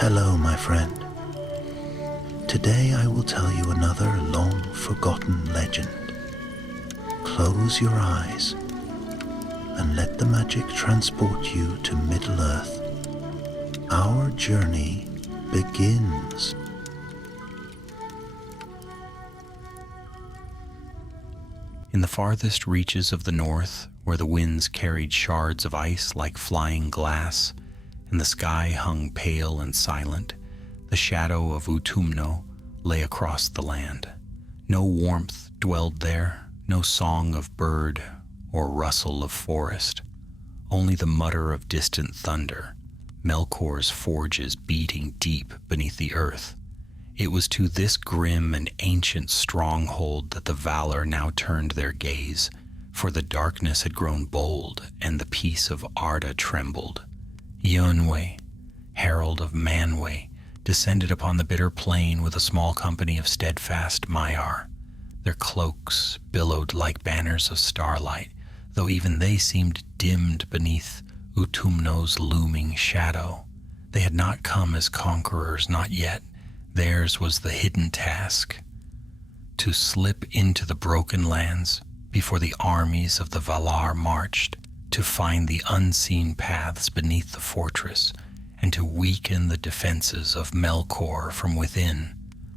Hello, my friend. Today I will tell you another long-forgotten legend. Close your eyes and let the magic transport you to Middle-earth. Our journey begins. In the farthest reaches of the north, where the winds carried shards of ice like flying glass, and the sky hung pale and silent, the shadow of Utumno lay across the land. No warmth dwelled there, no song of bird or rustle of forest, only the mutter of distant thunder, Melkor's forges beating deep beneath the earth. It was to this grim and ancient stronghold that the Valar now turned their gaze, for the darkness had grown bold and the peace of Arda trembled. Eönwë, herald of Manwë, descended upon the bitter plain with a small company of steadfast Maiar. Their cloaks billowed like banners of starlight, though even they seemed dimmed beneath Utumno's looming shadow. They had not come as conquerors, not yet. Theirs was the hidden task, to slip into the broken lands before the armies of the Valar marched, to find the unseen paths beneath the fortress, and to weaken the defenses of Melkor from within.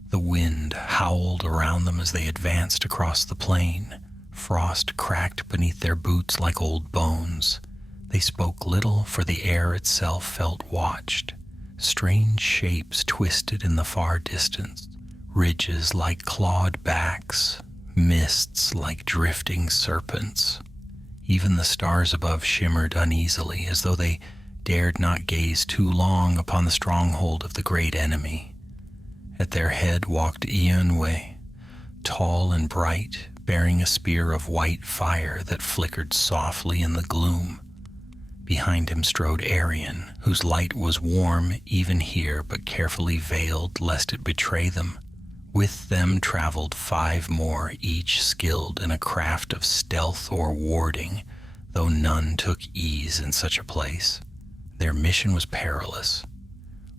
The wind howled around them as they advanced across the plain. Frost cracked beneath their boots like old bones. They spoke little, for the air itself felt watched. Strange shapes twisted in the far distance, ridges like clawed backs, mists like drifting serpents. Even the stars above shimmered uneasily, as though they dared not gaze too long upon the stronghold of the great enemy. At their head walked Eönwë, tall and bright, bearing a spear of white fire that flickered softly in the gloom. Behind him strode Arion, whose light was warm even here, but carefully veiled lest it betray them. With them traveled 5 more, each skilled in a craft of stealth or warding, though none took ease in such a place. Their mission was perilous.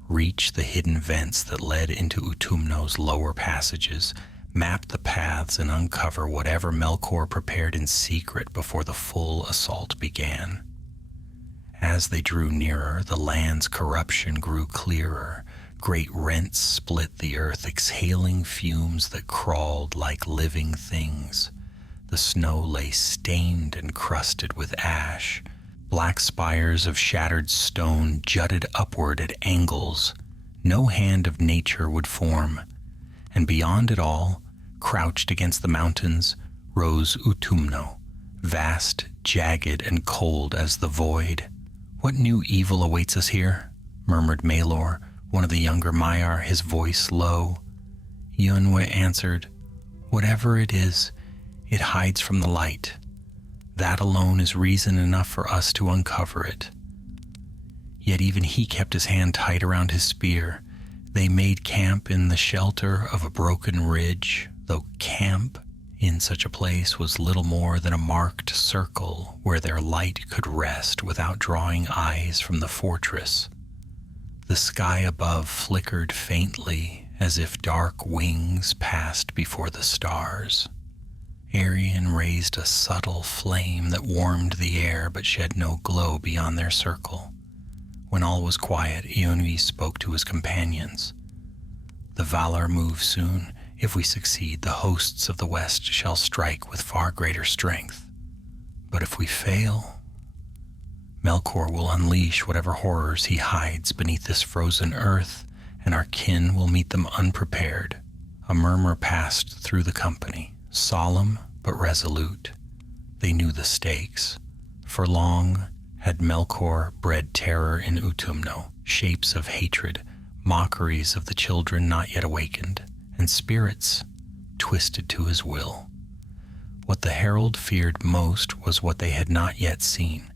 Reach the hidden vents that led into Utumno's lower passages, map the paths, and uncover whatever Melkor prepared in secret before the full assault began. As they drew nearer, the land's corruption grew clearer. Great rents split the earth, exhaling fumes that crawled like living things. The snow lay stained and crusted with ash. Black spires of shattered stone jutted upward at angles no hand of nature would form. And beyond it all, crouched against the mountains, rose Utumno, vast, jagged, and cold as the void. "What new evil awaits us here?" murmured Maelor, one of the younger Maiar, his voice low. Eönwë answered, "Whatever it is, it hides from the light. That alone is reason enough for us to uncover it." Yet even he kept his hand tight around his spear. They made camp in the shelter of a broken ridge, though camp in such a place was little more than a marked circle where their light could rest without drawing eyes from the fortress. The sky above flickered faintly as if dark wings passed before the stars. Arion raised a subtle flame that warmed the air but shed no glow beyond their circle. When all was quiet, Eönwë spoke to his companions. "The Valar move soon. If we succeed, the hosts of the west shall strike with far greater strength. But if we fail, Melkor will unleash whatever horrors he hides beneath this frozen earth, and our kin will meet them unprepared." A murmur passed through the company, solemn but resolute. They knew the stakes. For long had Melkor bred terror in Utumno, shapes of hatred, mockeries of the children not yet awakened, and spirits twisted to his will. What the herald feared most was what they had not yet seen.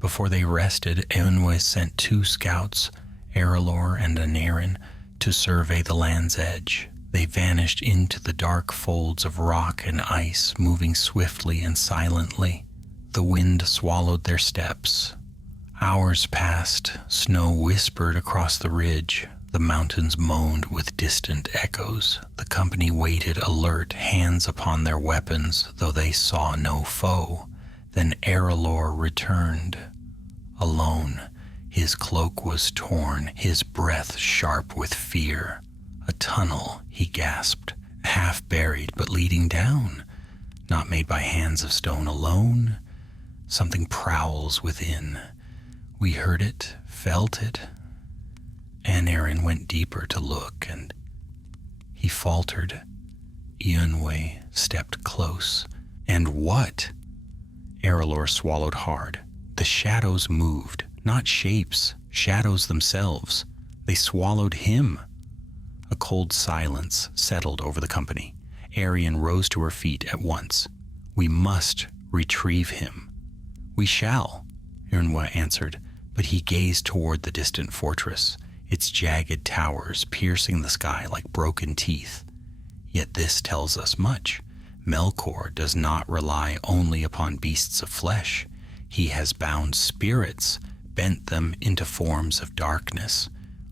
Before they rested, Eönwë sent 2 scouts, Arelor and Anarion, to survey the land's edge. They vanished into the dark folds of rock and ice, moving swiftly and silently. The wind swallowed their steps. Hours passed, snow whispered across the ridge, The mountains moaned with distant echoes. The company waited alert, hands upon their weapons, though they saw no foe. Then Erelor returned, alone. His cloak was torn, his breath sharp with fear. A tunnel, he gasped, half buried but leading down, not made by hands of stone alone. Something prowls within. We heard it, felt it. Aneurin went deeper to look, and he faltered. Eonwe stepped close. And what? Erelor swallowed hard. The shadows moved, not shapes, shadows themselves. They swallowed him. A cold silence settled over the company. Arian rose to her feet at once. We must retrieve him. We shall, Eonwe answered, but he gazed toward the distant fortress, its jagged towers piercing the sky like broken teeth. Yet this tells us much. Melkor does not rely only upon beasts of flesh. He has bound spirits, bent them into forms of darkness.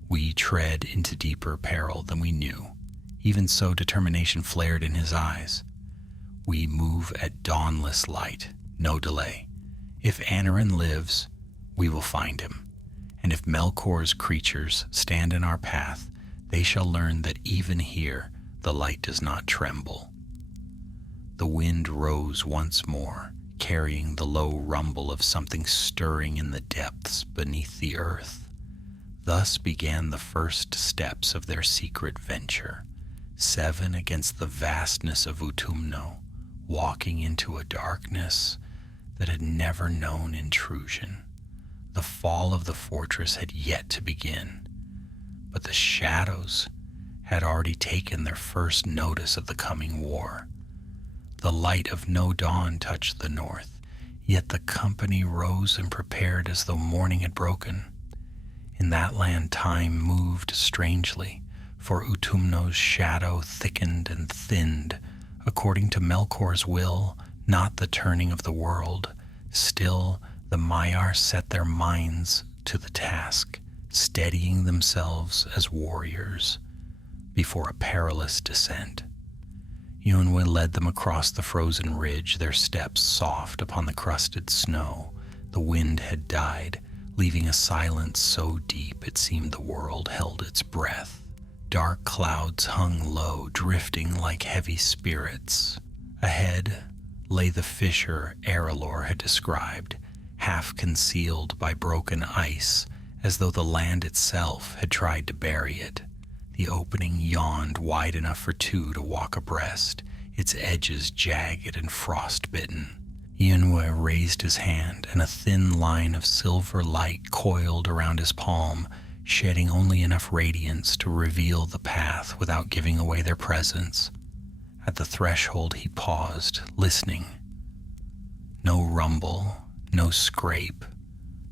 We tread into deeper peril than we knew. Even so, determination flared in his eyes. We move at dawnless light, no delay. If Aneurin lives, we will find him. And if Melkor's creatures stand in our path, they shall learn that even here the light does not tremble. The wind rose once more, carrying the low rumble of something stirring in the depths beneath the earth. Thus began the first steps of their secret venture, 7 against the vastness of Utumno, walking into a darkness that had never known intrusion. The fall of the fortress had yet to begin, but the shadows had already taken their first notice of the coming war. The light of no dawn touched the north, yet the company rose and prepared as though morning had broken. In that land time moved strangely, for Utumno's shadow thickened and thinned, according to Melkor's will, not the turning of the world. Still, the Maiar set their minds to the task, steadying themselves as warriors before a perilous descent. Eonwe led them across the frozen ridge, their steps soft upon the crusted snow. The wind had died, leaving a silence so deep it seemed the world held its breath. Dark clouds hung low, drifting like heavy spirits. Ahead lay the fissure Erelor had described, half concealed by broken ice, as though the land itself had tried to bury it. The opening yawned wide enough for 2 to walk abreast, its edges jagged and frost-bitten. Eonwe raised his hand, and a thin line of silver light coiled around his palm, shedding only enough radiance to reveal the path without giving away their presence. At the threshold he paused, listening. No rumble, no scrape,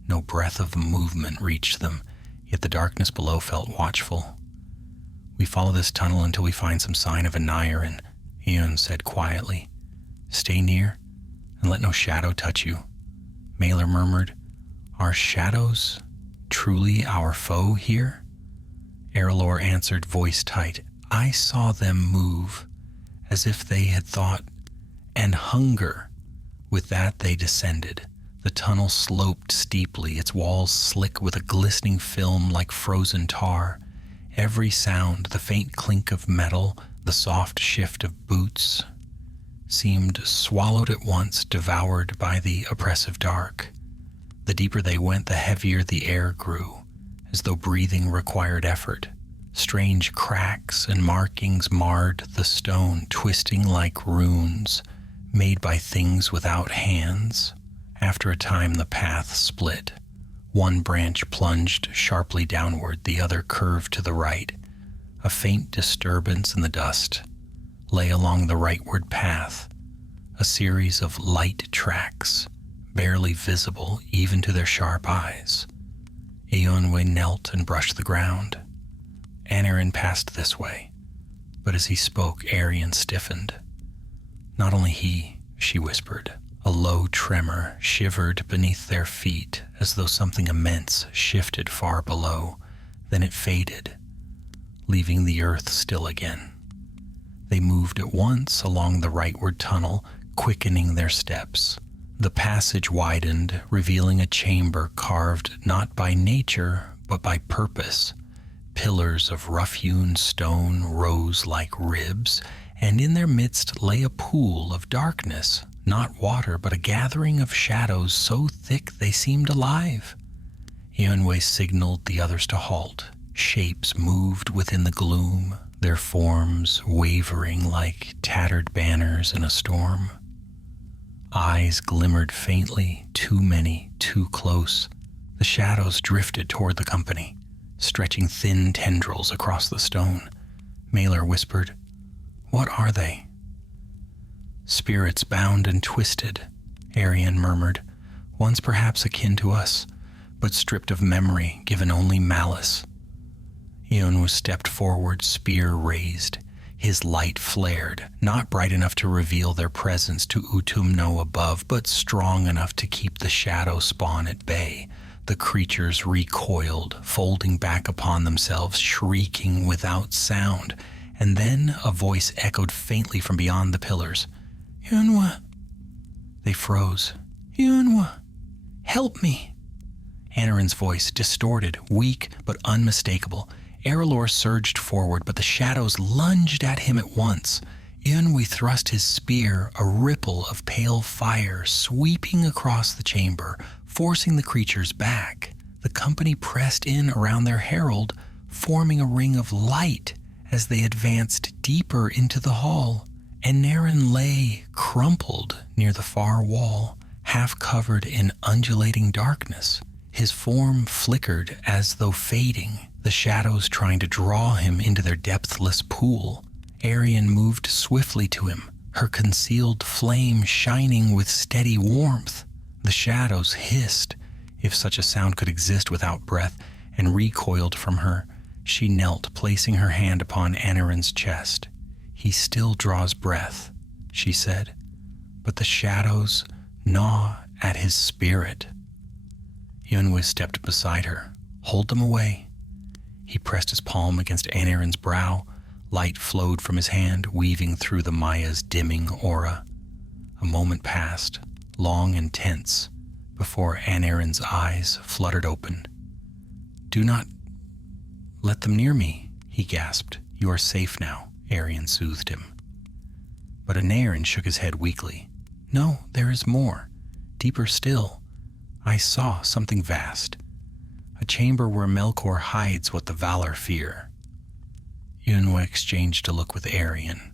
no breath of movement reached them, yet the darkness below felt watchful. We follow this tunnel until we find some sign of Aneurin, Eon said quietly. Stay near, and let no shadow touch you. Malor murmured, Are shadows truly our foe here? Erelor answered, voice tight, I saw them move, as if they had thought, and hunger. With that they descended. The tunnel sloped steeply, its walls slick with a glistening film like frozen tar. Every sound, the faint clink of metal, the soft shift of boots, seemed swallowed at once, devoured by the oppressive dark. The deeper they went, the heavier the air grew, as though breathing required effort. Strange cracks and markings marred the stone, twisting like runes, made by things without hands. After a time, the path split. One branch plunged sharply downward, the other curved to the right. A faint disturbance in the dust lay along the rightward path, a series of light tracks, barely visible even to their sharp eyes. Eonwe knelt and brushed the ground. Aneurin passed this way, but as he spoke, Arian stiffened. Not only he, she whispered. A low tremor shivered beneath their feet, as though something immense shifted far below. Then it faded, leaving the earth still again. They moved at once along the rightward tunnel, quickening their steps. The passage widened, revealing a chamber carved not by nature, but by purpose. Pillars of rough-hewn stone rose like ribs, and in their midst lay a pool of darkness, not water, but a gathering of shadows so thick they seemed alive. Eowyn signaled the others to halt. Shapes moved within the gloom, their forms wavering like tattered banners in a storm. Eyes glimmered faintly, too many, too close. The shadows drifted toward the company, stretching thin tendrils across the stone. Maelor whispered, "What are they?" "Spirits bound and twisted," Arian murmured, "once perhaps akin to us, but stripped of memory, given only malice." Eowyn stepped forward, spear raised. His light flared, not bright enough to reveal their presence to Utumno above, but strong enough to keep the shadow spawn at bay. The creatures recoiled, folding back upon themselves, shrieking without sound. And then a voice echoed faintly from beyond the pillars. "Eowyn." They froze. "Eowyn, help me." Anarin's voice, distorted, weak, but unmistakable. Arelor surged forward, but the shadows lunged at him at once. Eowyn thrust his spear, a ripple of pale fire sweeping across the chamber, forcing the creatures back. The company pressed in around their herald, forming a ring of light as they advanced deeper into the hall. Anarin lay crumpled near the far wall, half covered in undulating darkness. His form flickered as though fading, the shadows trying to draw him into their depthless pool. Arian moved swiftly to him, her concealed flame shining with steady warmth. The shadows hissed, if such a sound could exist without breath, and recoiled from her. She knelt, placing her hand upon Anarin's chest. "He still draws breath," she said, "but the shadows gnaw at his spirit." Eowyn stepped beside her. "Hold them away." He pressed his palm against Anarin's brow. Light flowed from his hand, weaving through the Maya's dimming aura. A moment passed, long and tense, before Anarin's eyes fluttered open. "Do not let them near me," he gasped. "You are safe now," Arian soothed him. But Anarin shook his head weakly. "No, there is more. Deeper still. I saw something vast. A chamber where Melkor hides what the Valar fear." Eowyn exchanged a look with Arian.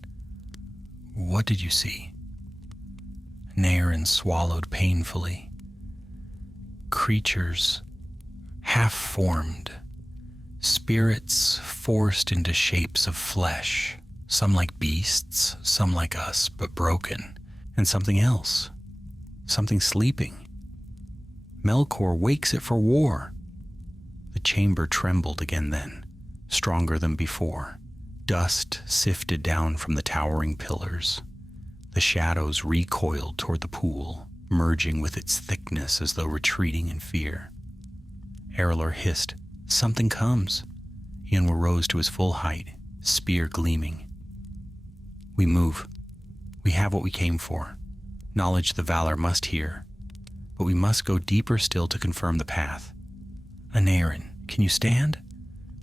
"What did you see?" Anarin swallowed painfully. "Creatures, half-formed. Spirits forced into shapes of flesh. Some like beasts, some like us, but broken. And something else. Something sleeping. Melkor wakes it for war." The chamber trembled again then, stronger than before. Dust sifted down from the towering pillars. The shadows recoiled toward the pool, merging with its thickness as though retreating in fear. Arelor hissed, "Something comes." Eowyn rose to his full height, spear gleaming. "We move. We have what we came for. Knowledge the Valar must hear. But we must go deeper still to confirm the path. Anarin, can you stand?"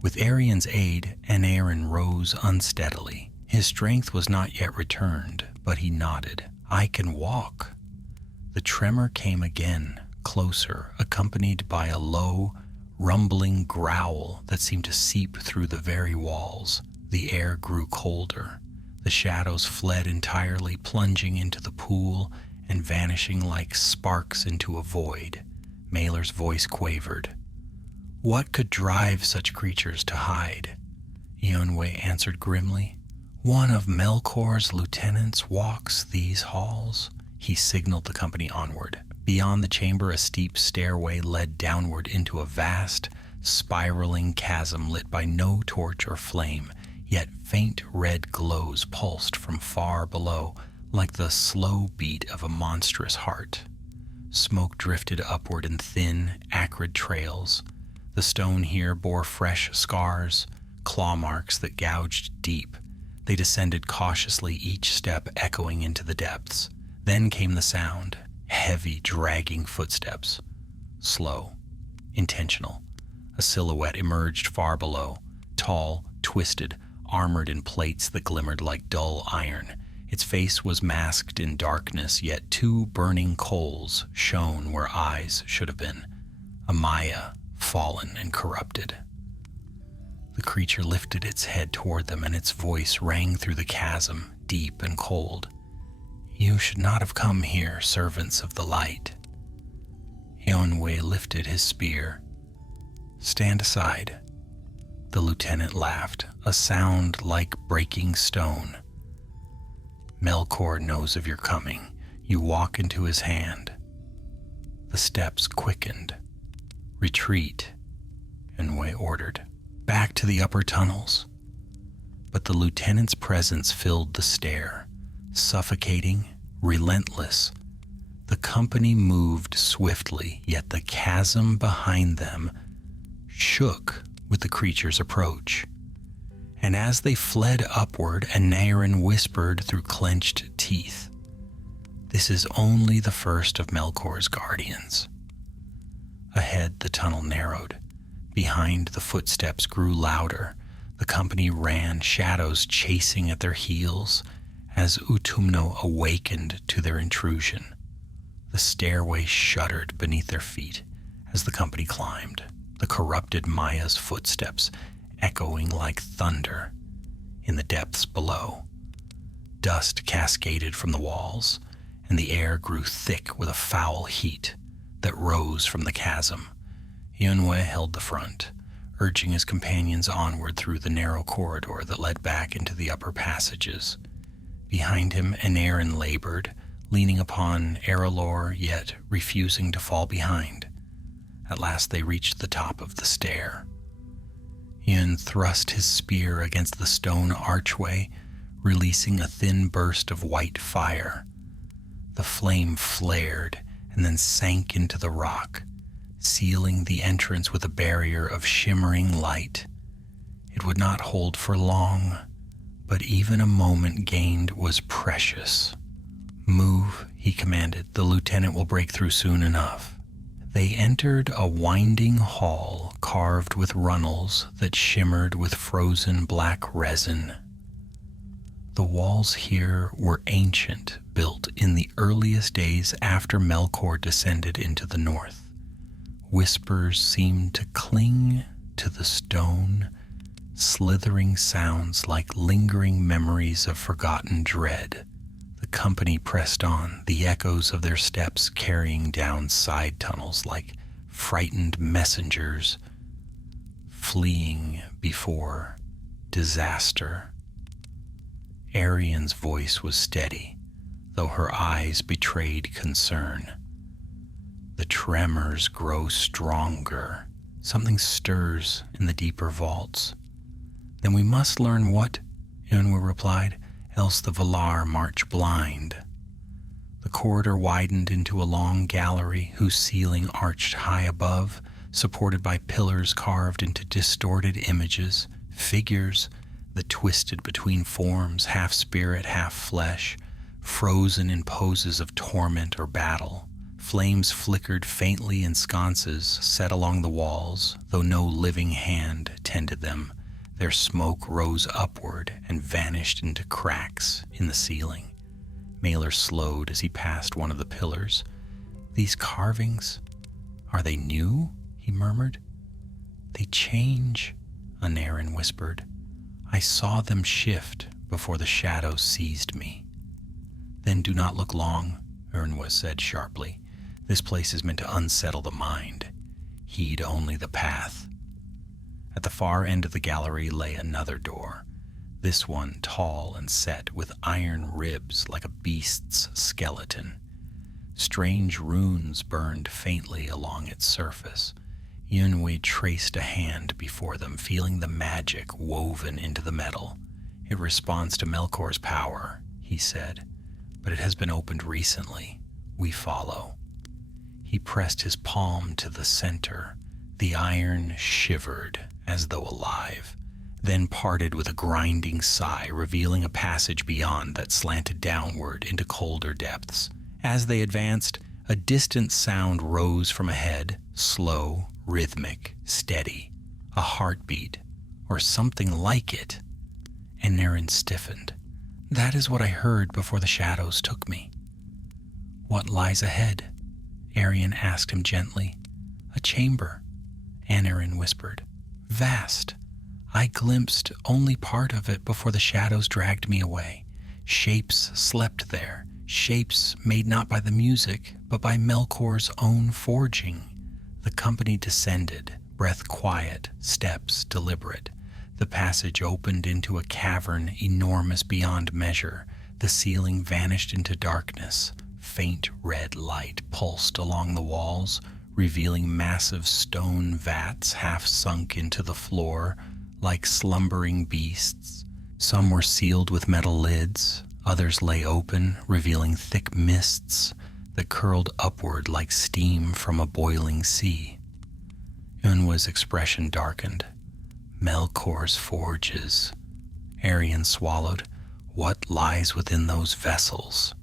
With Arian's aid, Anarin rose unsteadily. His strength was not yet returned, but he nodded. "I can walk." The tremor came again, closer, accompanied by a low, rumbling growl that seemed to seep through the very walls. The air grew colder. The shadows fled entirely, plunging into the pool and vanishing like sparks into a void. Maelor's voice quavered. "What could drive such creatures to hide?" Eowyn answered grimly. "One of Melkor's lieutenants walks these halls." He signaled the company onward. Beyond the chamber, a steep stairway led downward into a vast, spiraling chasm lit by no torch or flame, yet faint red glows pulsed from far below, like the slow beat of a monstrous heart. Smoke drifted upward in thin, acrid trails. The stone here bore fresh scars, claw marks that gouged deep. They descended cautiously, each step echoing into the depths. Then came the sound, heavy, dragging footsteps. Slow, intentional. A silhouette emerged far below, tall, twisted, armored in plates that glimmered like dull iron. Its face was masked in darkness, yet two burning coals shone where eyes should have been. A Maya, fallen and corrupted. The creature lifted its head toward them, and its voice rang through the chasm, deep and cold. "You should not have come here, servants of the light." Eonwë lifted his spear. "Stand aside." The lieutenant laughed, a sound like breaking stone. "Melkor knows of your coming. You walk into his hand." The steps quickened. "Retreat," Eonwë ordered. "Back to the upper tunnels." But the lieutenant's presence filled the stair, suffocating, relentless. The company moved swiftly, yet the chasm behind them shook with the creature's approach. And as they fled upward, Anairin whispered through clenched teeth, "This is only the first of Melkor's guardians." Ahead, the tunnel narrowed. Behind, the footsteps grew louder. The company ran, shadows chasing at their heels, as Utumno awakened to their intrusion. The stairway shuddered beneath their feet as the company climbed, the corrupted Maya's footsteps echoing like thunder in the depths below. Dust cascaded from the walls, and the air grew thick with a foul heat that rose from the chasm. Eonwë held the front, urging his companions onward through the narrow corridor that led back into the upper passages. Behind him, Anairin labored, leaning upon Aralor, yet refusing to fall behind. At last they reached the top of the stair. Eon thrust his spear against the stone archway, releasing a thin burst of white fire. The flame flared and then sank into the rock, sealing the entrance with a barrier of shimmering light. It would not hold for long, but even a moment gained was precious. "Move," he commanded. "The lieutenant will break through soon enough." They entered a winding hall carved with runnels that shimmered with frozen black resin. The walls here were ancient, built in the earliest days after Melkor descended into the north. Whispers seemed to cling to the stone, slithering sounds like lingering memories of forgotten dread. The company pressed on, the echoes of their steps carrying down side tunnels like frightened messengers fleeing before disaster. Arian's voice was steady, though her eyes betrayed concern. The tremors grow stronger. Something stirs in the deeper vaults. "Then we must learn what," Eonwë replied, "else the Valar march blind." The corridor widened into a long gallery whose ceiling arched high above, supported by pillars carved into distorted images, figures that twisted between forms, half spirit, half flesh, frozen in poses of torment or battle. Flames flickered faintly in sconces set along the walls, though no living hand tended them. Their smoke rose upward and vanished into cracks in the ceiling. Mailer slowed as he passed one of the pillars. "These carvings, are they new?" he murmured. "They change," Anairin whispered. "I saw them shift before the shadows seized me." "Then do not look long," Eonwë said sharply. "This place is meant to unsettle the mind. Heed only the path." At the far end of the gallery lay another door, this one tall and set with iron ribs like a beast's skeleton. Strange runes burned faintly along its surface. Eonwë traced a hand before them, feeling the magic woven into the metal. "It responds to Melkor's power," he said, "but it has been opened recently. We follow." He pressed his palm to the center. The iron shivered as though alive, then parted with a grinding sigh, revealing a passage beyond that slanted downward into colder depths. As they advanced, a distant sound rose from ahead, slow, rhythmic, steady, a heartbeat, or something like it, and Naren stiffened. "That is what I heard before the shadows took me." "What lies ahead?" Arian asked him gently. "A chamber," Anarion whispered. "Vast. I glimpsed only part of it before the shadows dragged me away. Shapes slept there, shapes made not by the music, but by Melkor's own forging." The company descended, breath quiet, steps deliberate. The passage opened into a cavern enormous beyond measure. The ceiling vanished into darkness. Faint red light pulsed along the walls, revealing massive stone vats half sunk into the floor like slumbering beasts. Some were sealed with metal lids, others lay open, revealing thick mists that curled upward like steam from a boiling sea. Unwa's expression darkened. "Melkor's forges," Arian swallowed. "What lies within those vessels?"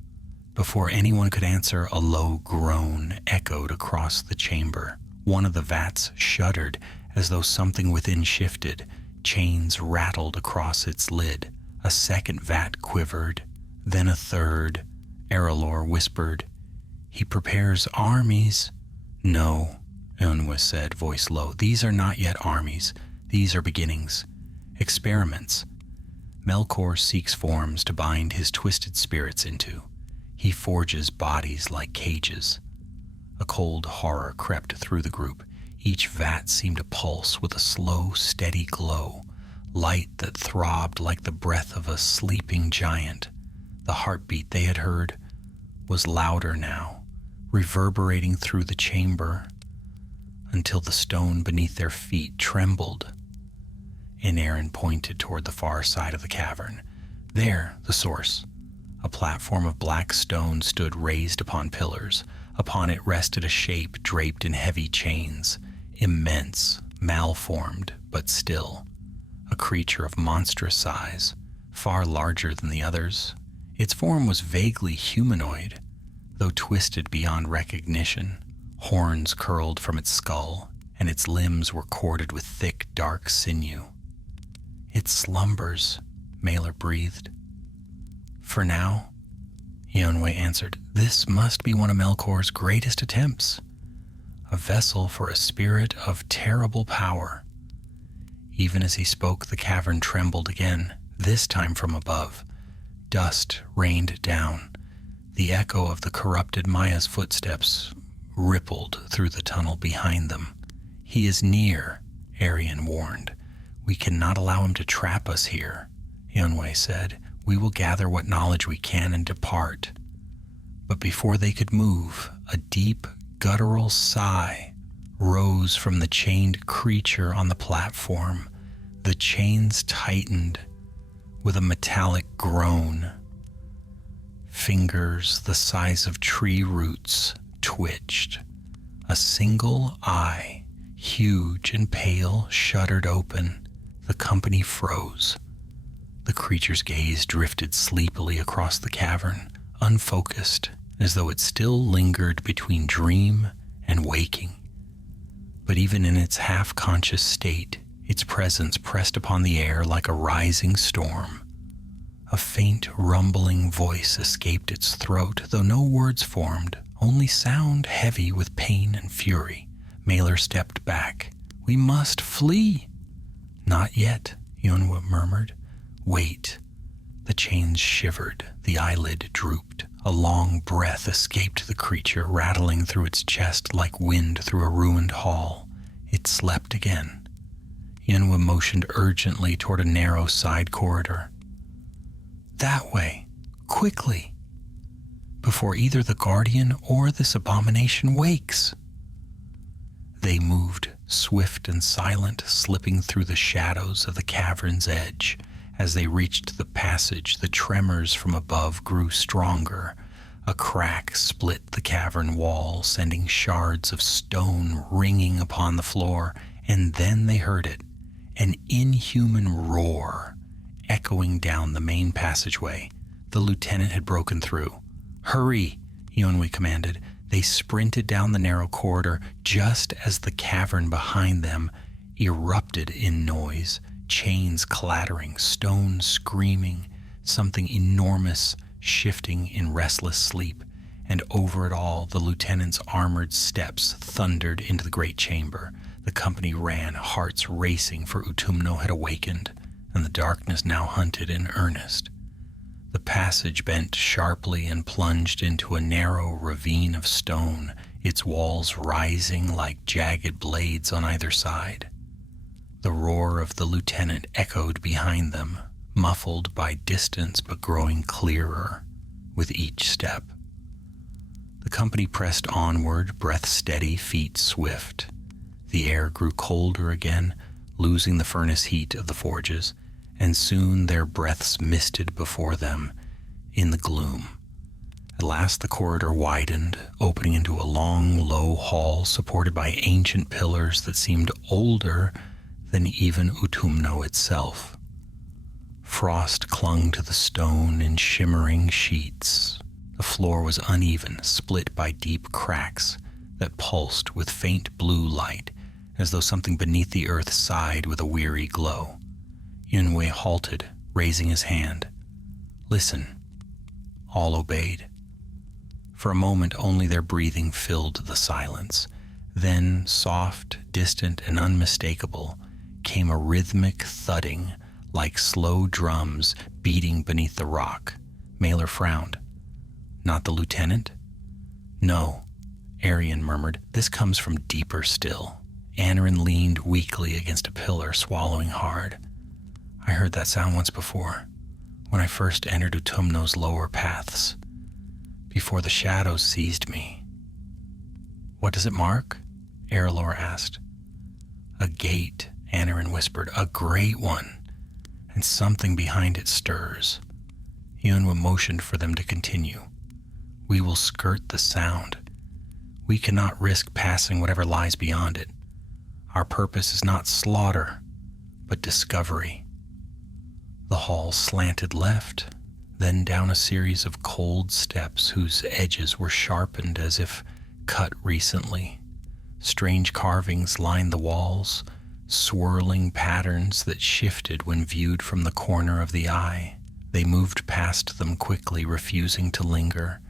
Before anyone could answer, a low groan echoed across the chamber. One of the vats shuddered as though something within shifted. Chains rattled across its lid. A second vat quivered, then a third. Aralor whispered, "He prepares armies." "No," Unwa said, voice low. "These are not yet armies. These are beginnings. Experiments. Melkor seeks forms to bind his twisted spirits into. He forges bodies like cages." A cold horror crept through the group. Each vat seemed to pulse with a slow, steady glow, light that throbbed like the breath of a sleeping giant. The heartbeat they had heard was louder now, reverberating through the chamber until the stone beneath their feet trembled. Anarin pointed toward the far side of the cavern. There, the source. A platform of black stone stood raised upon pillars. Upon it rested a shape draped in heavy chains, immense, malformed, but still. A creature of monstrous size, far larger than the others. Its form was vaguely humanoid, though twisted beyond recognition. Horns curled from its skull, and its limbs were corded with thick, dark sinew. "It slumbers," Malor breathed. "For now," Yonwe answered. "This must be one of Melkor's greatest attempts. A vessel for a spirit of terrible power." Even as he spoke, the cavern trembled again, this time from above. Dust rained down. The echo of the corrupted Maya's footsteps rippled through the tunnel behind them. "He is near," Arian warned. "We cannot allow him to trap us here," Yonwe said. "We will gather what knowledge we can and depart." But before they could move, a deep, guttural sigh rose from the chained creature on the platform. The chains tightened with a metallic groan. Fingers the size of tree roots twitched. A single eye, huge and pale, shuddered open. The company froze. The creature's gaze drifted sleepily across the cavern, unfocused, as though it still lingered between dream and waking. But even in its half-conscious state, its presence pressed upon the air like a rising storm. A faint, rumbling voice escaped its throat, though no words formed, only sound heavy with pain and fury. Malor stepped back. "We must flee." "Not yet," Yonwa murmured. "Wait." The chains shivered, the eyelid drooped. A long breath escaped the creature, rattling through its chest like wind through a ruined hall. It slept again. Yonwa motioned urgently toward a narrow side corridor. "That way, quickly, before either the Guardian or this abomination wakes." They moved, swift and silent, slipping through the shadows of the cavern's edge. As they reached the passage, the tremors from above grew stronger. A crack split the cavern wall, sending shards of stone ringing upon the floor, and then they heard it. an inhuman roar echoing down the main passageway. The lieutenant had broken through. "Hurry," Yunwei commanded. They sprinted down the narrow corridor just as the cavern behind them erupted in noise, chains clattering, stones screaming, something enormous shifting in restless sleep, and over it all the lieutenant's armored steps thundered into the great chamber. The company ran, hearts racing, for Utumno had awakened, and the darkness now hunted in earnest. The passage bent sharply and plunged into a narrow ravine of stone, its walls rising like jagged blades on either side. The roar of the lieutenant echoed behind them, muffled by distance but growing clearer with each step. The company pressed onward, breath steady, feet swift. The air grew colder again, losing the furnace heat of the forges, and soon their breaths misted before them in the gloom. At last the corridor widened, opening into a long, low hall supported by ancient pillars that seemed older than even Utumno itself. Frost clung to the stone in shimmering sheets. The floor was uneven, split by deep cracks that pulsed with faint blue light, as though something beneath the earth sighed with a weary glow. Yunwei halted, raising his hand. "Listen." All obeyed. For a moment only their breathing filled the silence. Then, soft, distant, and unmistakable, came a rhythmic thudding like slow drums beating beneath the rock. Mailer frowned. "Not the lieutenant?" "No," Arian murmured. "This comes from deeper still." Annarin leaned weakly against a pillar, swallowing hard. "I heard that sound once before, when I first entered Utumno's lower paths, before the shadows seized me." "What does it mark?" Erelor asked. "A gate," Annarin whispered, "a great one, and something behind it stirs." Yunwa motioned for them to continue. "We will skirt the sound. We cannot risk passing whatever lies beyond it. Our purpose is not slaughter, but discovery." The hall slanted left, then down a series of cold steps whose edges were sharpened as if cut recently. Strange carvings lined the walls, swirling patterns that shifted when viewed from the corner of the eye. They moved past them quickly, refusing to linger.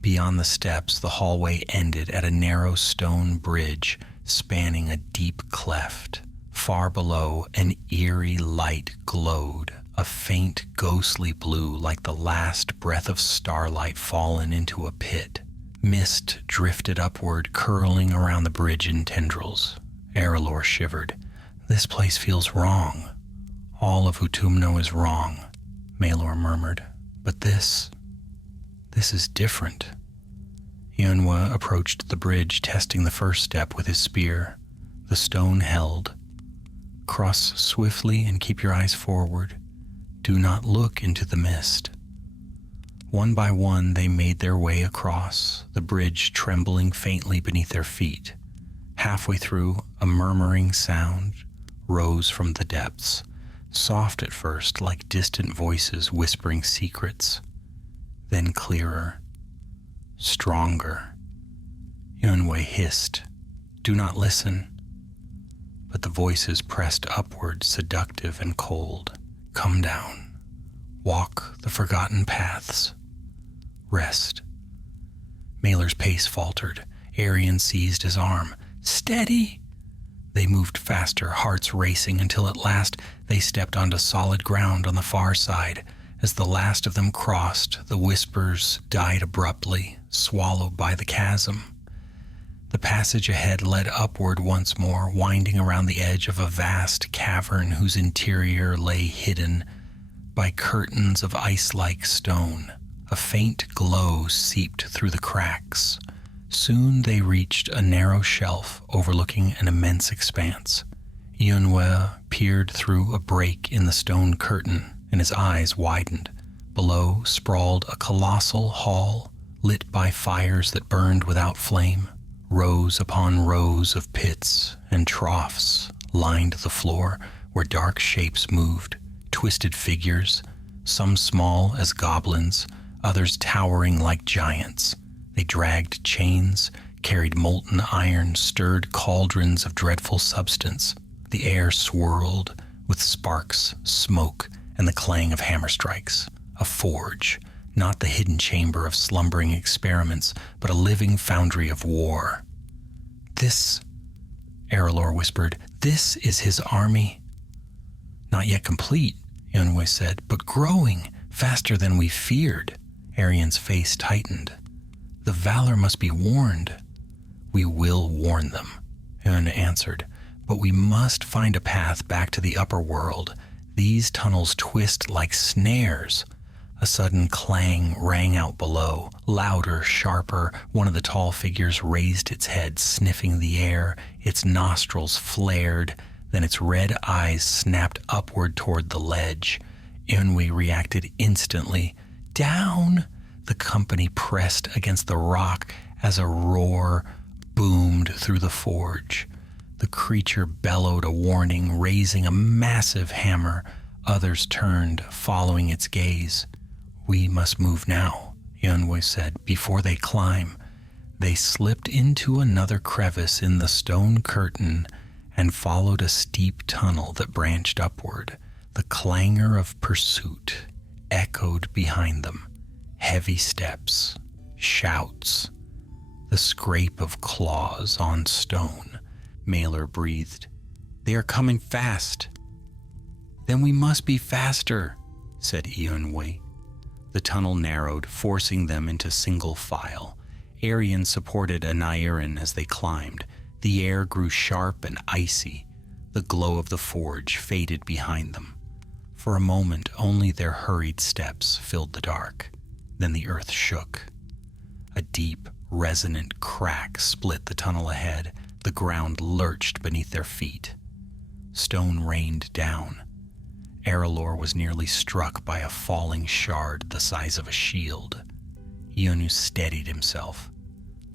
Beyond the steps, the hallway ended at a narrow stone bridge spanning a deep cleft. Far below, an eerie light glowed, a faint ghostly blue like the last breath of starlight fallen into a pit. Mist drifted upward, curling around the bridge in tendrils. Erelor shivered. "This place feels wrong. All of Utumno is wrong," Maelor murmured. "But this is different." Yunwa approached the bridge, testing the first step with his spear. The stone held. "Cross swiftly and keep your eyes forward. Do not look into the mist." One by one they made their way across, the bridge trembling faintly beneath their feet. Halfway through, a murmuring sound rose from the depths, soft at first, like distant voices whispering secrets, then clearer, stronger. Yunwei hissed, "Do not listen." But the voices pressed upward, seductive and cold. "Come down. Walk the forgotten paths. Rest." Mailer's pace faltered. Arian seized his arm. "Steady!" They moved faster, hearts racing, until at last they stepped onto solid ground on the far side. As the last of them crossed, the whispers died abruptly, swallowed by the chasm. The passage ahead led upward once more, winding around the edge of a vast cavern whose interior lay hidden by curtains of ice-like stone. A faint glow seeped through the cracks. Soon they reached a narrow shelf overlooking an immense expanse. Yunwe peered through a break in the stone curtain, and his eyes widened. Below sprawled a colossal hall, lit by fires that burned without flame. Rows upon rows of pits and troughs lined the floor, where dark shapes moved, twisted figures, some small as goblins, others towering like giants. They dragged chains, carried molten iron, stirred cauldrons of dreadful substance. The air swirled with sparks, smoke, and the clang of hammer strikes. A forge, not the hidden chamber of slumbering experiments, but a living foundry of war. "This," Aralor whispered, "this is his army." "Not yet complete," Yunwe said, "but growing faster than we feared." Arian's face tightened. "The Valor must be warned." "We will warn them," Yun answered, "but we must find a path back to the upper world. These tunnels twist like snares." A sudden clang rang out below, louder, sharper. One of the tall figures raised its head, sniffing the air. Its nostrils flared, then its red eyes snapped upward toward the ledge. Yunwe reacted instantly. "Down!" The company pressed against the rock as a roar boomed through the forge. The creature bellowed a warning, raising a massive hammer. Others turned, following its gaze. "We must move now," Yunwe said, "before they climb." They slipped into another crevice in the stone curtain and followed a steep tunnel that branched upward. The clangor of pursuit echoed behind them. Heavy steps, shouts, the scrape of claws on stone. Mailer breathed. "They are coming fast." "Then we must be faster," said Yunwe. The tunnel narrowed, forcing them into single file. Arian supported Anairin as they climbed. The air grew sharp and icy. The glow of the forge faded behind them. For a moment, only their hurried steps filled the dark. Then the earth shook. A deep, resonant crack split the tunnel ahead. The ground lurched beneath their feet. Stone rained down. Aralor was nearly struck by a falling shard the size of a shield. Ionu steadied himself.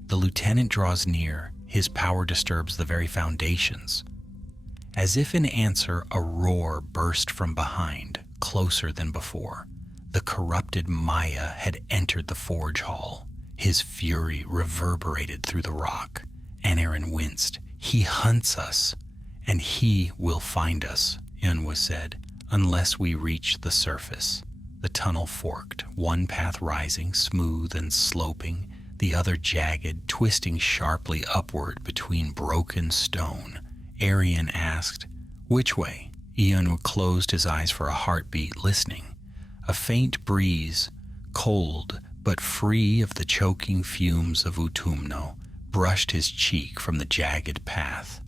The lieutenant draws near. His power disturbs the very foundations. As if in answer, a roar burst from behind, closer than before. The corrupted Maya had entered the forge hall. His fury reverberated through the rock. Anairin winced. "He hunts us, and he will find us," Yunwe said, "unless we reach the surface." The tunnel forked, one path rising, smooth and sloping, the other jagged, twisting sharply upward between broken stone. Arian asked, "Which way?" Yunwe closed his eyes for a heartbeat, listening. A faint breeze, cold but free of the choking fumes of Utumno, brushed his cheek from the jagged path.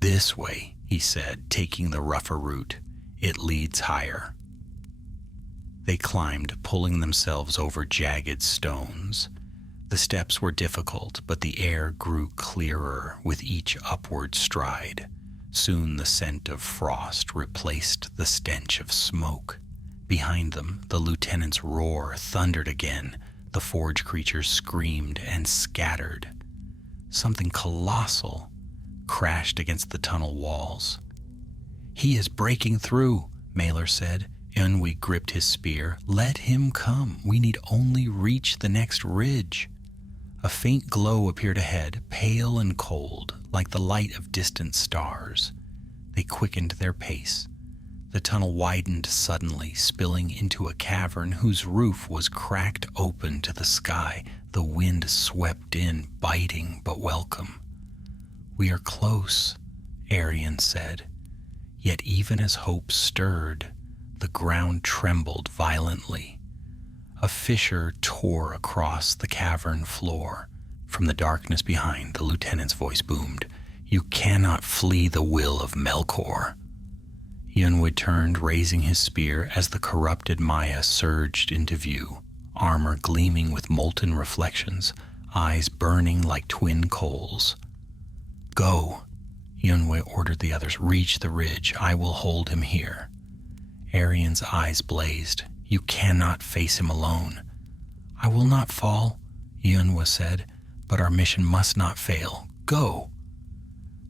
"This way," he said, taking the rougher route. "It leads higher." They climbed, pulling themselves over jagged stones. The steps were difficult, but the air grew clearer with each upward stride. Soon the scent of frost replaced the stench of smoke. Behind them, the lieutenant's roar thundered again. The forge creatures screamed and scattered. Something colossal crashed against the tunnel walls. "He is breaking through," Mailer said. Yunwe gripped his spear. "Let him come. We need only reach the next ridge." A faint glow appeared ahead, pale and cold, like the light of distant stars. They quickened their pace. The tunnel widened suddenly, spilling into a cavern whose roof was cracked open to the sky. The wind swept in, biting but welcome. "We are close," Arian said. Yet even as hope stirred, the ground trembled violently. A fissure tore across the cavern floor. From the darkness behind, the lieutenant's voice boomed. "You cannot flee the will of Melkor." Yunwe turned, raising his spear as the corrupted Maya surged into view, armor gleaming with molten reflections, eyes burning like twin coals. "Go," Yunwe ordered the others. "Reach the ridge. I will hold him here." Arian's eyes blazed. "You cannot face him alone." "I will not fall," Yunwe said, "but our mission must not fail. Go."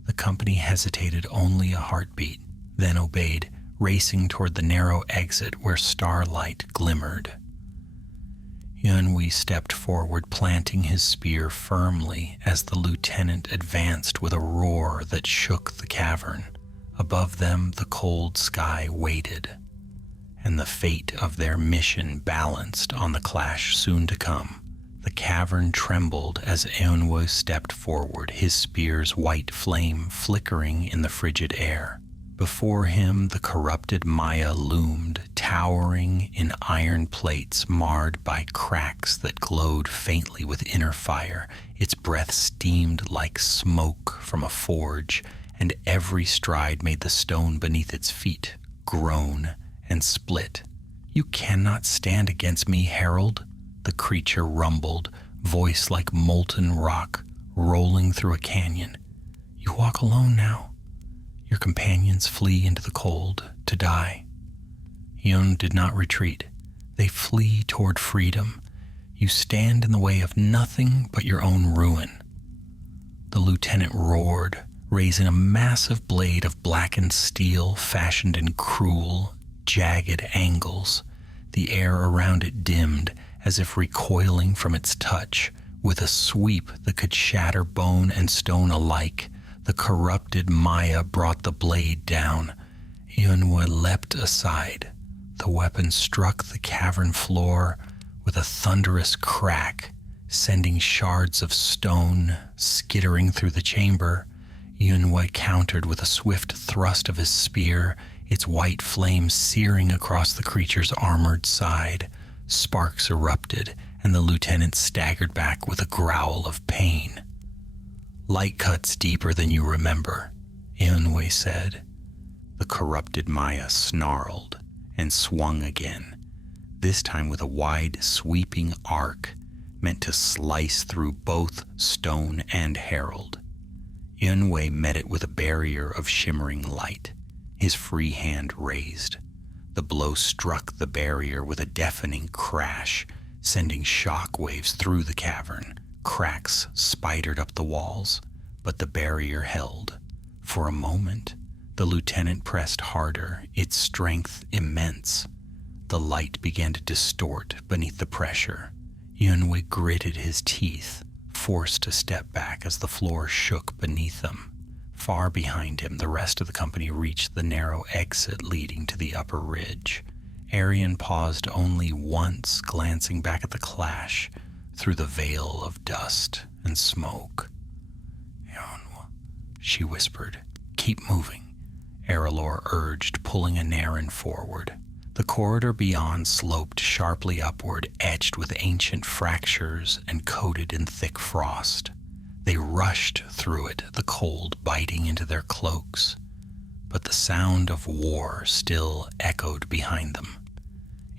The company hesitated only a heartbeat. then obeyed, racing toward the narrow exit where starlight glimmered. Yunhui stepped forward, planting his spear firmly as the lieutenant advanced with a roar that shook the cavern. Above them, the cold sky waited, and the fate of their mission balanced on the clash soon to come. The cavern trembled as Eunwoo stepped forward, his spear's white flame flickering in the frigid air. Before him, the corrupted Maya loomed, towering in iron plates marred by cracks that glowed faintly with inner fire. Its breath steamed like smoke from a forge, and every stride made the stone beneath its feet groan and split. "You cannot stand against me, Herald," the creature rumbled, voice like molten rock rolling through a canyon. "You walk alone now. Your companions flee into the cold to die." Hyun did not retreat. They flee toward freedom. You stand in the way of nothing but your own ruin. The lieutenant roared, raising a massive blade of blackened steel fashioned in cruel, jagged angles. The air around it dimmed, as if recoiling from its touch. With a sweep that could shatter bone and stone alike, the corrupted Maya brought the blade down. Eunwoo leapt aside. The weapon struck the cavern floor with a thunderous crack, sending shards of stone skittering through the chamber. Eunwoo countered with a swift thrust of his spear, its white flame searing across the creature's armored side. Sparks erupted, and the lieutenant staggered back with a growl of pain. "Light cuts deeper than you remember," Eunwoo said. The corrupted Maya snarled and swung again, this time with a wide, sweeping arc meant to slice through both stone and herald. Eunwoo met it with a barrier of shimmering light, his free hand raised. The blow struck the barrier with a deafening crash, sending shock waves through the cavern. Cracks spidered up the walls, but the barrier held. For a moment, the lieutenant pressed harder, its strength immense. The light began to distort beneath the pressure. Eunwoo gritted his teeth, forced to step back as the floor shook beneath them. Far behind him, the rest of the company reached the narrow exit leading to the upper ridge. Arian paused only once, glancing back at the clash through the veil of dust and smoke. "Eunwoo," she whispered. "Keep moving," Aralor urged, pulling Anarin forward. The corridor beyond sloped sharply upward, etched with ancient fractures and coated in thick frost. They rushed through it, the cold biting into their cloaks, but the sound of war still echoed behind them.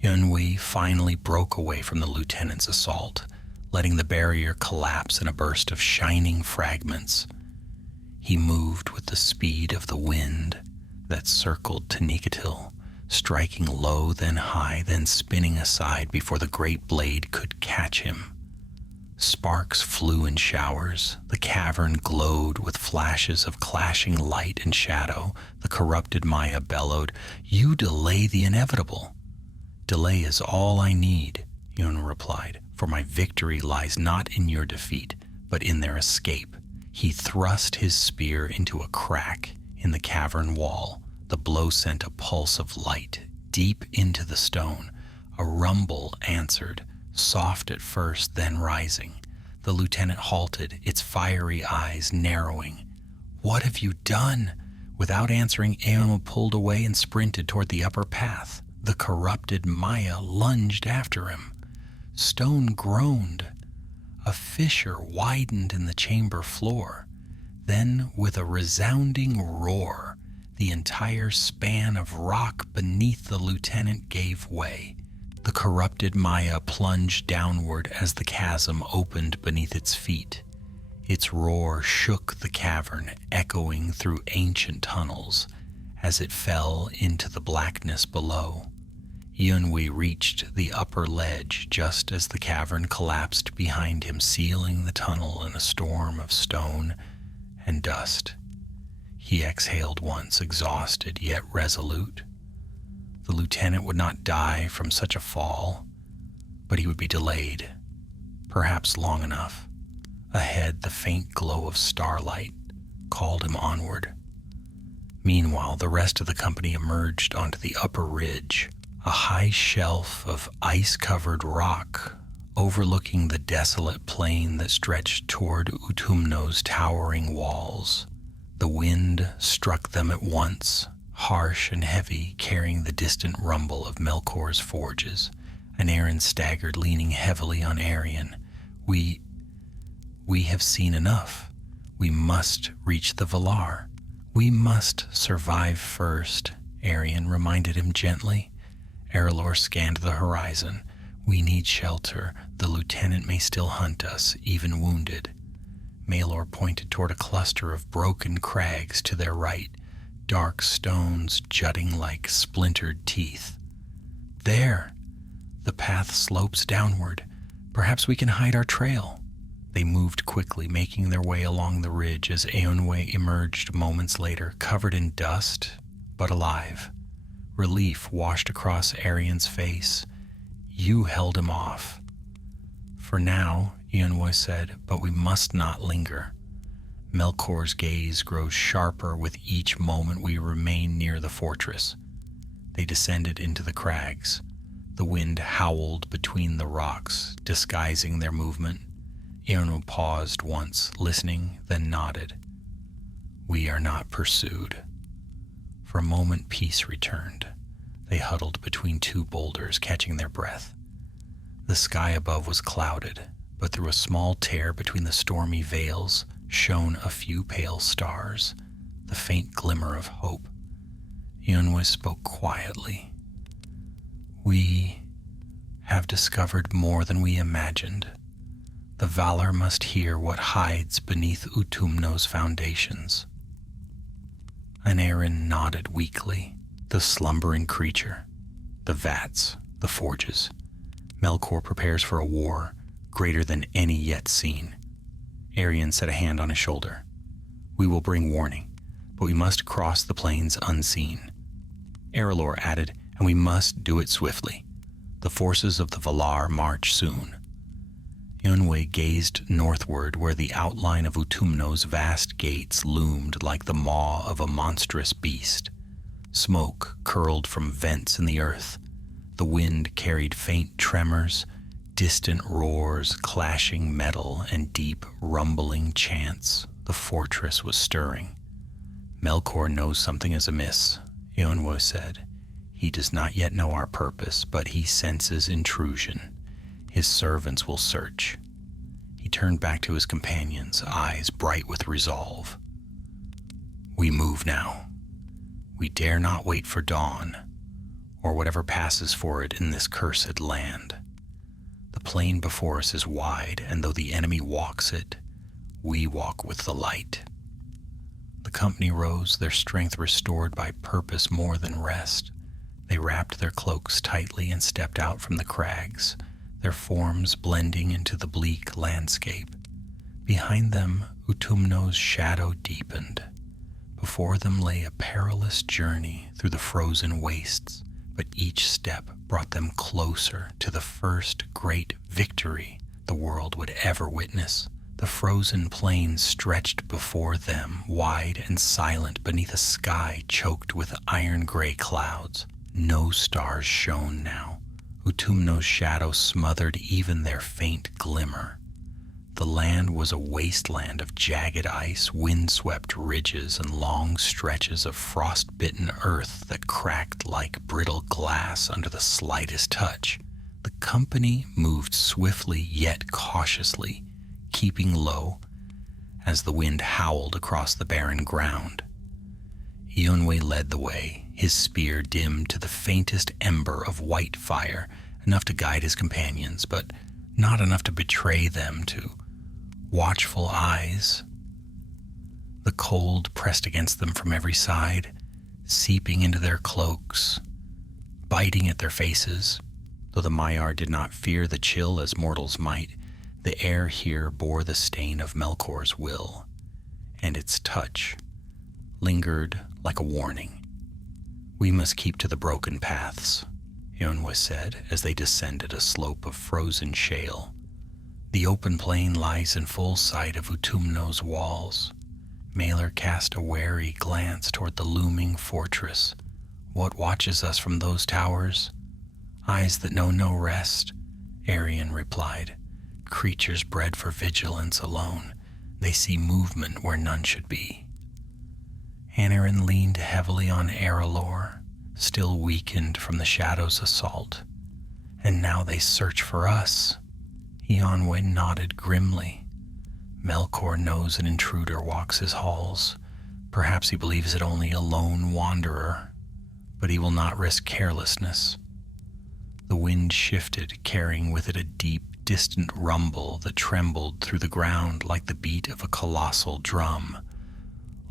Eunwoo finally broke away from the lieutenant's assault, letting the barrier collapse in a burst of shining fragments. He moved with the speed of the wind that circled Tenikatil, striking low, then high, then spinning aside before the great blade could catch him. Sparks flew in showers. The cavern glowed with flashes of clashing light and shadow. The corrupted Maya bellowed, "You delay the inevitable." "Delay is all I need," Yun replied, "for my victory lies not in your defeat, but in their escape." He thrust his spear into a crack in the cavern wall. The blow sent a pulse of light deep into the stone. A rumble answered, soft at first, then rising. The lieutenant halted, its fiery eyes narrowing. "What have you done?" Without answering, Eunwoo pulled away and sprinted toward the upper path. The corrupted Maya lunged after him. Stone groaned. A fissure widened in the chamber floor. Then, with a resounding roar, the entire span of rock beneath the lieutenant gave way. The corrupted Maya plunged downward as the chasm opened beneath its feet. Its roar shook the cavern, echoing through ancient tunnels as it fell into the blackness below. Eunwoo reached the upper ledge just as the cavern collapsed behind him, sealing the tunnel in a storm of stone and dust. He exhaled once, exhausted yet resolute. The lieutenant would not die from such a fall, but he would be delayed, perhaps long enough. Ahead, the faint glow of starlight called him onward. Meanwhile, the rest of the company emerged onto the upper ridge, a high shelf of ice-covered rock overlooking the desolate plain that stretched toward Utumno's towering walls. The wind struck them at once, harsh and heavy, carrying the distant rumble of Melkor's forges. And Aaron staggered, leaning heavily on Arian. We have seen enough. We must reach the Valar. We must survive first, Arian reminded him gently. Arelor scanned the horizon. We need shelter. The lieutenant may still hunt us, even wounded. Maelor pointed toward a cluster of broken crags to their right, dark stones jutting like splintered teeth. There! The path slopes downward. Perhaps we can hide our trail. They moved quickly, making their way along the ridge as Eönwë emerged moments later, covered in dust, but alive. Relief washed across Arian's face. You held him off. For now, Eönwë said, but we must not linger. Melkor's gaze grows sharper with each moment we remain near the fortress. They descended into the crags. The wind howled between the rocks, disguising their movement. Eönwë paused once, listening, then nodded. We are not pursued. For a moment, peace returned. They huddled between two boulders, catching their breath. The sky above was clouded, but through a small tear between the stormy veils shone a few pale stars, the faint glimmer of hope. Eönwë spoke quietly. We have discovered more than we imagined. The Valar must hear what hides beneath Utumno's foundations. And Aaron nodded weakly. The slumbering creature, the vats, the forges. Melkor prepares for a war greater than any yet seen. Arian set a hand on his shoulder. We will bring warning, but we must cross the plains unseen. Arelor added, and we must do it swiftly. The forces of the Valar march soon. Eönwë gazed northward where the outline of Utumno's vast gates loomed like the maw of a monstrous beast. Smoke curled from vents in the earth. The wind carried faint tremors, distant roars, clashing metal, and deep, rumbling chants. The fortress was stirring. Melkor knows something is amiss, Eönwë said. He does not yet know our purpose, but he senses intrusion. His servants will search. He turned back to his companions, eyes bright with resolve. We move now. We dare not wait for dawn, or whatever passes for it in this cursed land. The plain before us is wide, and though the enemy walks it, we walk with the light. The company rose, their strength restored by purpose more than rest. They wrapped their cloaks tightly and stepped out from the crags, their forms blending into the bleak landscape. Behind them, Utumno's shadow deepened. Before them lay a perilous journey through the frozen wastes, but each step brought them closer to the first great victory the world would ever witness. The frozen plain stretched before them, wide and silent beneath a sky choked with iron-gray clouds. No stars shone now. Utumno's shadow smothered even their faint glimmer. The land was a wasteland of jagged ice, wind-swept ridges, and long stretches of frost-bitten earth that cracked like brittle glass under the slightest touch. The company moved swiftly yet cautiously, keeping low as the wind howled across the barren ground. Eönwë led the way, his spear dimmed to the faintest ember of white fire, enough to guide his companions, but not enough to betray them to watchful eyes. The cold pressed against them from every side, seeping into their cloaks, biting at their faces. Though the Maiar did not fear the chill as mortals might, the air here bore the stain of Melkor's will, and its touch lingered like a warning. "We must keep to the broken paths," Eonwe said as they descended a slope of frozen shale. "The open plain lies in full sight of Utumno's walls." Malor cast a wary glance toward the looming fortress. "What watches us from those towers?" "Eyes that know no rest," Arian replied. "Creatures bred for vigilance alone. They see movement where none should be." Aneurin leaned heavily on Arelor, still weakened from the shadow's assault. "And now they search for us." Eonwe nodded grimly. "Melkor knows an intruder walks his halls. Perhaps he believes it only a lone wanderer, but he will not risk carelessness." The wind shifted, carrying with it a deep, distant rumble that trembled through the ground like the beat of a colossal drum.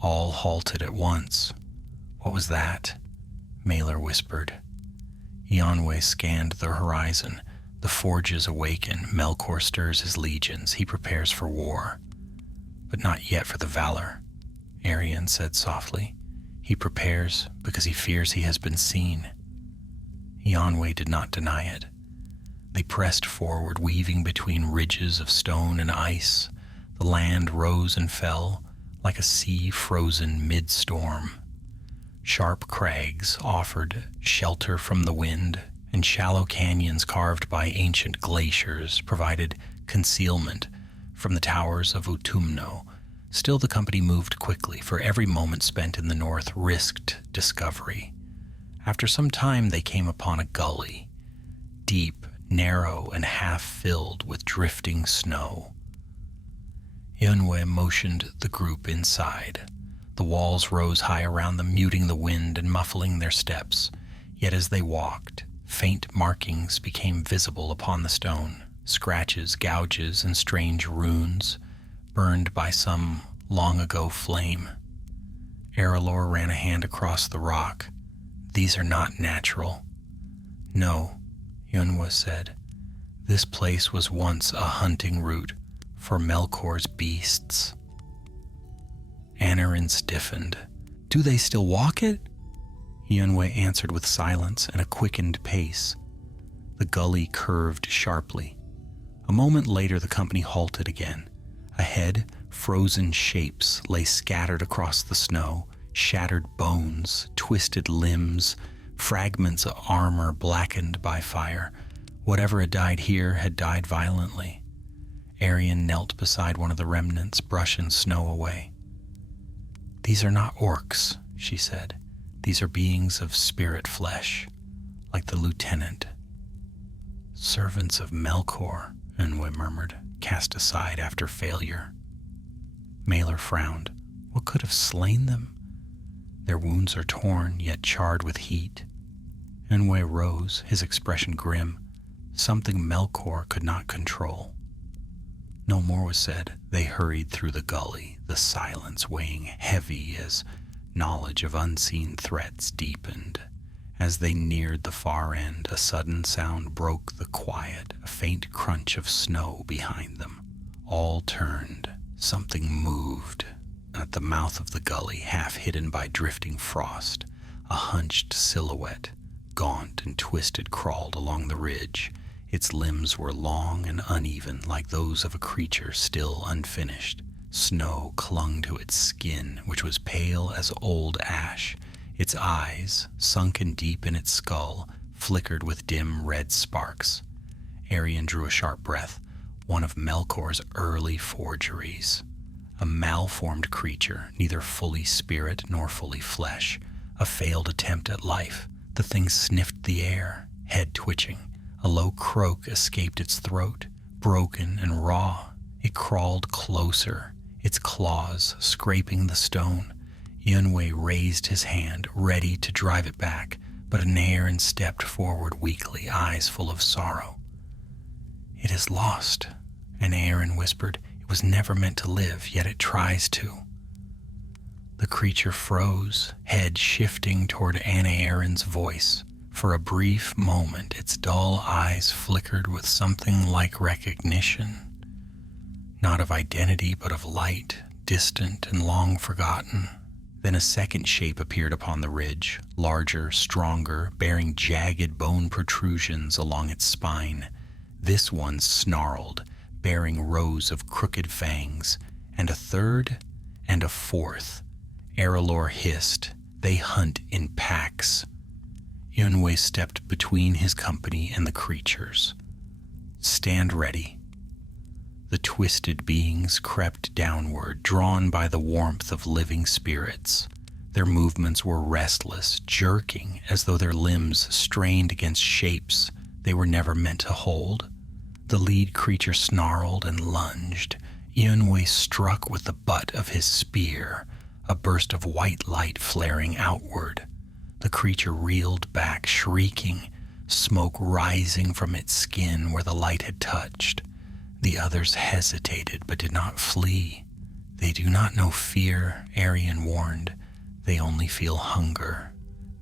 All halted at once. "What was that?" Malor whispered. Eonwe scanned the horizon. "The forges awaken. Melkor stirs his legions. He prepares for war." "But not yet for the valor," Arian said softly. "He prepares because he fears he has been seen." Eonwe did not deny it. They pressed forward, weaving between ridges of stone and ice. The land rose and fell like a sea frozen mid-storm. Sharp crags offered shelter from the wind, and shallow canyons carved by ancient glaciers provided concealment from the towers of Utumno. Still, the company moved quickly, for every moment spent in the north risked discovery. After some time, they came upon a gully, deep, narrow, and half-filled with drifting snow. Eonwe motioned the group inside. The walls rose high around them, muting the wind and muffling their steps. Yet as they walked, faint markings became visible upon the stone, scratches, gouges, and strange runes, burned by some long-ago flame. Arelor ran a hand across the rock. "These are not natural." "No," Eonwe said. "This place was once a hunting route for Melkor's beasts." Aneurin stiffened. "Do they still walk it?" Eonwe answered with silence and a quickened pace. The gully curved sharply. A moment later, the company halted again. Ahead, frozen shapes lay scattered across the snow, shattered bones, twisted limbs, fragments of armor blackened by fire. Whatever had died here had died violently. Arian knelt beside one of the remnants, brushing snow away. "These are not orcs," she said. "These are beings of spirit flesh, like the lieutenant." "Servants of Melkor," Eonwe murmured, cast aside after failure. Malor frowned. "What could have slain them? Their wounds are torn, yet charred with heat." Eonwe rose, his expression grim. Something Melkor could not control. No more was said. They hurried through the gully, the silence weighing heavy as knowledge of unseen threats deepened. As they neared the far end, a sudden sound broke the quiet, a faint crunch of snow behind them. All turned. Something moved. At the mouth of the gully, half hidden by drifting frost, a hunched silhouette, gaunt and twisted, crawled along the ridge. Its limbs were long and uneven, like those of a creature still unfinished. Snow clung to its skin, which was pale as old ash. Its eyes, sunken deep in its skull, flickered with dim red sparks. Arian drew a sharp breath. One of Melkor's early forgeries. A malformed creature, neither fully spirit nor fully flesh. A failed attempt at life. The thing sniffed the air, head twitching. A low croak escaped its throat, broken and raw. It crawled closer, its claws scraping the stone. Eonwe raised his hand, ready to drive it back, but Aneurin stepped forward weakly, eyes full of sorrow. "It is lost," Aneurin whispered. "It was never meant to live, yet it tries to." The creature froze, head shifting toward Aneurin's voice. For a brief moment, its dull eyes flickered with something like recognition. Not of identity, but of light, distant and long forgotten. Then a second shape appeared upon the ridge, larger, stronger, bearing jagged bone protrusions along its spine. This one snarled, bearing rows of crooked fangs, and a third and a fourth. Aralor hissed, "They hunt in packs." Yunwei stepped between his company and the creatures. "Stand ready." The twisted beings crept downward, drawn by the warmth of living spirits. Their movements were restless, jerking as though their limbs strained against shapes they were never meant to hold. The lead creature snarled and lunged. Yunwei struck with the butt of his spear, a burst of white light flaring outward. The creature reeled back, shrieking, smoke rising from its skin where the light had touched. The others hesitated but did not flee. "They do not know fear," Arian warned. "They only feel hunger.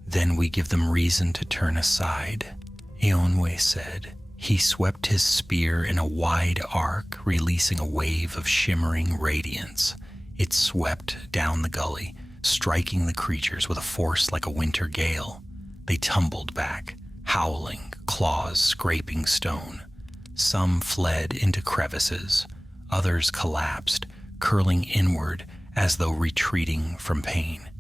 Then we give them reason to turn aside," Eonwë said. He swept his spear in a wide arc, releasing a wave of shimmering radiance. It swept down the gully, striking the creatures with a force like a winter gale. They tumbled back, howling, claws scraping stone. Some fled into crevices. Others collapsed, curling inward as though retreating from pain.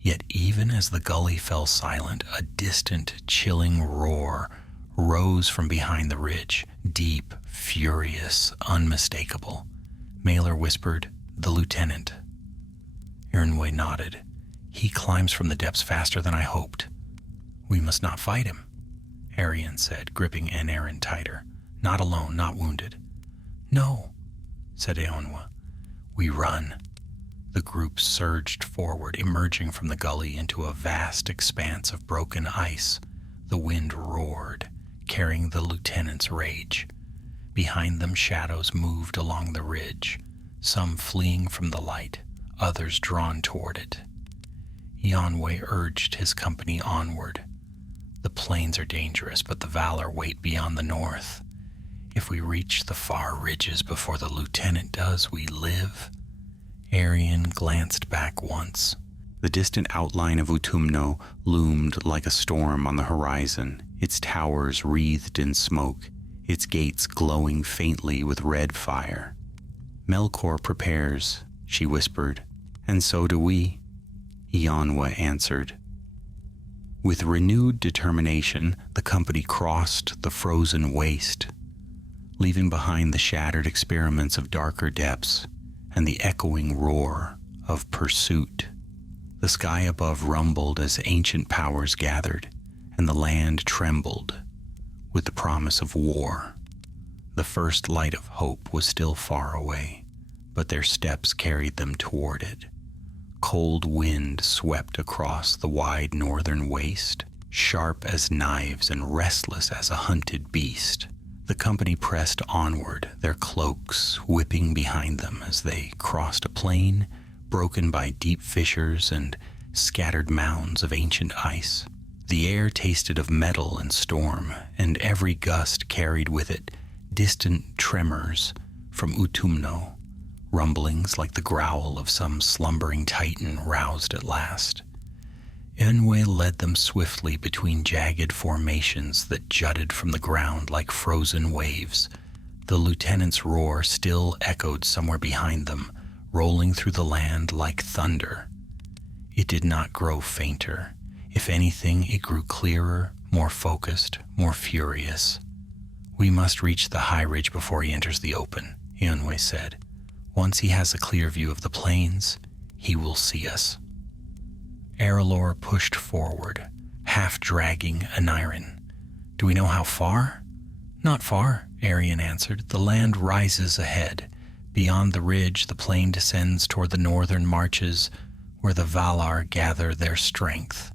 Yet even as the gully fell silent, a distant, chilling roar rose from behind the ridge, deep, furious, unmistakable. Malor whispered, "The lieutenant." Ernwë nodded. "He climbs from the depths faster than I hoped." "We must not fight him," Arian said, gripping Aneurin tighter. "Not alone, not wounded." "No," said Eonwë. "We run." The group surged forward, emerging from the gully into a vast expanse of broken ice. The wind roared, carrying the lieutenant's rage. Behind them, shadows moved along the ridge, some fleeing from the light, others drawn toward it. Eonwë urged his company onward. "The plains are dangerous, but the valor wait beyond the north. If we reach the far ridges before the lieutenant does, we live." Arian glanced back once. The distant outline of Utumno loomed like a storm on the horizon, its towers wreathed in smoke, its gates glowing faintly with red fire. "Melkor prepares," she whispered. "And so do we," Eonwë answered. With renewed determination, the company crossed the frozen waste, leaving behind the shattered experiments of darker depths and the echoing roar of pursuit. The sky above rumbled as ancient powers gathered, and the land trembled with the promise of war. The first light of hope was still far away, but their steps carried them toward it. Cold wind swept across the wide northern waste, sharp as knives and restless as a hunted beast. The company pressed onward, their cloaks whipping behind them as they crossed a plain broken by deep fissures and scattered mounds of ancient ice. The air tasted of metal and storm, and every gust carried with it distant tremors from Utumno, rumblings like the growl of some slumbering titan roused at last. Enwë led them swiftly between jagged formations that jutted from the ground like frozen waves. The lieutenant's roar still echoed somewhere behind them, rolling through the land like thunder. It did not grow fainter. If anything, it grew clearer, more focused, more furious. "We must reach the high ridge before he enters the open," Eonwë said. "Once he has a clear view of the plains, he will see us." Aralor pushed forward, half dragging Aneurin. "Do we know how far?" "Not far," Arian answered. "The land rises ahead. Beyond the ridge, the plain descends toward the northern marches, where the Valar gather their strength."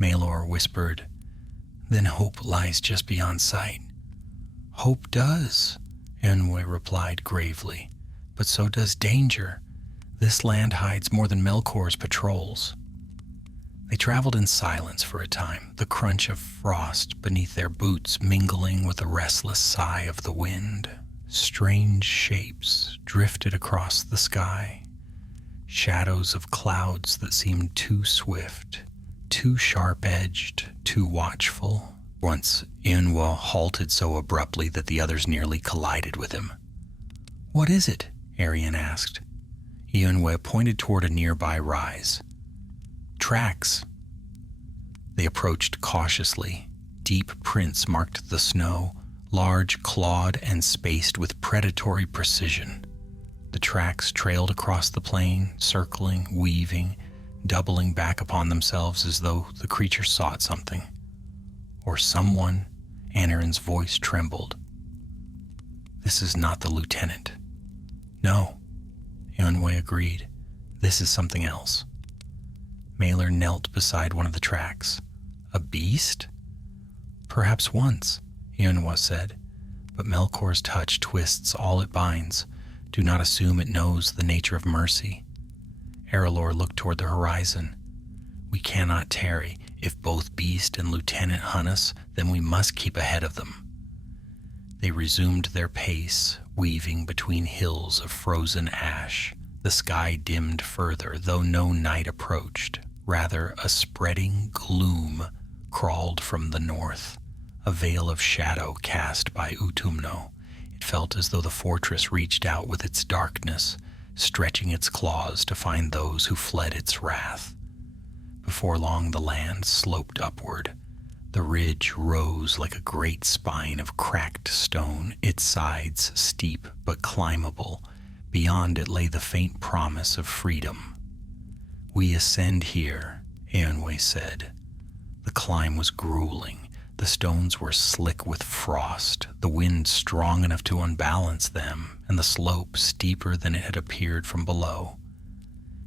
Malor whispered, "Then hope lies just beyond sight." "Hope does," Enwë replied gravely, "but so does danger. This land hides more than Melkor's patrols." They traveled in silence for a time, the crunch of frost beneath their boots mingling with the restless sigh of the wind. Strange shapes drifted across the sky, shadows of clouds that seemed too swift, too sharp-edged, too watchful. Once, Eunwoo halted so abruptly that the others nearly collided with him. "What is it?" Arian asked. Eunwoo pointed toward a nearby rise. "Tracks." They approached cautiously. Deep prints marked the snow, large, clawed, and spaced with predatory precision. The tracks trailed across the plain, circling, weaving, doubling back upon themselves as though the creature sought something. Or someone. Anarin's voice trembled. "This is not the lieutenant." "No," Eunwoo agreed. "This is something else." Mailer knelt beside one of the tracks. "A beast?" "Perhaps once," Eunwoo said, "but Melkor's touch twists all it binds. Do not assume it knows the nature of mercy." Aralor looked toward the horizon. "We cannot tarry. If both beast and lieutenant hunt us, then we must keep ahead of them." They resumed their pace, weaving between hills of frozen ash. The sky dimmed further, though no night approached. Rather, a spreading gloom crawled from the north, a veil of shadow cast by Utumno. It felt as though the fortress reached out with its darkness, stretching its claws to find those who fled its wrath. Before long, the land sloped upward. The ridge rose like a great spine of cracked stone, its sides steep but climbable. Beyond it lay the faint promise of freedom. "We ascend here," Eunwoo said. The climb was grueling. The stones were slick with frost, the wind strong enough to unbalance them, and the slope steeper than it had appeared from below.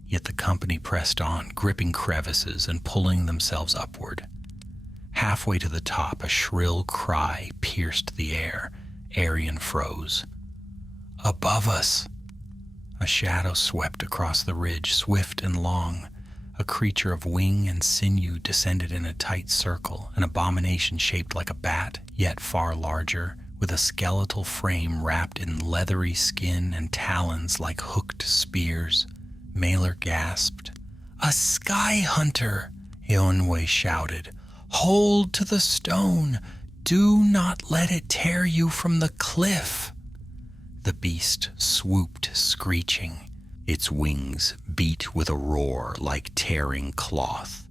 Yet the company pressed on, gripping crevices and pulling themselves upward. Halfway to the top, a shrill cry pierced the air. Arian froze. "Above us!" A shadow swept across the ridge, swift and long. A creature of wing and sinew descended in a tight circle, an abomination shaped like a bat, yet far larger, with a skeletal frame wrapped in leathery skin and talons like hooked spears. Mailer gasped. "A sky hunter!" Eunwoo shouted. "Hold to the stone! Do not let it tear you from the cliff!" The beast swooped, screeching. Its wings beat with a roar like tearing cloth.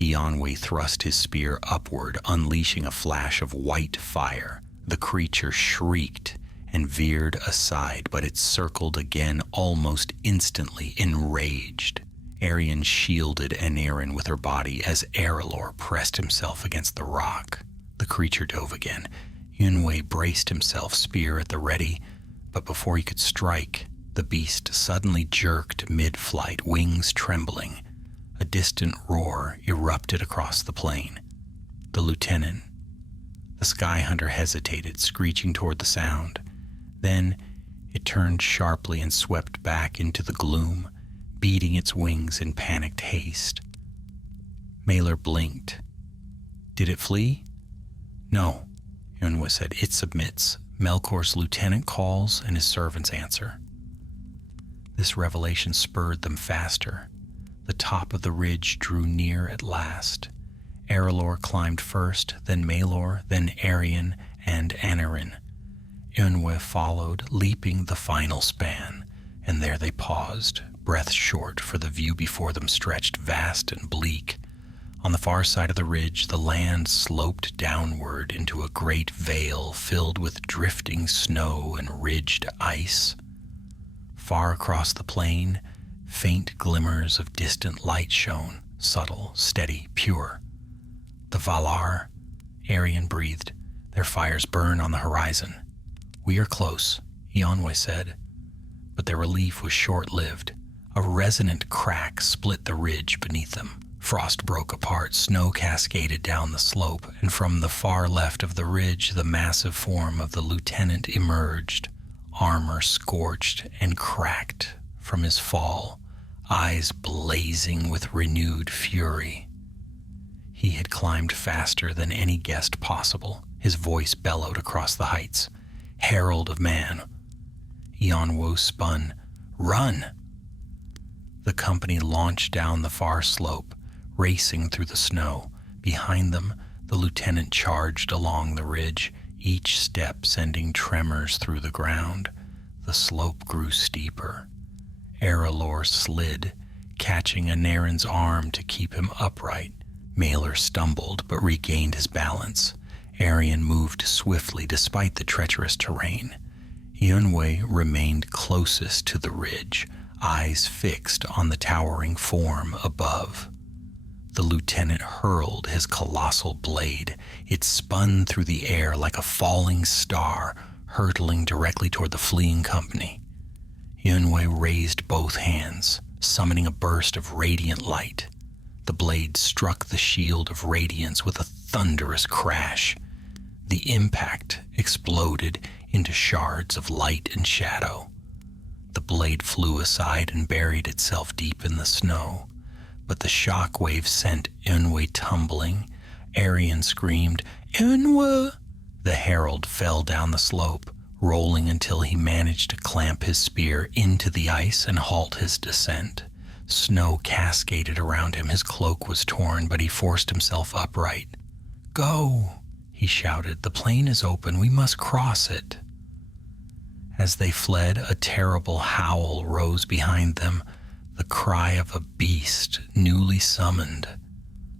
Eunwoo thrust his spear upward, unleashing a flash of white fire. The creature shrieked and veered aside, but it circled again almost instantly, enraged. Arian shielded Anarin with her body as Aralor pressed himself against the rock. The creature dove again. Eunwoo braced himself, spear at the ready, but before he could strike, the beast suddenly jerked mid-flight, wings trembling. A distant roar erupted across the plain. The lieutenant. The sky hunter hesitated, screeching toward the sound. Then it turned sharply and swept back into the gloom, beating its wings in panicked haste. Mailer blinked. "Did it flee?" "No," Eunwoo said. "It submits. Melkor's lieutenant calls and his servants answer." This revelation spurred them faster. The top of the ridge drew near at last. Aralor climbed first, then Maelor, then Arian, and Anarin. Eunwoo followed, leaping the final span, and there they paused, breath short, for the view before them stretched vast and bleak. On the far side of the ridge, the land sloped downward into a great vale filled with drifting snow and ridged ice. Far across the plain, faint glimmers of distant light shone, subtle, steady, pure. "The Valar," Arian breathed. "Their fires burn on the horizon." "We are close," Eunwoo said. But their relief was short-lived. A resonant crack split the ridge beneath them. Frost broke apart, snow cascaded down the slope, and from the far left of the ridge the massive form of the lieutenant emerged, armor scorched and cracked from his fall, eyes blazing with renewed fury. He had climbed faster than any guessed possible. His voice bellowed across the heights. "Herald of man!" Eunwoo spun. "Run!" The company launched down the far slope, racing through the snow. Behind them, the lieutenant charged along the ridge, each step sending tremors through the ground. The slope grew steeper. Arelor slid, catching Anarin's arm to keep him upright. Maelor stumbled but regained his balance. Arion moved swiftly despite the treacherous terrain. Eonwe remained closest to the ridge, eyes fixed on the towering form above. The lieutenant hurled his colossal blade. It spun through the air like a falling star, hurtling directly toward the fleeing company. Eonwe raised both hands, summoning a burst of radiant light. The blade struck the shield of radiance with a thunderous crash. The impact exploded into shards of light and shadow. The blade flew aside and buried itself deep in the snow. But the shock wave sent Eonwe tumbling. Arion screamed, "Eonwe!" The herald fell down the slope, rolling until he managed to clamp his spear into the ice and halt his descent. Snow cascaded around him. His cloak was torn, but he forced himself upright. "Go!" he shouted. "The plain is open. We must cross it." As they fled, a terrible howl rose behind them. The cry of a beast newly summoned.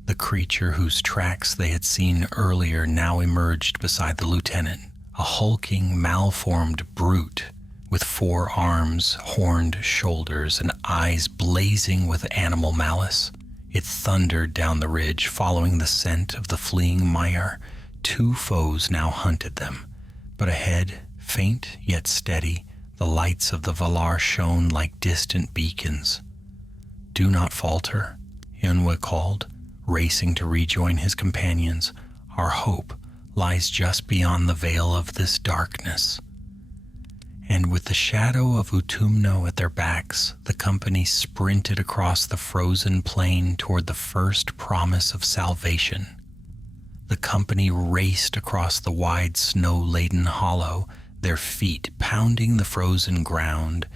The creature whose tracks they had seen earlier now emerged beside the lieutenant, a hulking, malformed brute with 4 arms, horned shoulders, and eyes blazing with animal malice. It thundered down the ridge, following the scent of the fleeing mire. 2 foes now hunted them, but ahead, faint yet steady, the lights of the Valar shone like distant beacons. "Do not falter," Eonwe called, racing to rejoin his companions. "Our hope lies just beyond the veil of this darkness." And with the shadow of Utumno at their backs, the company sprinted across the frozen plain toward the first promise of salvation. The company raced across the wide snow-laden hollow, their feet pounding the frozen ground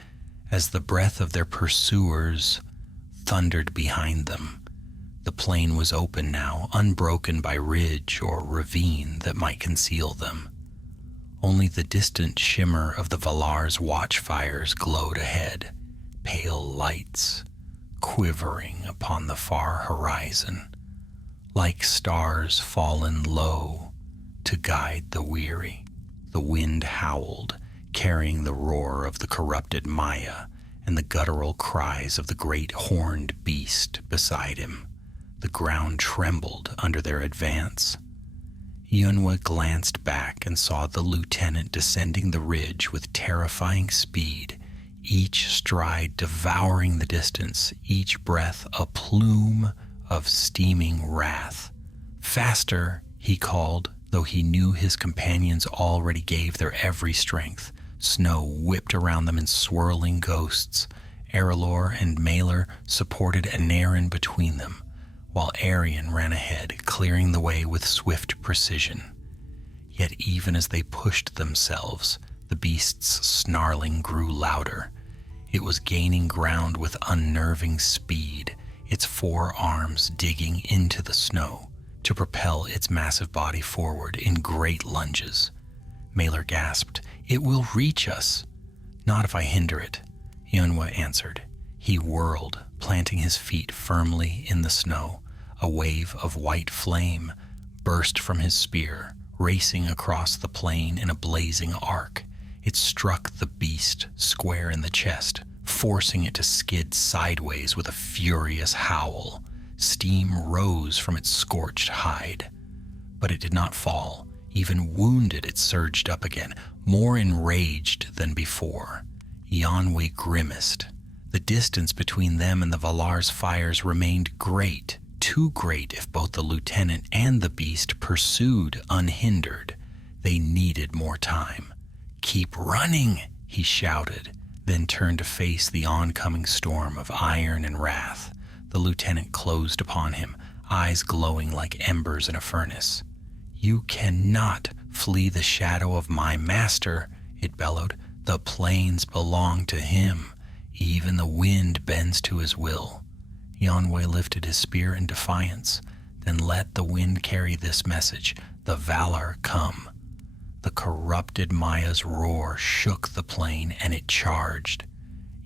as the breath of their pursuers thundered behind them. The plain was open now, unbroken by ridge or ravine that might conceal them. Only the distant shimmer of the Valar's watchfires glowed ahead, pale lights quivering upon the far horizon, like stars fallen low to guide the weary. The wind howled, carrying the roar of the corrupted Maya and the guttural cries of the great horned beast beside him. The ground trembled under their advance. Eonwe glanced back and saw the lieutenant descending the ridge with terrifying speed, each stride devouring the distance, each breath a plume of steaming wrath. "Faster!" he called, though he knew his companions already gave their every strength. Snow whipped around them in swirling ghosts. Arelor and Maelor supported Anarin between them, while Arion ran ahead, clearing the way with swift precision. Yet even as they pushed themselves, the beast's snarling grew louder. It was gaining ground with unnerving speed, its 4 arms digging into the snow to propel its massive body forward in great lunges. Maelor gasped, "It will reach us." "Not if I hinder it," Eonwe answered. He whirled, planting his feet firmly in the snow. A wave of white flame burst from his spear, racing across the plain in a blazing arc. It struck the beast square in the chest, forcing it to skid sideways with a furious howl. Steam rose from its scorched hide, but it did not fall. Even wounded, it surged up again, more enraged than before. Eonwe grimaced. The distance between them and the Valar's fires remained great, too great if both the lieutenant and the beast pursued unhindered. They needed more time. "Keep running," he shouted, then turned to face the oncoming storm of iron and wrath. The lieutenant closed upon him, eyes glowing like embers in a furnace. "You cannot flee the shadow of my master," it bellowed. "The plains belong to him." Even the wind bends to his will. Yonwe lifted his spear in defiance, then let the wind carry this message: the Valar come. The corrupted Maya's roar shook the plain, and it charged.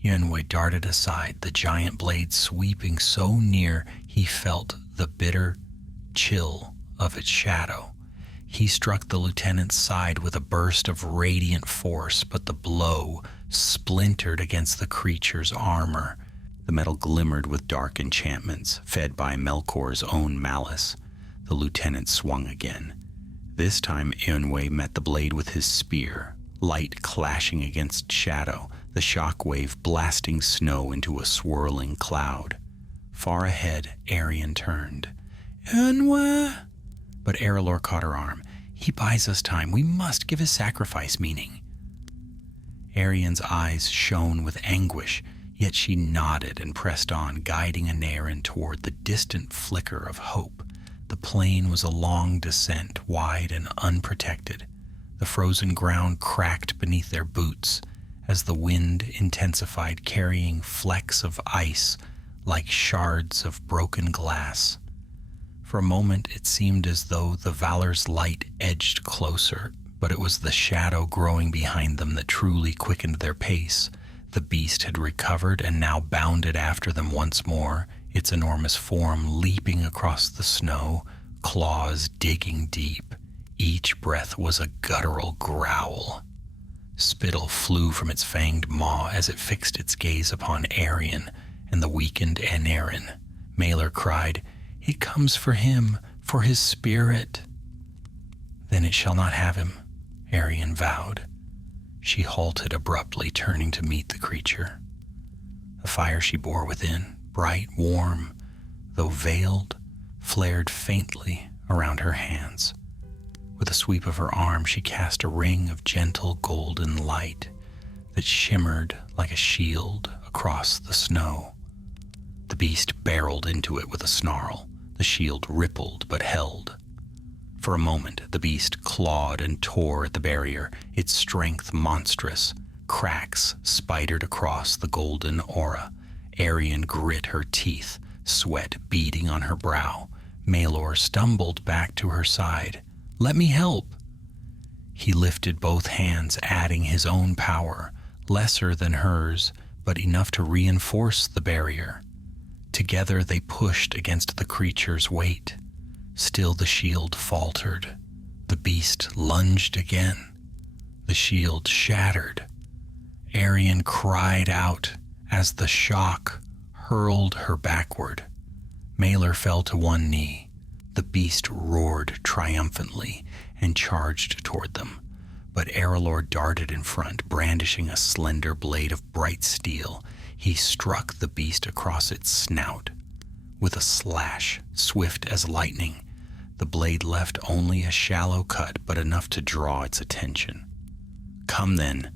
Yonwe darted aside, the giant blade sweeping so near he felt the bitter chill of its shadow. He struck the lieutenant's side with a burst of radiant force, but the blow splintered against the creature's armor. The metal glimmered with dark enchantments, fed by Melkor's own malice. The lieutenant swung again. This time Eonwë met the blade with his spear, light clashing against shadow, the shock wave blasting snow into a swirling cloud. Far ahead, Arion turned. "Eonwë!" But Arelor caught her arm. "He buys us time. We must give his sacrifice meaning." Arion's eyes shone with anguish, yet she nodded and pressed on, guiding Aneirin toward the distant flicker of hope. The plain was a long descent, wide and unprotected. The frozen ground cracked beneath their boots as the wind intensified, carrying flecks of ice like shards of broken glass. For a moment it seemed as though the Valar's light edged closer, but it was the shadow growing behind them that truly quickened their pace. The beast had recovered and now bounded after them once more, its enormous form leaping across the snow, claws digging deep. Each breath was a guttural growl. Spittle flew from its fanged maw as it fixed its gaze upon Arion and the weakened Aneirin. Maelor cried, "It comes for him, for his spirit." "Then it shall not have him," Arion vowed. She halted abruptly, turning to meet the creature. The fire she bore within, bright, warm, though veiled, flared faintly around her hands. With a sweep of her arm, she cast a ring of gentle golden light that shimmered like a shield across the snow. The beast barreled into it with a snarl. The shield rippled but held. For a moment, the beast clawed and tore at the barrier, its strength monstrous. Cracks spidered across the golden aura. Arion grit her teeth, sweat beading on her brow. Maelor stumbled back to her side. "Let me help." He lifted both hands, adding his own power, lesser than hers, but enough to reinforce the barrier. Together they pushed against the creature's weight. Still the shield faltered. The beast lunged again. The shield shattered. Arion cried out as the shock hurled her backward. Maelor fell to one knee. The beast roared triumphantly and charged toward them. But Arelor darted in front, brandishing a slender blade of bright steel. He struck the beast across its snout. With a slash, swift as lightning, the blade left only a shallow cut, but enough to draw its attention. "Come then,"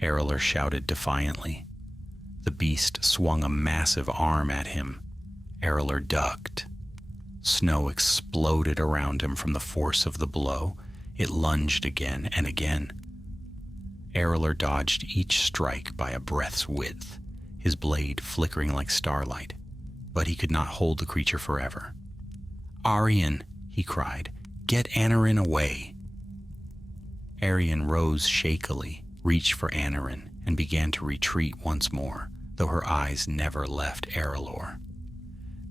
Arelor shouted defiantly. The beast swung a massive arm at him. Arelor ducked. Snow exploded around him from the force of the blow. It lunged again and again. Arelor dodged each strike by a breath's width, his blade flickering like starlight. But he could not hold the creature forever. "Arion," he cried, "get Aneirin away." Arion rose shakily, reached for Aneirin, and began to retreat once more, though her eyes never left Arelor.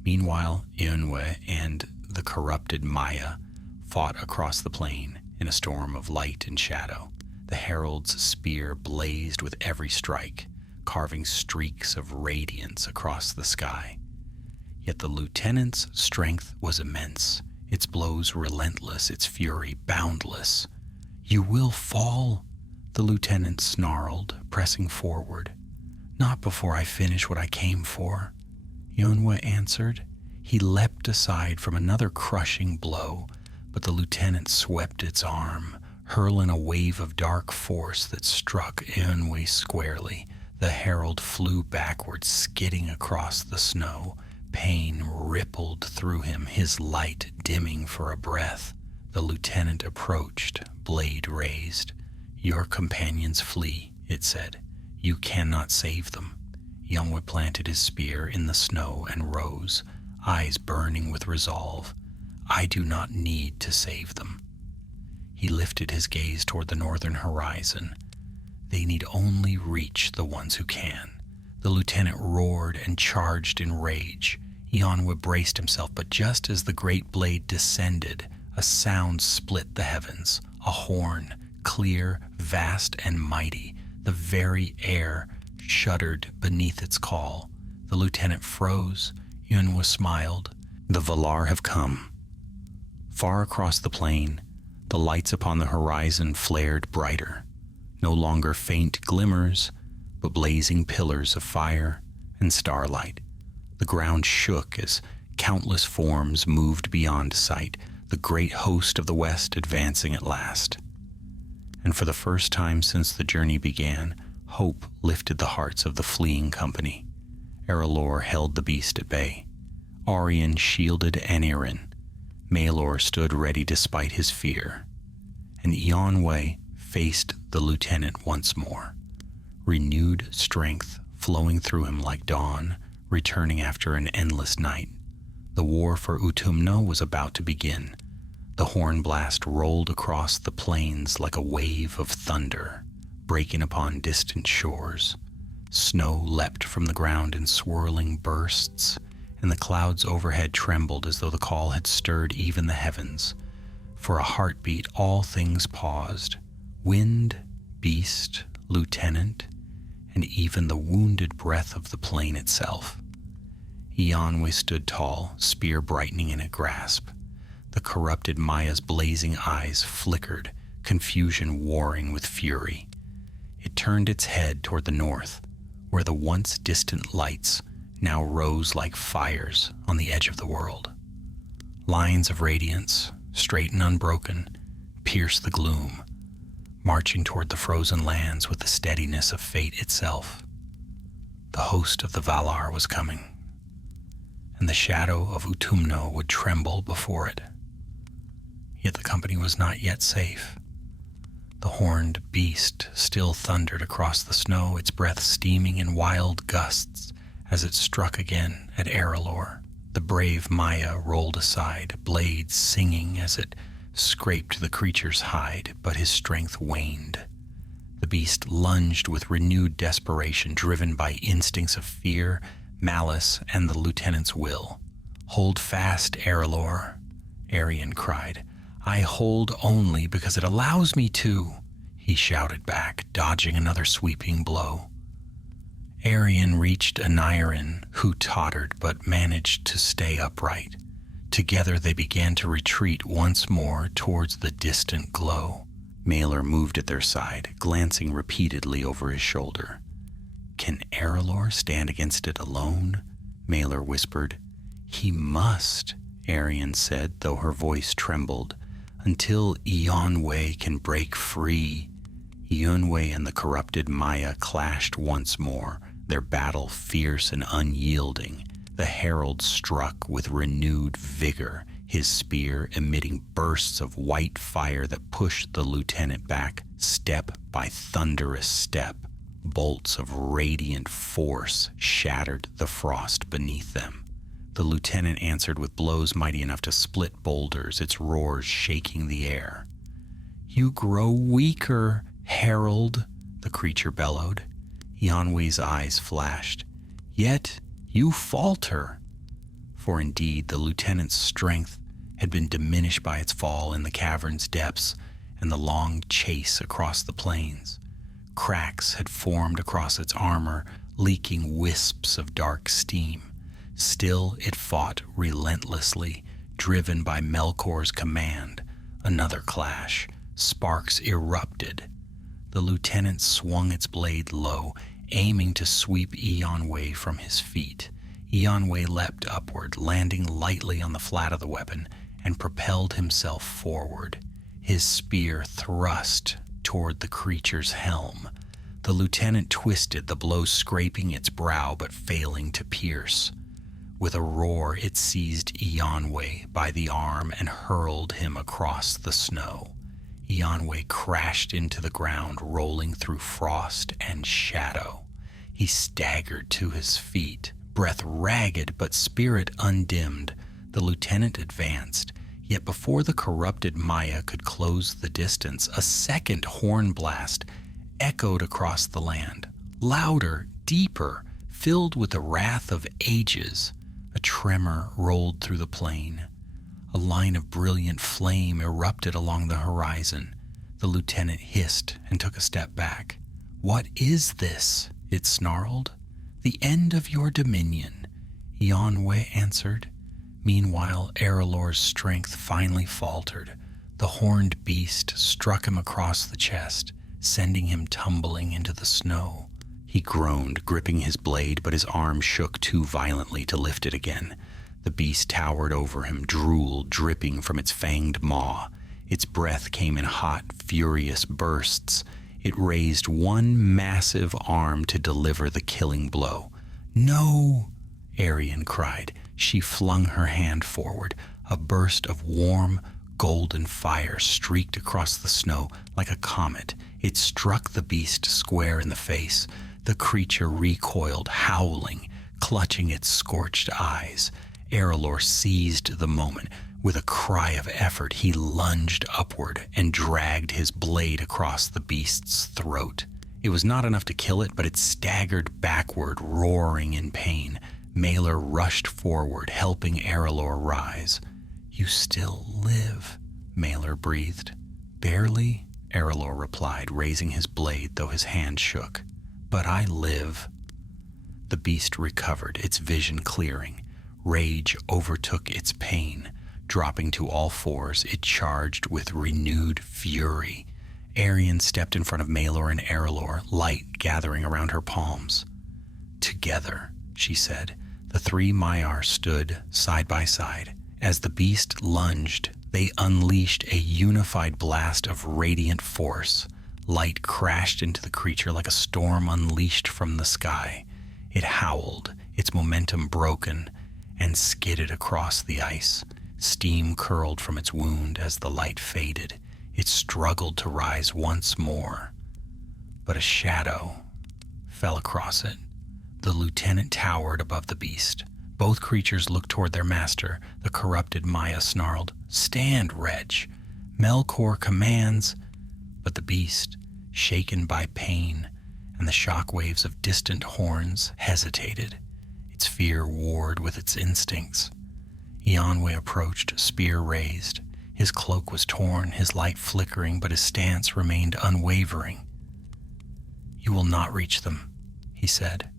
Meanwhile, Eonwë and the corrupted Maya fought across the plain in a storm of light and shadow. The herald's spear blazed with every strike, carving streaks of radiance across the sky. Yet the lieutenant's strength was immense, its blows relentless, its fury boundless. "You will fall," the lieutenant snarled, pressing forward. "Not before I finish what I came for," Eonwë answered. He leapt aside from another crushing blow, but the lieutenant swept its arm, hurling a wave of dark force that struck Eonwë squarely. The herald flew backward, skidding across the snow. Pain rippled through him, his light dimming for a breath. The lieutenant approached, blade raised. "Your companions flee," it said. "You cannot save them." Ianwe planted his spear in the snow and rose, eyes burning with resolve. I do not need to save them. He lifted his gaze toward the northern horizon. They need only reach the ones who can. The lieutenant roared and charged in rage. Ianwe braced himself, but just as the great blade descended, a sound split the heavens, a horn, clear, vast, and mighty. The very air shuddered beneath its call. The lieutenant froze. Ianwe smiled. The Valar have come. Far across the plain, the lights upon the horizon flared brighter, no longer faint glimmers, but blazing pillars of fire and starlight. The ground shook as countless forms moved beyond sight, the great host of the west advancing at last. And for the first time since the journey began, hope lifted the hearts of the fleeing company. Arelor held the beast at bay. Arien shielded Anirin. Maelor stood ready despite his fear. And Ianwe faced the lieutenant once more, renewed strength flowing through him like dawn, returning after an endless night. The war for Utumno was about to begin. The horn blast rolled across the plains like a wave of thunder, breaking upon distant shores. Snow leapt from the ground in swirling bursts, and the clouds overhead trembled as though the call had stirred even the heavens. For a heartbeat, all things paused. Wind, beast, lieutenant, and even the wounded breath of the plain itself. Ianwe stood tall, spear brightening in a grasp. The corrupted Maya's blazing eyes flickered, confusion warring with fury. It turned its head toward the north, where the once distant lights now rose like fires on the edge of the world. Lines of radiance, straight and unbroken, pierced the gloom, marching toward the frozen lands with the steadiness of fate itself. The host of the Valar was coming, and the shadow of Utumno would tremble before it. Yet the company was not yet safe. The horned beast still thundered across the snow, its breath steaming in wild gusts as it struck again at Arelor. The brave Maya rolled aside, blades singing as it scraped the creature's hide, but his strength waned. The beast lunged with renewed desperation, driven by instincts of fear, malice, and the lieutenant's will. "Hold fast, Arelor," Arien cried. "I hold only because it allows me to," he shouted back, dodging another sweeping blow. Arien reached Anirin, who tottered but managed to stay upright. Together they began to retreat once more towards the distant glow. Maelor moved at their side, glancing repeatedly over his shoulder. "Can Arelor stand against it alone?" Maelor whispered. "He must," Arien said, though her voice trembled, "until Ianwe can break free." Ianwe and the corrupted Maya clashed once more, their battle fierce and unyielding. The herald struck with renewed vigor, his spear emitting bursts of white fire that pushed the lieutenant back step by thunderous step. Bolts of radiant force shattered the frost beneath them. The lieutenant answered with blows mighty enough to split boulders, its roars shaking the air. "You grow weaker, herald," the creature bellowed. Ianwe's eyes flashed. "Yet you falter." For indeed the lieutenant's strength had been diminished by its fall in the cavern's depths and the long chase across the plains. Cracks had formed across its armor, leaking wisps of dark steam. Still it fought relentlessly, driven by Melkor's command. Another clash. Sparks erupted. The lieutenant swung its blade low, aiming to sweep Ianwe from his feet. Ianwe leapt upward, landing lightly on the flat of the weapon, and propelled himself forward. His spear thrust toward the creature's helm. The lieutenant twisted, the blow scraping its brow but failing to pierce. With a roar, it seized Ianwe by the arm and hurled him across the snow. Ianwe crashed into the ground, rolling through frost and shadow. He staggered to his feet, breath ragged but spirit undimmed. The lieutenant advanced, yet before the corrupted Maya could close the distance, a second horn blast echoed across the land, louder, deeper, filled with the wrath of ages. A tremor rolled through the plain. A line of brilliant flame erupted along the horizon. The lieutenant hissed and took a step back. "What is this?" it snarled. "The end of your dominion," Ianwe answered. Meanwhile, Erelor's strength finally faltered. The horned beast struck him across the chest, sending him tumbling into the snow. He groaned, gripping his blade, but his arm shook too violently to lift it again. The beast towered over him, drool dripping from its fanged maw. Its breath came in hot, furious bursts. It raised one massive arm to deliver the killing blow. "No!" Arian cried. She flung her hand forward. A burst of warm, golden fire streaked across the snow like a comet. It struck the beast square in the face. The creature recoiled, howling, clutching its scorched eyes. Erelor seized the moment. With a cry of effort, he lunged upward and dragged his blade across the beast's throat. It was not enough to kill it, but it staggered backward, roaring in pain. Malor rushed forward, helping Erelor rise. "You still live," Malor breathed. "Barely," Erelor replied, raising his blade, though his hand shook. "But I live." The beast recovered, its vision clearing. Rage overtook its pain. Dropping to all fours, it charged with renewed fury. Arian stepped in front of Malor and Erelor, light gathering around her palms. "Together," she said. The three Maiar stood side by side. As the beast lunged, they unleashed a unified blast of radiant force. Light crashed into the creature like a storm unleashed from the sky. It howled, its momentum broken, and skidded across the ice. Steam curled from its wound as the light faded. It struggled to rise once more, but a shadow fell across it. The lieutenant towered above the beast. Both creatures looked toward their master. The corrupted Maya snarled, "Stand, wretch! Melkor commands." But the beast, shaken by pain and the shockwaves of distant horns, hesitated. Its fear warred with its instincts. Ianwe approached, spear raised. His cloak was torn, his light flickering, but his stance remained unwavering. "You will not reach them," he said.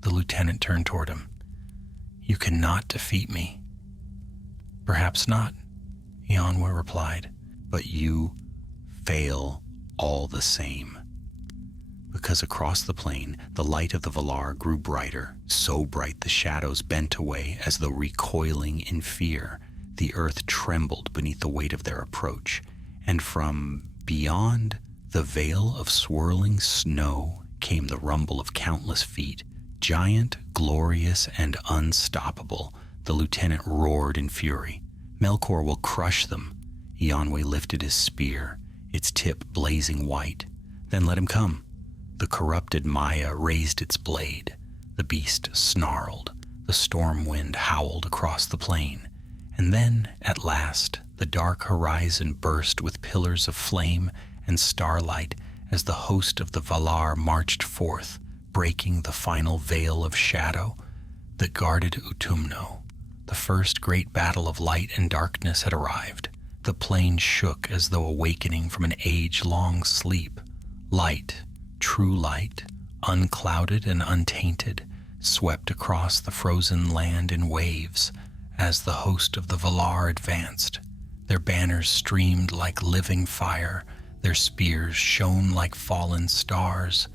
The lieutenant turned toward him. "You cannot defeat me." "Perhaps not," Ianwe replied, "but you fail all the same." Because across the plain, the light of the Valar grew brighter, so bright the shadows bent away as though recoiling in fear. The earth trembled beneath the weight of their approach, and from beyond the veil of swirling snow came the rumble of countless feet. Giant, glorious, and unstoppable, the lieutenant roared in fury. "Melkor will crush them." Ianwe lifted his spear, its tip blazing white. "Then let him come." The corrupted Maya raised its blade. The beast snarled. The storm wind howled across the plain. And then, at last, the dark horizon burst with pillars of flame and starlight as the host of the Valar marched forth, breaking the final veil of shadow that guarded Utumno. The first great battle of light and darkness had arrived. The plain shook as though awakening from an age-long sleep. Light, true light, unclouded and untainted, swept across the frozen land in waves as the host of the Valar advanced. Their banners streamed like living fire, their spears shone like fallen stars,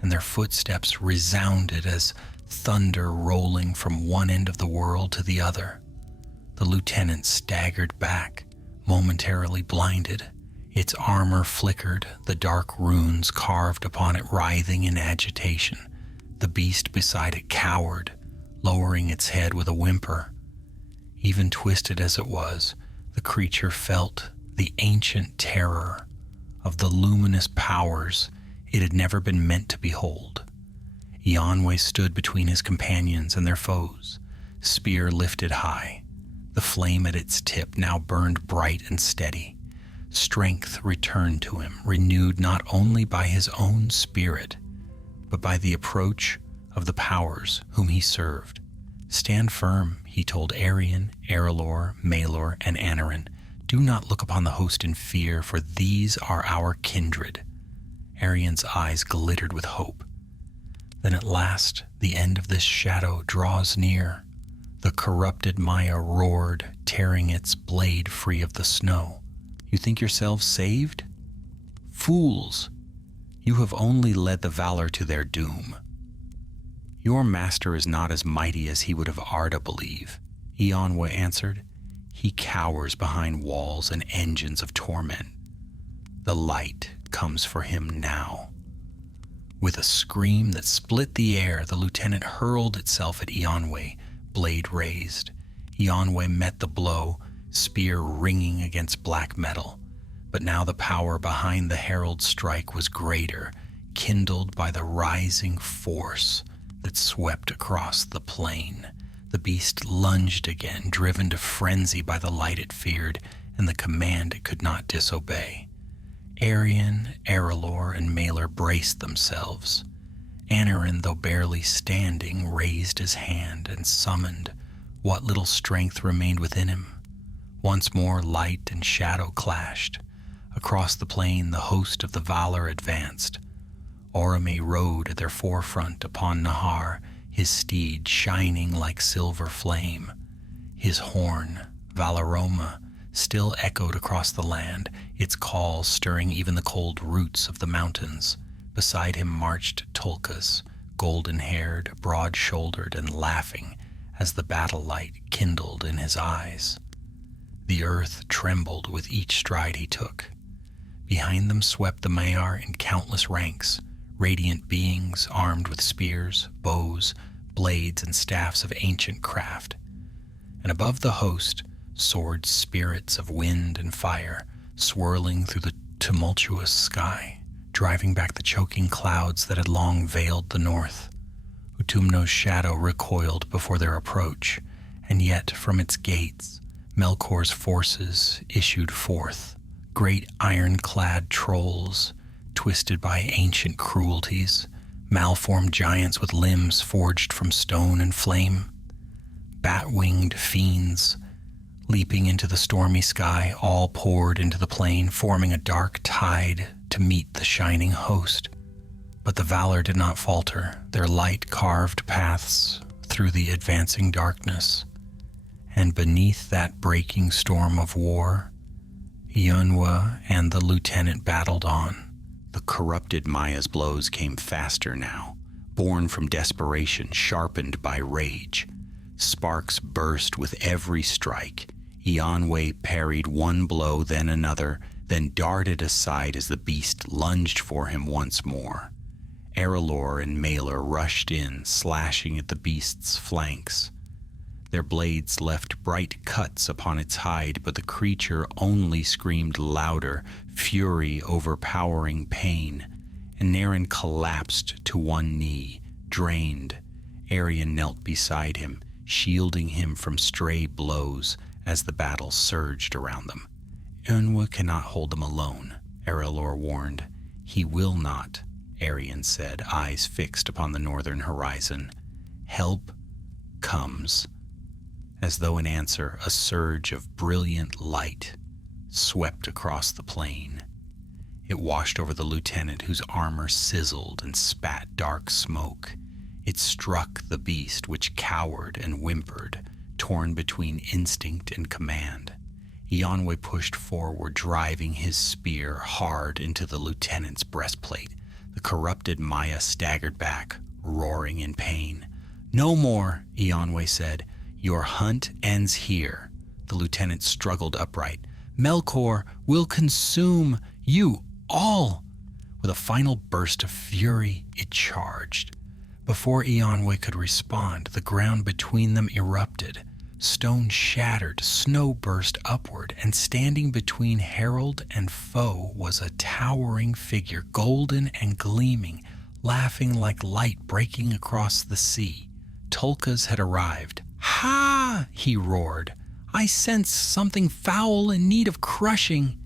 and their footsteps resounded as thunder rolling from one end of the world to the other. The lieutenant staggered back, momentarily blinded. Its armor flickered, the dark runes carved upon it writhing in agitation. The beast beside it cowered, lowering its head with a whimper. Even twisted as it was, the creature felt the ancient terror of the luminous powers it had never been meant to behold. Eonwe stood between his companions and their foes, spear lifted high. The flame at its tip now burned bright and steady. Strength returned to him, renewed not only by his own spirit, but by the approach of the powers whom he served. "Stand firm," he told Arion, Erelor, Maelor, and Aneurin. "Do not look upon the host in fear, for these are our kindred." Arion's eyes glittered with hope. Then at last the end of this shadow draws near. The corrupted Maya roared, tearing its blade free of the snow. "You think yourselves saved? Fools! You have only led the Valor to their doom. Your master is not as mighty as he would have Arda believe," Eonwe answered. "He cowers behind walls and engines of torment. The light comes for him now." With a scream that split the air, the lieutenant hurled itself at Eonwe, blade raised. Eonwe met the blow, spear ringing against black metal. But now the power behind the herald's strike was greater, kindled by the rising force that swept across the plain. The beast lunged again, driven to frenzy by the light it feared and the command it could not disobey. Arion, Erelor, and Maelor braced themselves. Aneurin, though barely standing, raised his hand and summoned what little strength remained within him. Once more light and shadow clashed. Across the plain the host of the Valor advanced. Orome rode at their forefront upon Nahar, his steed shining like silver flame. His horn, Valaroma, still echoed across the land, its call stirring even the cold roots of the mountains. Beside him marched Tolkas, golden-haired, broad-shouldered, and laughing as the battle light kindled in his eyes. The earth trembled with each stride he took. Behind them swept the Maiar in countless ranks, radiant beings armed with spears, bows, blades, and staffs of ancient craft. And above the host soared spirits of wind and fire, swirling through the tumultuous sky, driving back the choking clouds that had long veiled the north. Utumno's shadow recoiled before their approach, and yet from its gates Melkor's forces issued forth, great iron-clad trolls, twisted by ancient cruelties, malformed giants with limbs forged from stone and flame, bat-winged fiends, leaping into the stormy sky, all poured into the plain, forming a dark tide to meet the shining host. But the Valor did not falter, their light carved paths through the advancing darkness. And beneath that breaking storm of war, Eonwe and the lieutenant battled on. The corrupted Maya's blows came faster now, born from desperation, sharpened by rage. Sparks burst with every strike. Eonwe parried one blow, then another, then darted aside as the beast lunged for him once more. Erelor and Maelor rushed in, slashing at the beast's flanks. Their blades left bright cuts upon its hide, but the creature only screamed louder, fury overpowering pain. And Naren collapsed to one knee, drained. Arion knelt beside him, shielding him from stray blows as the battle surged around them. "Eonwe cannot hold them alone," Erelor warned. "He will not," Arion said, eyes fixed upon the northern horizon. "Help comes." As though in answer, a surge of brilliant light swept across the plain. It washed over the lieutenant, whose armor sizzled and spat dark smoke. It struck the beast, which cowered and whimpered, torn between instinct and command. Eonwe pushed forward, driving his spear hard into the lieutenant's breastplate. The corrupted Maya staggered back, roaring in pain. "No more," Eonwe said. "Your hunt ends here." The lieutenant struggled upright. "Melkor will consume you all." With a final burst of fury, it charged. Before Eonwe could respond, the ground between them erupted. Stone shattered, snow burst upward, and standing between herald and foe was a towering figure, golden and gleaming, laughing like light breaking across the sea. Tolkas had arrived. "Ha!" he roared. "I sense something foul in need of crushing."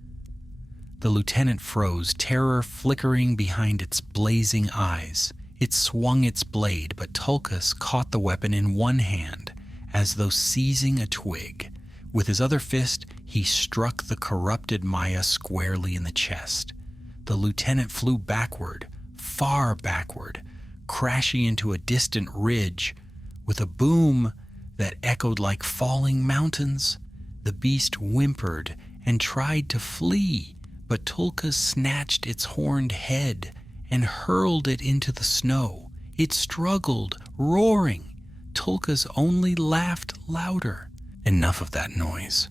The lieutenant froze, terror flickering behind its blazing eyes. It swung its blade, but Tolkas caught the weapon in one hand, as though seizing a twig. With his other fist, he struck the corrupted Maya squarely in the chest. The lieutenant flew backward, far backward, crashing into a distant ridge. With a boom that echoed like falling mountains, the beast whimpered and tried to flee, but Tolkas snatched its horned head and hurled it into the snow. It struggled, roaring. Tolkas only laughed louder. Enough of that noise.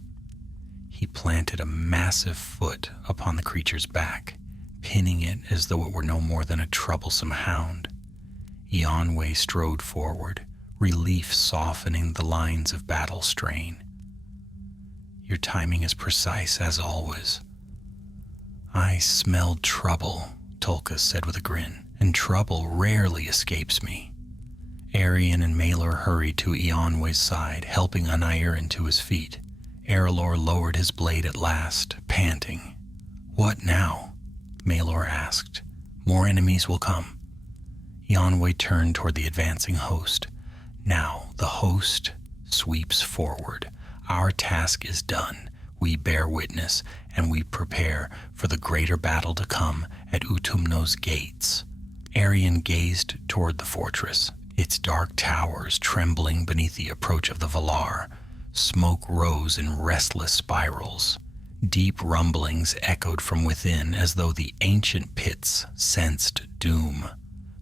He planted a massive foot upon the creature's back, pinning it as though it were no more than a troublesome hound. Eonway strode forward, relief softening the lines of battle strain. "Your timing is precise as always." "I smelled trouble," Tolkas said with a grin, "and trouble rarely escapes me." Arion and Malor hurried to Eonway's side, helping Anairin to his feet. Erelor lowered his blade at last, panting. "What now?" Malor asked. "More enemies will come." Eonway turned toward the advancing host. "Now the host sweeps forward. Our task is done. We bear witness, and we prepare for the greater battle to come at Utumno's gates." Arion gazed toward the fortress, its dark towers trembling beneath the approach of the Valar. Smoke rose in restless spirals. Deep rumblings echoed from within as though the ancient pits sensed doom.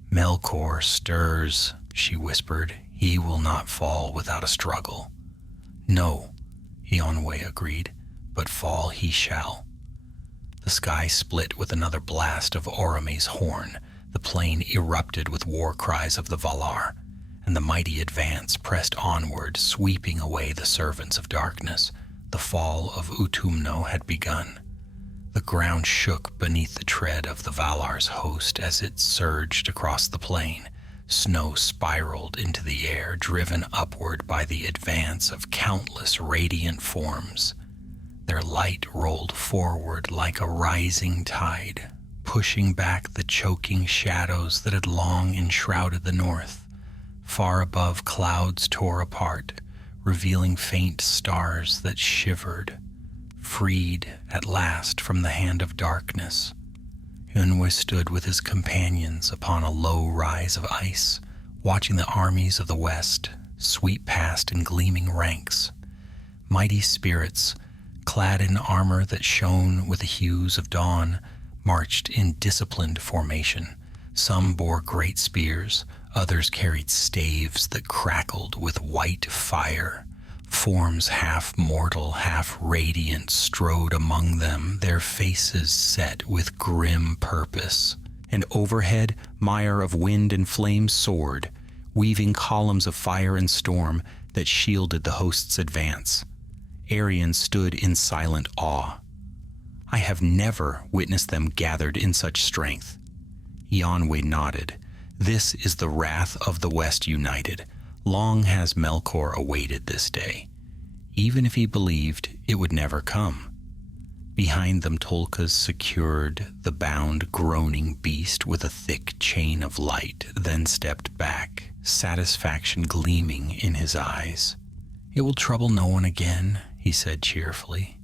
"Melkor stirs," she whispered. "He will not fall without a struggle." "No," Eonway agreed, "but fall he shall." The sky split with another blast of Orome's horn. The plain erupted with war cries of the Valar, and the mighty advance pressed onward, sweeping away the servants of darkness. The fall of Utumno had begun. The ground shook beneath the tread of the Valar's host as it surged across the plain. Snow spiraled into the air, driven upward by the advance of countless radiant forms. Their light rolled forward like a rising tide, pushing back the choking shadows that had long enshrouded the north. Far above, clouds tore apart, revealing faint stars that shivered, freed at last from the hand of darkness. Eonway stood with his companions upon a low rise of ice, watching the armies of the west sweep past in gleaming ranks. Mighty spirits, clad in armor that shone with the hues of dawn, marched in disciplined formation. Some bore great spears, others carried staves that crackled with white fire. Forms half mortal, half radiant strode among them, their faces set with grim purpose. And overhead, mire of wind and flame soared, weaving columns of fire and storm that shielded the host's advance. Arion stood in silent awe. "I have never witnessed them gathered in such strength." Eonway nodded. "This is the wrath of the West united. Long has Melkor awaited this day, even if he believed it would never come." Behind them Tolkas secured the bound, groaning beast with a thick chain of light, then stepped back, satisfaction gleaming in his eyes. "It will trouble no one again," he said cheerfully.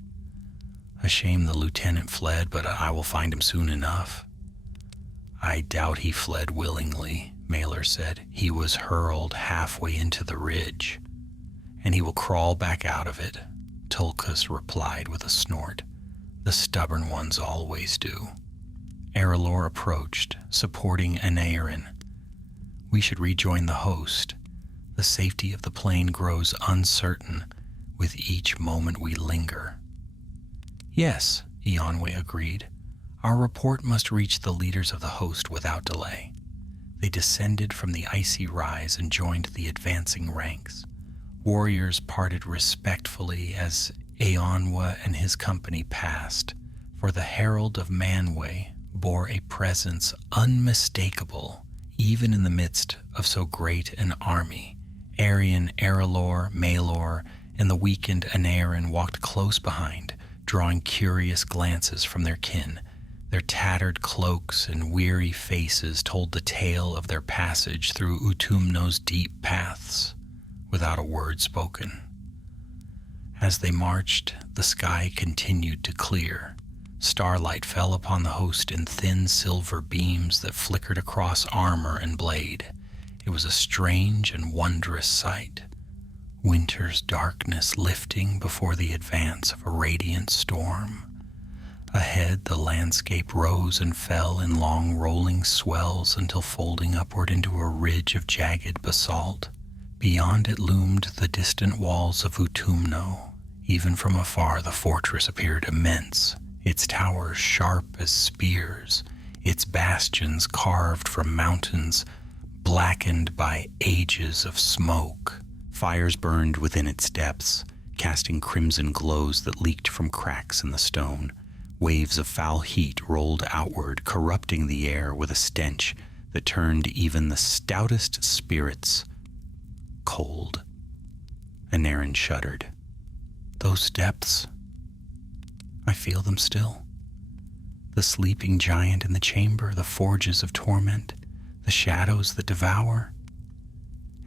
"A shame the lieutenant fled, but I will find him soon enough." "I doubt he fled willingly," Malor said. "He was hurled halfway into the ridge." "And he will crawl back out of it," Tolkas replied with a snort. "The stubborn ones always do." Erelor approached, supporting Anairin. "We should rejoin the host. The safety of the plain grows uncertain with each moment we linger." "Yes," Eonway agreed. "Our report must reach the leaders of the host without delay." They descended from the icy rise and joined the advancing ranks. Warriors parted respectfully as Eonwa and his company passed, for the herald of Manwë bore a presence unmistakable Even in the midst of so great an army, Arian, Arelor, Maelor, and the weakened Anarin walked close behind, drawing curious glances from their kin. Their tattered cloaks and weary faces told the tale of their passage through Utumno's deep paths, without a word spoken. As they marched, the sky continued to clear. Starlight fell upon the host in thin silver beams that flickered across armor and blade. It was a strange and wondrous sight. Winter's darkness lifting before the advance of a radiant storm. Ahead, the landscape rose and fell in long rolling swells until folding upward into a ridge of jagged basalt. Beyond it loomed the distant walls of Utumno. Even from afar, the fortress appeared immense, its towers sharp as spears, its bastions carved from mountains, blackened by ages of smoke. Fires burned within its depths, casting crimson glows that leaked from cracks in the stone. Waves of foul heat rolled outward, corrupting the air with a stench that turned even the stoutest spirits cold. Anarin shuddered. Those depths, I feel them still. The sleeping giant in the chamber, the forges of torment, the shadows that devour.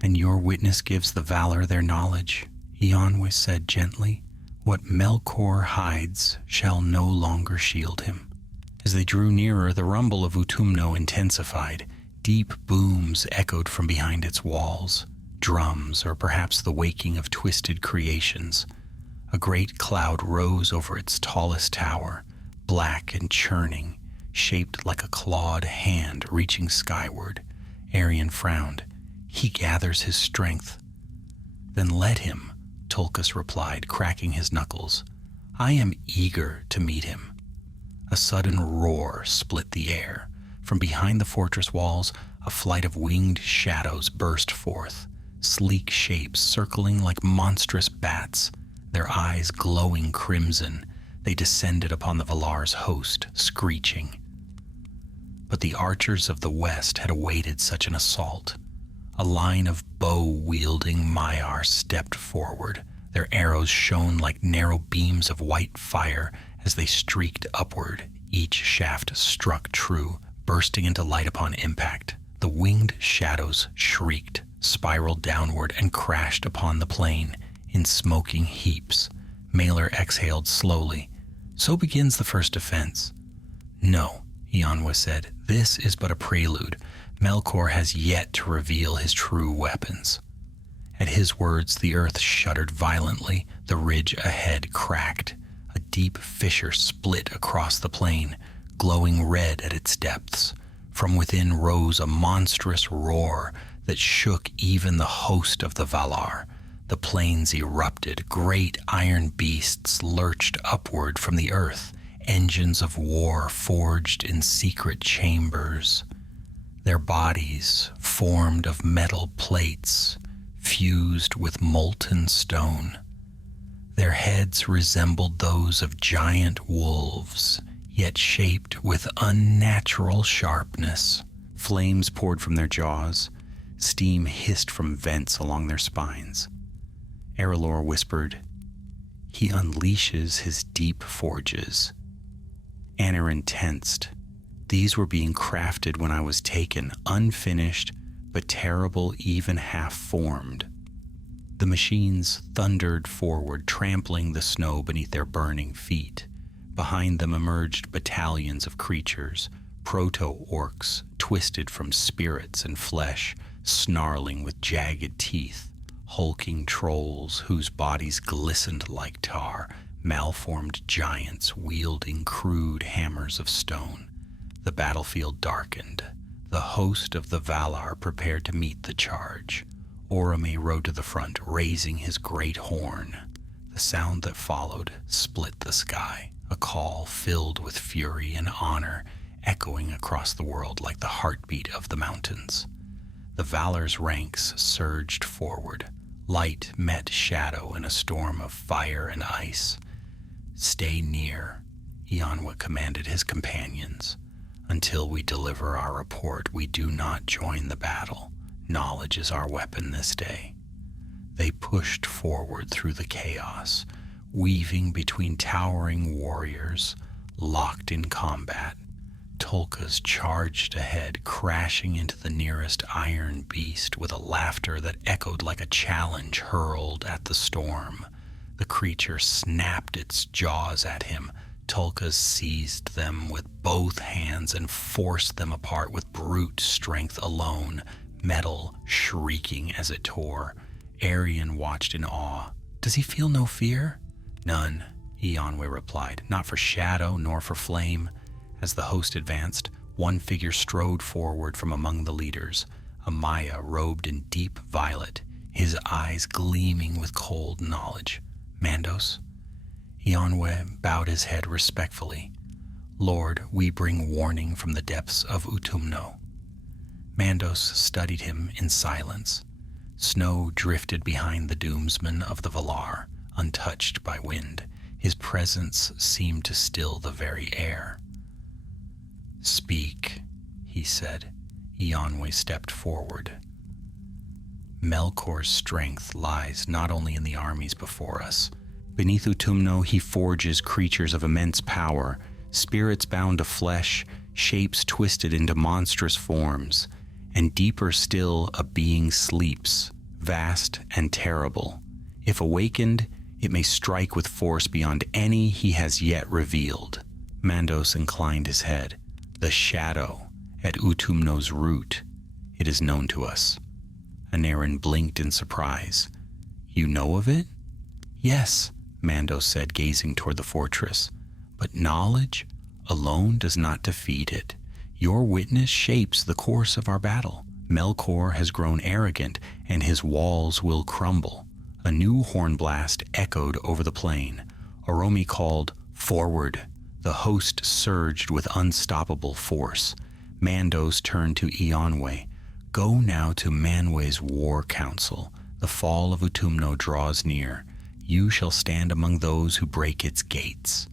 And your witness gives the valor their knowledge, Eonwys said gently. What Melkor hides shall no longer shield him. As they drew nearer, the rumble of Utumno intensified. Deep booms echoed from behind its walls, drums, or perhaps the waking of twisted creations. A great cloud rose over its tallest tower, black and churning, shaped like a clawed hand reaching skyward. Arian frowned. He gathers his strength. Then let him, Tulkas replied, cracking his knuckles. I am eager to meet him. A sudden roar split the air. From behind the fortress walls, a flight of winged shadows burst forth, sleek shapes circling like monstrous bats, their eyes glowing crimson. They descended upon the Valar's host, screeching. But the archers of the west had awaited such an assault. A line of bow-wielding Maiar stepped forward. Their arrows shone like narrow beams of white fire as they streaked upward. Each shaft struck true, bursting into light upon impact. The winged shadows shrieked, spiraled downward, and crashed upon the plain in smoking heaps. Maelor exhaled slowly. So begins the first defense. No, Eonwys said. This is but a prelude. Melkor has yet to reveal his true weapons. At his words, the earth shuddered violently. The ridge ahead cracked. A deep fissure split across the plain, glowing red at its depths. From within rose a monstrous roar that shook even the host of the Valar. The plains erupted. Great iron beasts lurched upward from the earth. Engines of war forged in secret chambers. Their bodies, formed of metal plates, fused with molten stone. Their heads resembled those of giant wolves, yet shaped with unnatural sharpness. Flames poured from their jaws. Steam hissed from vents along their spines. Arelor whispered, "He unleashes his deep forges." Anarin tensed. These were being crafted when I was taken, unfinished, but terrible, even half-formed. The machines thundered forward, trampling the snow beneath their burning feet. Behind them emerged battalions of creatures, proto-orcs, twisted from spirits and flesh, snarling with jagged teeth, hulking trolls whose bodies glistened like tar, malformed giants wielding crude hammers of stone. The battlefield darkened. The host of the Valar prepared to meet the charge. Orome rode to the front, raising his great horn. The sound that followed split the sky, a call filled with fury and honor, echoing across the world like the heartbeat of the mountains. The Valar's ranks surged forward. Light met shadow in a storm of fire and ice. "Stay near," Eonwys commanded his companions. A Until we deliver our report, we do not join the battle. Knowledge is our weapon this day." They pushed forward through the chaos, weaving between towering warriors, locked in combat. Tolkas charged ahead, crashing into the nearest iron beast with a laughter that echoed like a challenge hurled at the storm. The creature snapped its jaws at him. Tolkas seized them with both hands and forced them apart with brute strength alone, metal shrieking as it tore. Arion watched in awe. "Does he feel no fear?" "None," Eonwe replied, "not for shadow nor for flame." As the host advanced, one figure strode forward from among the leaders, a Maya robed in deep violet, his eyes gleaming with cold knowledge. "Mandos?" Eonwe bowed his head respectfully. "Lord, we bring warning from the depths of Utumno." Mandos studied him in silence. Snow drifted behind the doomsman of the Valar, untouched by wind. His presence seemed to still the very air. "Speak," he said. Eonwe stepped forward. "Melkor's strength lies not only in the armies before us. Beneath Utumno he forges creatures of immense power, spirits bound to flesh, shapes twisted into monstrous forms. And deeper still, a being sleeps, vast and terrible. If awakened, it may strike with force beyond any he has yet revealed." Mandos inclined his head. "The shadow at Utumno's root. It is known to us." Anarin blinked in surprise. "You know of it?" "Yes," Mandos said, gazing toward the fortress. "But knowledge alone does not defeat it. Your witness shapes the course of our battle. Melkor has grown arrogant, and his walls will crumble." A new horn blast echoed over the plain. Oromi called, "Forward!" The host surged with unstoppable force. Mandos turned to Eonwe. "Go now to Manwe's war council. The fall of Utumno draws near. You shall stand among those who break its gates."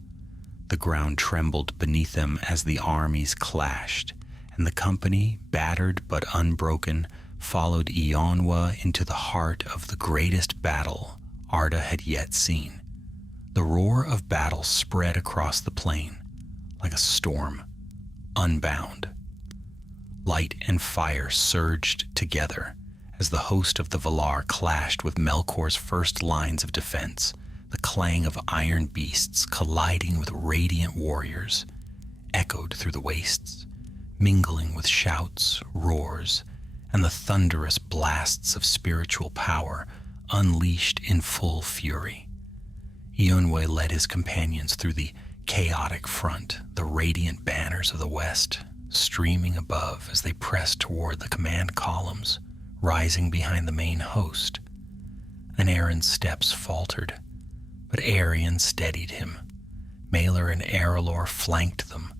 The ground trembled beneath them as the armies clashed, and the company, battered but unbroken, followed Eonwe into the heart of the greatest battle Arda had yet seen. The roar of battle spread across the plain like a storm, unbound. Light and fire surged together as the host of the Valar clashed with Melkor's first lines of defense. The clang of iron beasts colliding with radiant warriors echoed through the wastes, mingling with shouts, roars, and the thunderous blasts of spiritual power unleashed in full fury. Eonwe led his companions through the chaotic front, the radiant banners of the west streaming above as they pressed toward the command columns, rising behind the main host. Anarin's steps faltered, but Arion steadied him. Maelor and Arelor flanked them,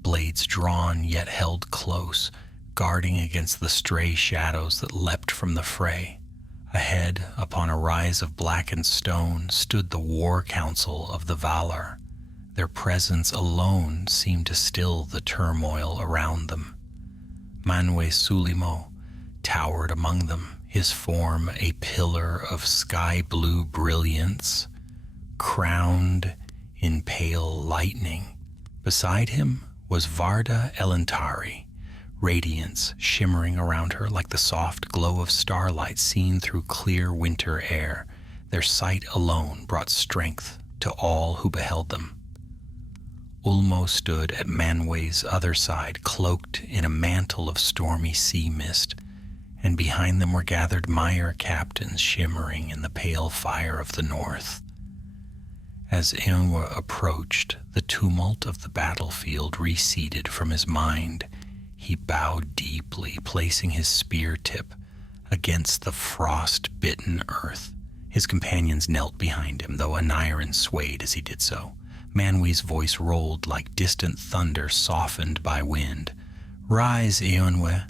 blades drawn yet held close, guarding against the stray shadows that leapt from the fray. Ahead, upon a rise of blackened stone, stood the war council of the Valar. Their presence alone seemed to still the turmoil around them. Manwe Sulimo towered among them, his form a pillar of sky-blue brilliance, crowned in pale lightning. Beside him was Varda Elentari, radiance shimmering around her like the soft glow of starlight seen through clear winter air. Their sight alone brought strength to all who beheld them. Ulmo stood at Manwe's other side, cloaked in a mantle of stormy sea mist, and behind them were gathered Maiar captains shimmering in the pale fire of the north. As Eonwe approached, the tumult of the battlefield receded from his mind. He bowed deeply, placing his spear tip against the frost-bitten earth. His companions knelt behind him, though Anarin swayed as he did so. Manwe's voice rolled like distant thunder softened by wind. "Rise, Eonwe.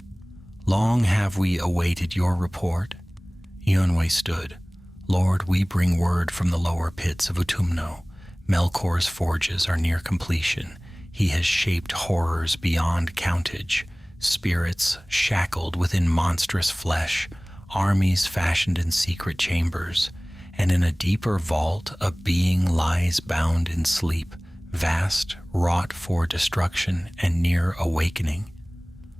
Long have we awaited your report." Eonwe stood. "Lord, we bring word from the lower pits of Utumno. Melkor's forges are near completion. He has shaped horrors beyond countage, spirits shackled within monstrous flesh, armies fashioned in secret chambers, and in a deeper vault a being lies bound in sleep, vast, wrought for destruction and near awakening.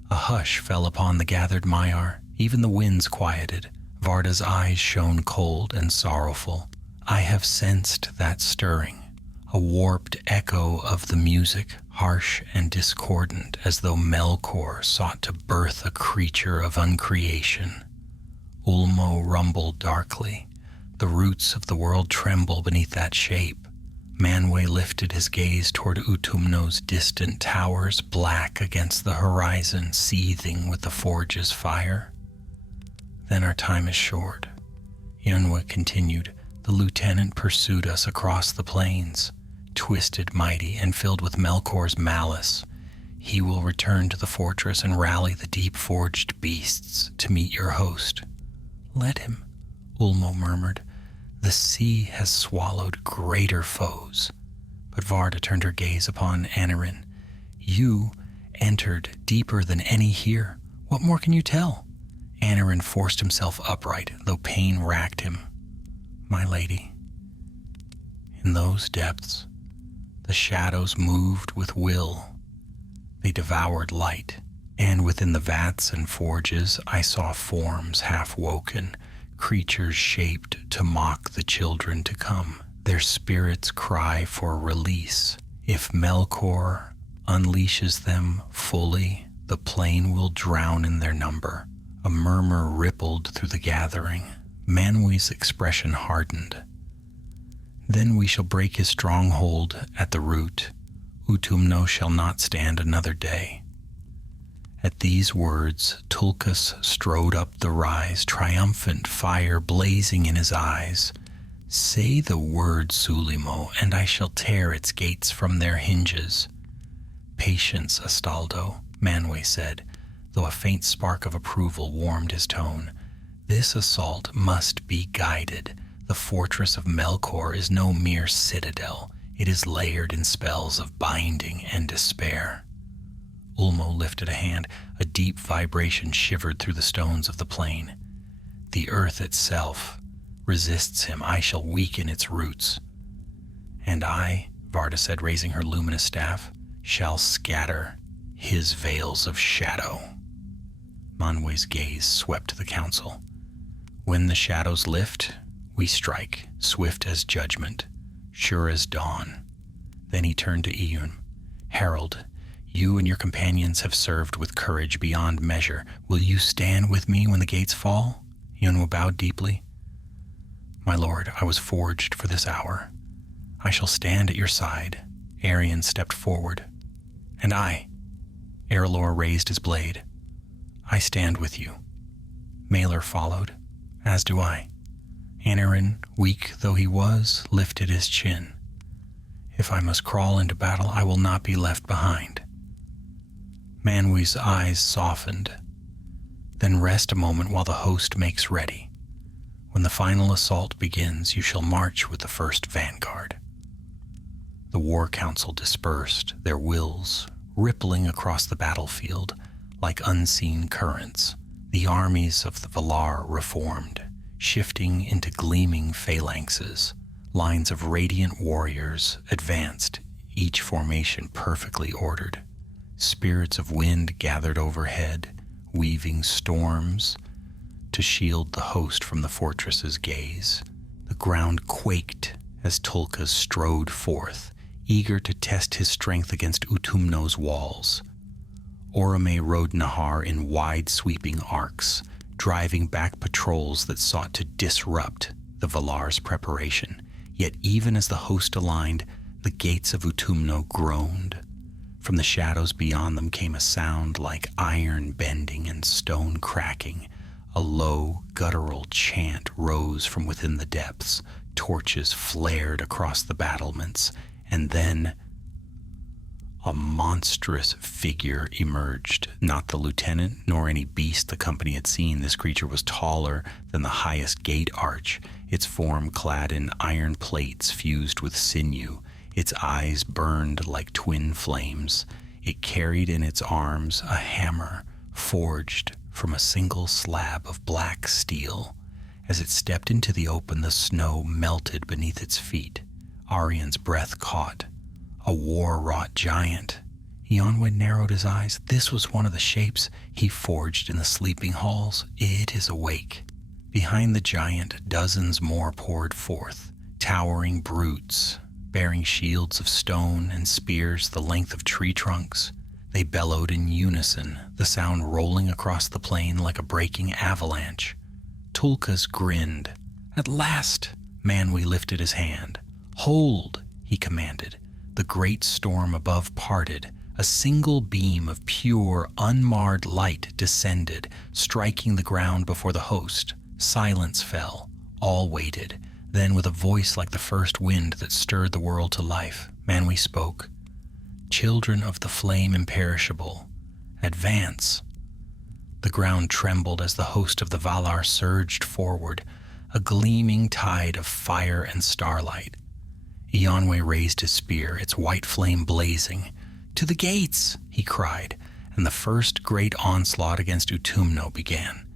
A hush fell upon the gathered Maiar, even the winds quieted. Varda's eyes shone cold and sorrowful. I have sensed that stirring, a warped echo of the music, harsh and discordant, as though Melkor sought to birth a creature of uncreation. Ulmo rumbled darkly. The roots of the world tremble beneath that shape. Manwë lifted his gaze toward Utumno's distant towers, black against the horizon, seething with the forge's fire. Then our time is short. Yunwa continued. The lieutenant pursued us across the plains, twisted, mighty, and filled with Melkor's malice. He will return to the fortress and rally the deep-forged beasts to meet your host. Let him, Ulmo murmured. The sea has swallowed greater foes. But Varda turned her gaze upon Anarion. You entered deeper than any here. What more can you tell? Anarion forced himself upright, though pain racked him. My lady, in those depths, the shadows moved with will. They devoured light, and within the vats and forges I saw forms half-woken, creatures shaped to mock the children to come. Their spirits cry for release. If Melkor unleashes them fully, the plain will drown in their number. A murmur rippled through the gathering. Manwë's expression hardened. Then we shall break his stronghold at the root. Utumno shall not stand another day. At these words, Tulkas strode up the rise, triumphant, fire blazing in his eyes. Say the word, Sulimo, and I shall tear its gates from their hinges. Patience, Astaldo, Manwë said, though a faint spark of approval warmed his tone. This assault must be guided. The fortress of Melkor is no mere citadel. It is layered in spells of binding and despair. Ulmo lifted a hand. A deep vibration shivered through the stones of the plain. The earth itself resists him. I shall weaken its roots. And I, Varda said, raising her luminous staff, shall scatter his veils of shadow. Manwë's gaze swept the council. When the shadows lift, we strike, swift as judgment, sure as dawn. Then he turned to Iyun. Herald, you and your companions have served with courage beyond measure. Will you stand with me when the gates fall? Iyun bowed deeply. My lord, I was forged for this hour. I shall stand at your side. Arion stepped forward. And I. Erelor raised his blade. I stand with you. Maelor followed, as do I. Anarion, weak though he was, lifted his chin. If I must crawl into battle, I will not be left behind. Manwë's eyes softened. Then rest a moment while the host makes ready. When the final assault begins, you shall march with the first vanguard. The war council dispersed, their wills rippling across the battlefield like unseen currents. The armies of the Valar reformed, shifting into gleaming phalanxes. Lines of radiant warriors advanced, each formation perfectly ordered. Spirits of wind gathered overhead, weaving storms to shield the host from the fortress's gaze. The ground quaked as Tulkas strode forth, eager to test his strength against Utumno's walls. Orome rode Nahar in wide-sweeping arcs, driving back patrols that sought to disrupt the Valar's preparation. Yet even as the host aligned, the gates of Utumno groaned. From the shadows beyond them came a sound like iron bending and stone cracking. A low, guttural chant rose from within the depths. Torches flared across the battlements, and then a monstrous figure emerged. Not the lieutenant, nor any beast the company had seen. This creature was taller than the highest gate arch, its form clad in iron plates fused with sinew. Its eyes burned like twin flames. It carried in its arms a hammer forged from a single slab of black steel. As it stepped into the open, the snow melted beneath its feet. Arian's breath caught. A war-wrought giant. Eonwyd narrowed his eyes. This was one of the shapes he forged in the sleeping halls. It is awake. Behind the giant, dozens more poured forth, towering brutes, bearing shields of stone and spears the length of tree trunks. They bellowed in unison, the sound rolling across the plain like a breaking avalanche. Tulkas grinned. At last, Manwe lifted his hand. Hold, he commanded. The great storm above parted. A single beam of pure, unmarred light descended, striking the ground before the host. Silence fell. All waited. Then, with a voice like the first wind that stirred the world to life, Manwe spoke. Children of the flame imperishable, advance. The ground trembled as the host of the Valar surged forward, a gleaming tide of fire and starlight. Eonwë raised his spear, its white flame blazing. To the gates, he cried, and the first great onslaught against Utumno began.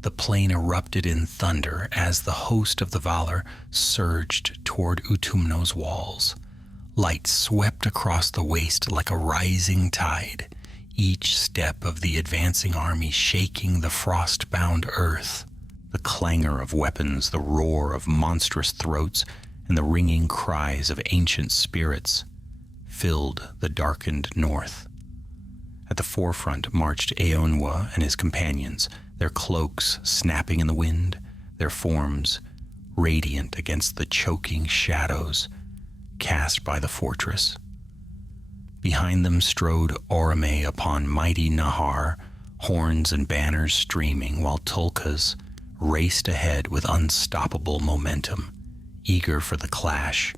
The plain erupted in thunder as the host of the Valar surged toward Utumno's walls. Light swept across the waste like a rising tide, each step of the advancing army shaking the frost-bound earth. The clangor of weapons, the roar of monstrous throats, and the ringing cries of ancient spirits filled the darkened north. At the forefront marched Eonwë and his companions, their cloaks snapping in the wind, their forms radiant against the choking shadows cast by the fortress. Behind them strode Orome upon mighty Nahar, horns and banners streaming, while Tulkas raced ahead with unstoppable momentum, eager for the clash.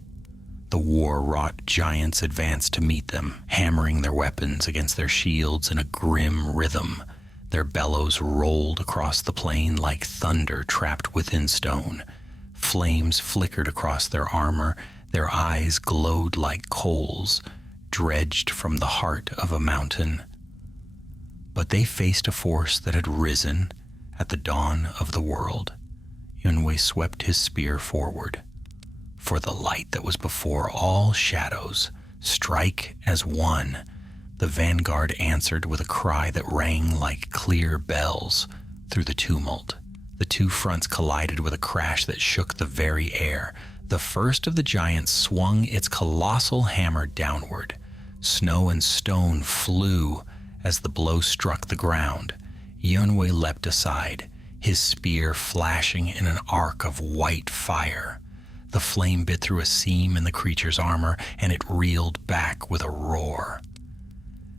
The war-wrought giants advanced to meet them, hammering their weapons against their shields in a grim rhythm. Their bellows rolled across the plain like thunder trapped within stone. Flames flickered across their armor. Their eyes glowed like coals, dredged from the heart of a mountain. But they faced a force that had risen at the dawn of the world. Eonwë swept his spear forward. For the light that was before all shadows, strike as one. The vanguard answered with a cry that rang like clear bells through the tumult. The two fronts collided with a crash that shook the very air. The first of the giants swung its colossal hammer downward. Snow and stone flew as the blow struck the ground. Eonwë leapt aside, his spear flashing in an arc of white fire. The flame bit through a seam in the creature's armor, and it reeled back with a roar.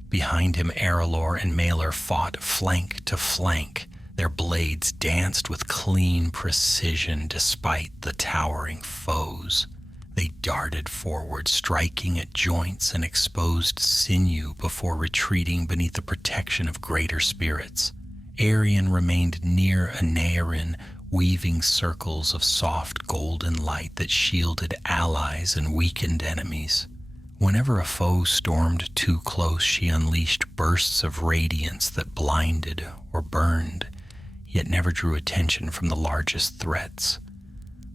Behind him, Arelor and Maelor fought flank to flank. Their blades danced with clean precision despite the towering foes. They darted forward, striking at joints and exposed sinew before retreating beneath the protection of greater spirits. Arian remained near Aneurin, weaving circles of soft golden light that shielded allies and weakened enemies. Whenever a foe stormed too close, she unleashed bursts of radiance that blinded or burned, yet never drew attention from the largest threats.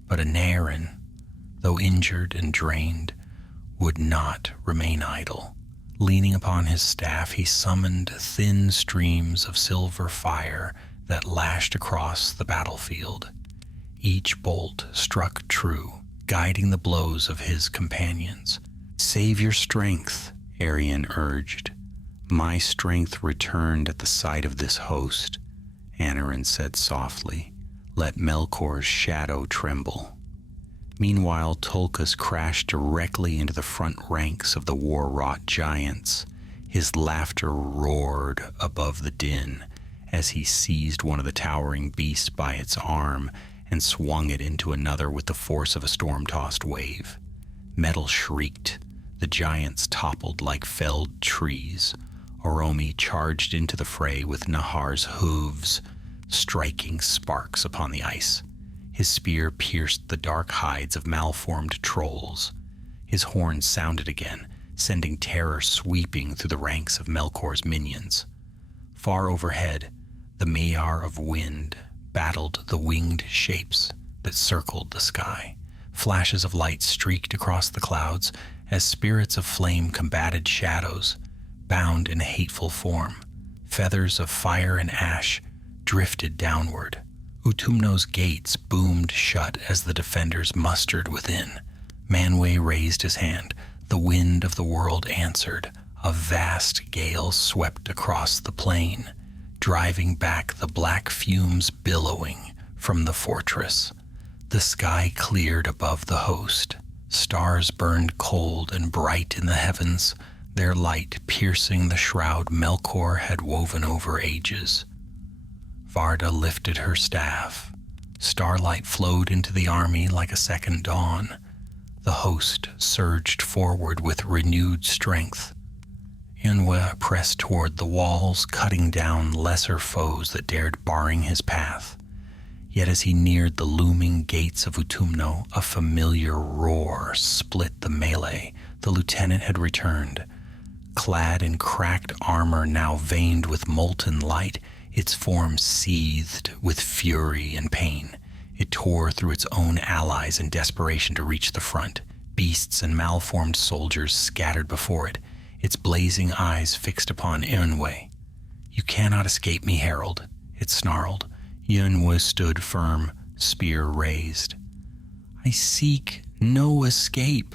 But Aneurin, though injured and drained, would not remain idle. Leaning upon his staff, he summoned thin streams of silver fire that lashed across the battlefield. Each bolt struck true, guiding the blows of his companions. "Save your strength," Arian urged. "My strength returned at the sight of this host," Aneurin said softly. "Let Melkor's shadow tremble." Meanwhile, Tulkas crashed directly into the front ranks of the war-wrought giants. His laughter roared above the din as he seized one of the towering beasts by its arm and swung it into another with the force of a storm-tossed wave. Metal shrieked. The giants toppled like felled trees. Orome charged into the fray with Nahar's hooves, striking sparks upon the ice. His spear pierced the dark hides of malformed trolls. His horn sounded again, sending terror sweeping through the ranks of Melkor's minions. Far overhead, the Mayor of Wind battled the winged shapes that circled the sky. Flashes of light streaked across the clouds as spirits of flame combated shadows, bound in hateful form. Feathers of fire and ash drifted downward. Utumno's gates boomed shut as the defenders mustered within. Manwë raised his hand. The wind of the world answered. A vast gale swept across the plain, driving back the black fumes billowing from the fortress. The sky cleared above the host. Stars burned cold and bright in the heavens, their light piercing the shroud Melkor had woven over ages. Varda lifted her staff. Starlight flowed into the army like a second dawn. The host surged forward with renewed strength. Iornwe pressed toward the walls, cutting down lesser foes that dared barring his path. Yet as he neared the looming gates of Utumno, a familiar roar split the melee. The lieutenant had returned. Clad in cracked armor now veined with molten light, its form seethed with fury and pain. It tore through its own allies in desperation to reach the front. Beasts and malformed soldiers scattered before it, its blazing eyes fixed upon Iornwe. "You cannot escape me, Herald," it snarled. Iornwe stood firm, spear raised. "I seek no escape."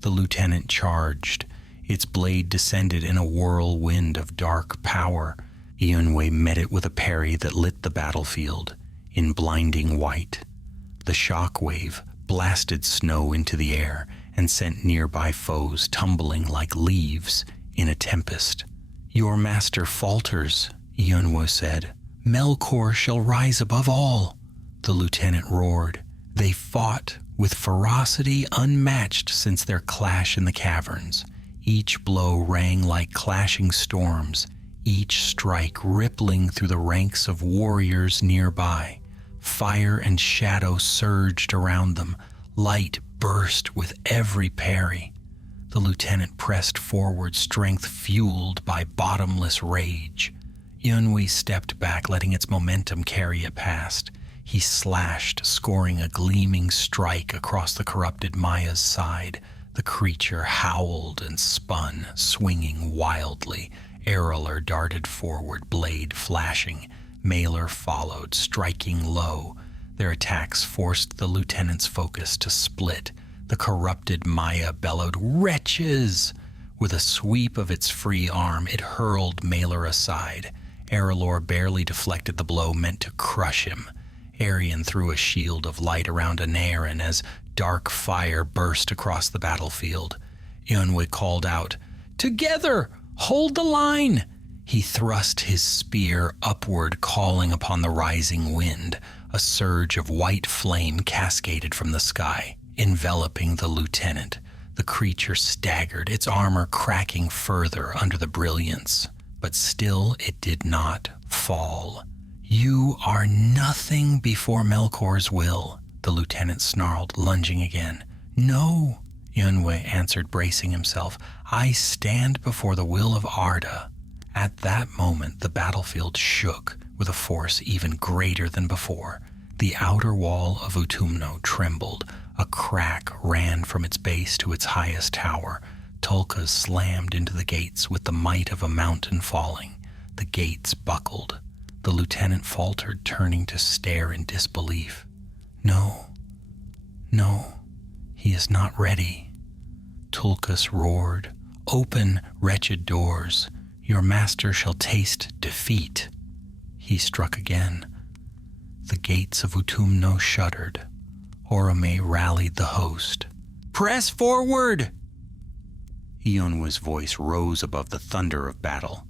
The lieutenant charged. Its blade descended in a whirlwind of dark power. Iornwe met it with a parry that lit the battlefield in blinding white. The shock wave blasted snow into the air and sent nearby foes tumbling like leaves in a tempest. "Your master falters," Iornwe said. "Melkor shall rise above all." The lieutenant roared. They fought with ferocity unmatched since their clash in the caverns. Each blow rang like clashing storms, each strike rippling through the ranks of warriors nearby. Fire and shadow surged around them. Light burst with every parry. The lieutenant pressed forward, strength fueled by bottomless rage. Iornwe stepped back, letting its momentum carry it past. He slashed, scoring a gleaming strike across the corrupted Maya's side. The creature howled and spun, swinging wildly. Errolr darted forward, blade flashing. Maelor followed, striking low. Their attacks forced the lieutenant's focus to split. The corrupted Maya bellowed, "Wretches!" With a sweep of its free arm, it hurled Maelor aside. Errolr barely deflected the blow meant to crush him. Arion threw a shield of light around Anarin as dark fire burst across the battlefield. Iornwe called out, "Together! Hold the line!" He thrust his spear upward, calling upon the rising wind. A surge of white flame cascaded from the sky, enveloping the lieutenant. The creature staggered, its armor cracking further under the brilliance. But still it did not fall. "You are nothing before Melkor's will," the lieutenant snarled, lunging again. "No," Iornwe answered, bracing himself. "I stand before the will of Arda." At that moment, the battlefield shook with a force even greater than before. The outer wall of Utumno trembled. A crack ran from its base to its highest tower. Tulkas slammed into the gates with the might of a mountain falling. The gates buckled. The lieutenant faltered, turning to stare in disbelief. No, he is not ready." Tulkas roared. "Open, wretched doors. Your master shall taste defeat." He struck again. The gates of Utumno shuddered. Orome rallied the host. "Press forward!" Iornwe's voice rose above the thunder of battle.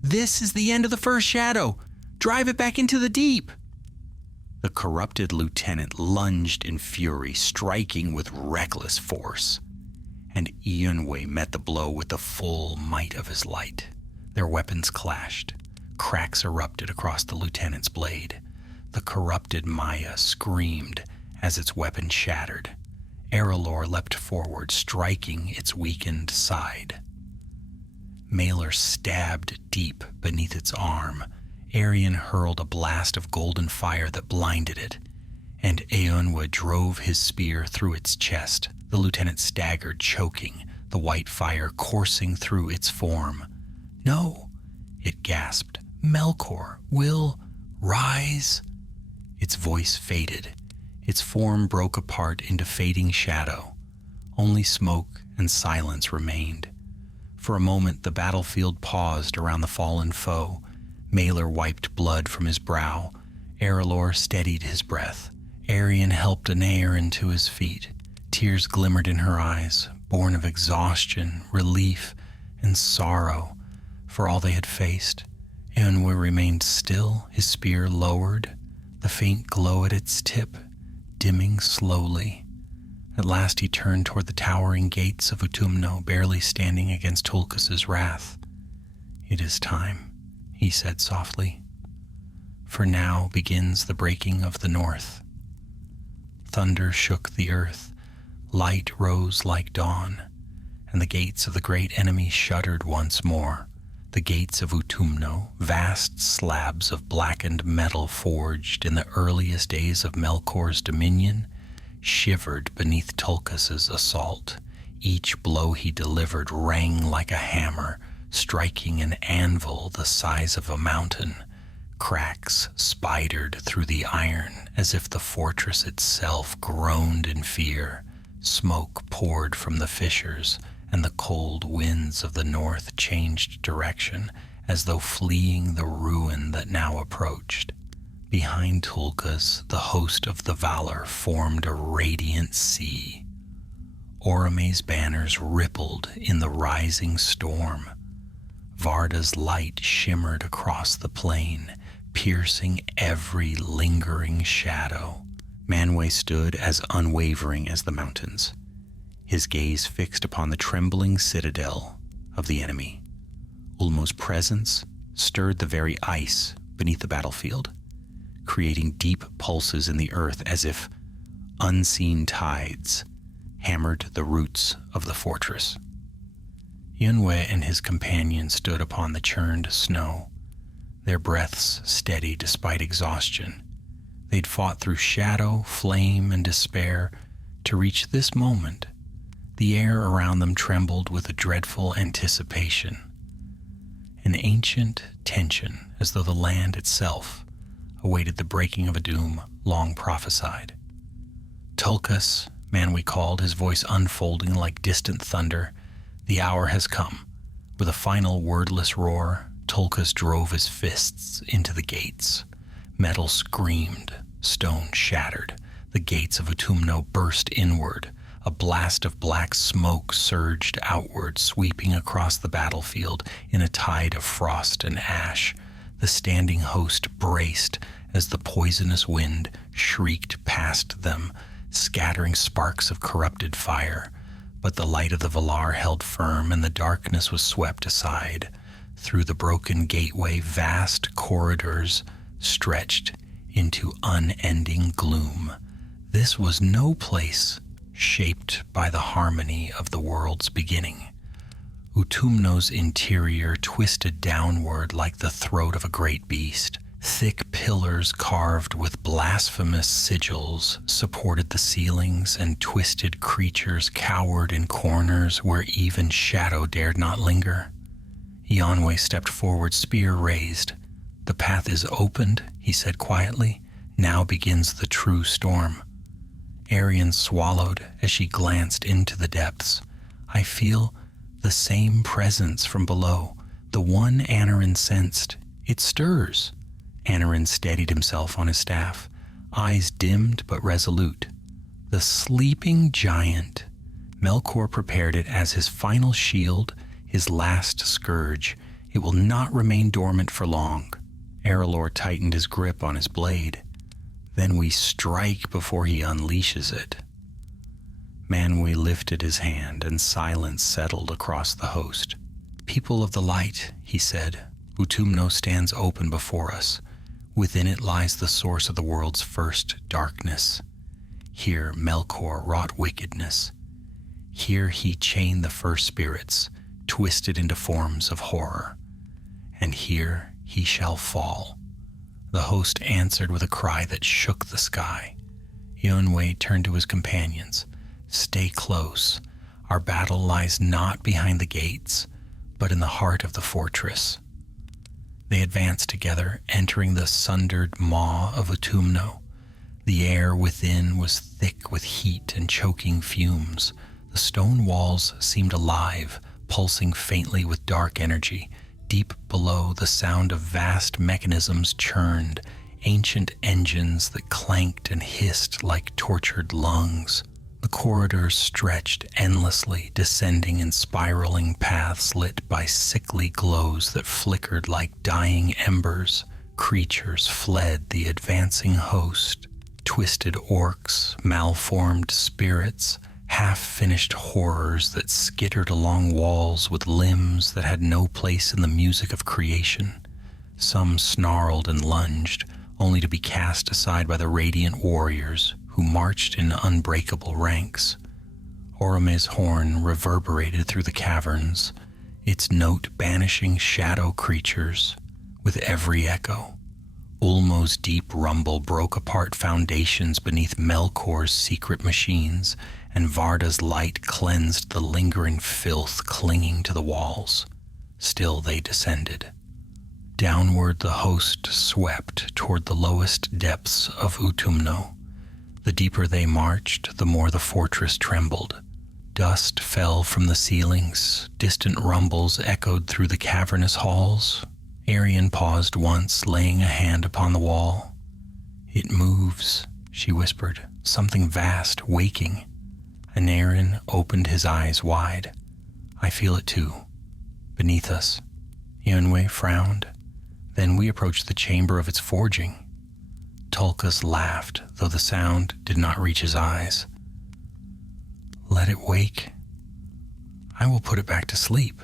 "This is the end of the first shadow. Drive it back into the deep." The corrupted lieutenant lunged in fury, striking with reckless force. And Iornwe met the blow with the full might of his light. Their weapons clashed. Cracks erupted across the lieutenant's blade. The corrupted Maya screamed as its weapon shattered. Arelor leapt forward, striking its weakened side. Maelor stabbed deep beneath its arm. Arion hurled a blast of golden fire that blinded it, and Eönwë drove his spear through its chest. The lieutenant staggered, choking, the white fire coursing through its form. "No," it gasped. "Melkor will rise." Its voice faded. Its form broke apart into fading shadow. Only smoke and silence remained. For a moment the battlefield paused around the fallen foe. Maelor wiped blood from his brow. Arelor steadied his breath. Arion helped Aenerin to his feet. Tears glimmered in her eyes, born of exhaustion, relief, and sorrow for all they had faced. Eönwë remained still, his spear lowered, the faint glow at its tip dimming slowly. At last he turned toward the towering gates of Utumno, barely standing against Tulkas's wrath. "It is time," he said softly. "For now begins the breaking of the north." Thunder shook the earth, light rose like dawn, and the gates of the great enemy shuddered once more. The gates of Utumno, vast slabs of blackened metal forged in the earliest days of Melkor's dominion, shivered beneath Tulkas's assault. Each blow he delivered rang like a hammer, striking an anvil the size of a mountain. Cracks spidered through the iron as if the fortress itself groaned in fear. Smoke poured from the fissures, and the cold winds of the north changed direction as though fleeing the ruin that now approached. Behind Tulkas, the host of the Valar formed a radiant sea. Orome's banners rippled in the rising storm. Varda's light shimmered across the plain, piercing every lingering shadow. Manwë stood as unwavering as the mountains, his gaze fixed upon the trembling citadel of the enemy. Ulmo's presence stirred the very ice beneath the battlefield, creating deep pulses in the earth as if unseen tides hammered the roots of the fortress. Eönwë and his companion stood upon the churned snow, their breaths steady despite exhaustion. They'd fought through shadow, flame, and despair to reach this moment. The air around them trembled with a dreadful anticipation, an ancient tension as though the land itself awaited the breaking of a doom long prophesied. "Tulkas," Manwë called, his voice unfolding like distant thunder. "The hour has come." With a final wordless roar, Tulkas drove his fists into the gates. Metal screamed, stone shattered. The gates of Utumno burst inward. A blast of black smoke surged outward, sweeping across the battlefield in a tide of frost and ash. The standing host braced as the poisonous wind shrieked past them, scattering sparks of corrupted fire. But the light of the Valar held firm, and the darkness was swept aside. Through the broken gateway, vast corridors stretched into unending gloom. This was no place shaped by the harmony of the world's beginning. Utumno's interior twisted downward like the throat of a great beast. Thick pillars carved with blasphemous sigils supported the ceilings, and twisted creatures cowered in corners where even shadow dared not linger. Eönwë stepped forward, spear raised. "The path is opened," he said quietly. "Now begins the true storm." Arion swallowed as she glanced into the depths. "I feel the same presence from below, the one Aneurin sensed. It stirs." Aneurin steadied himself on his staff, eyes dimmed but resolute. The sleeping giant. Melkor prepared it as his final shield, his last scourge. It will not remain dormant for long. Arelor tightened his grip on his blade. "Then we strike before he unleashes it." Manwë lifted his hand, and silence settled across the host. "People of the light," he said, "Utumno stands open before us. Within it lies the source of the world's first darkness. Here Melkor wrought wickedness. Here he chained the first spirits, twisted into forms of horror. And here he shall fall. The host answered with a cry that shook the sky. Eowyn turned to his companions. Stay close. Our battle lies not behind the gates, but in the heart of the fortress. They advanced together, entering the sundered maw of Utumno. The air within was thick with heat and choking fumes. The stone walls seemed alive, pulsing faintly with dark energy. Deep below, the sound of vast mechanisms churned, ancient engines that clanked and hissed like tortured lungs. The corridors stretched endlessly, descending in spiraling paths lit by sickly glows that flickered like dying embers. Creatures fled the advancing host. Twisted orcs, malformed spirits, half-finished horrors that skittered along walls with limbs that had no place in the music of creation. Some snarled and lunged, only to be cast aside by the radiant warriors who marched in unbreakable ranks. Orome's horn reverberated through the caverns, its note banishing shadow creatures with every echo. Ulmo's deep rumble broke apart foundations beneath Melkor's secret machines, and Varda's light cleansed the lingering filth clinging to the walls. Still they descended. Downward the host swept toward the lowest depths of Utumno. The deeper they marched, the more the fortress trembled. Dust fell from the ceilings, distant rumbles echoed through the cavernous halls. Arian paused once, laying a hand upon the wall. "It moves," she whispered, "something vast, waking." Anarin opened his eyes wide. "I feel it too. Beneath us." Eowyn frowned. "Then we approached the chamber of its forging." Tulkas laughed, though the sound did not reach his eyes. "Let it wake. I will put it back to sleep."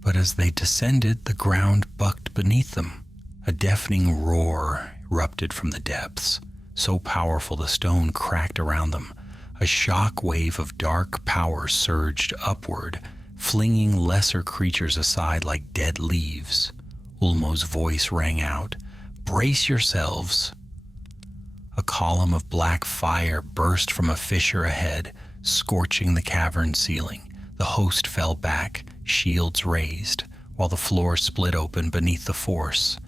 But as they descended, the ground bucked beneath them. A deafening roar erupted from the depths, so powerful the stone cracked around them. A shock wave of dark power surged upward, flinging lesser creatures aside like dead leaves. Ulmo's voice rang out, "Brace yourselves!" A column of black fire burst from a fissure ahead, scorching the cavern ceiling. The host fell back, shields raised, while the floor split open beneath the force,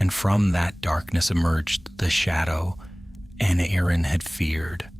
and from that darkness emerged the shadow Anarin had feared.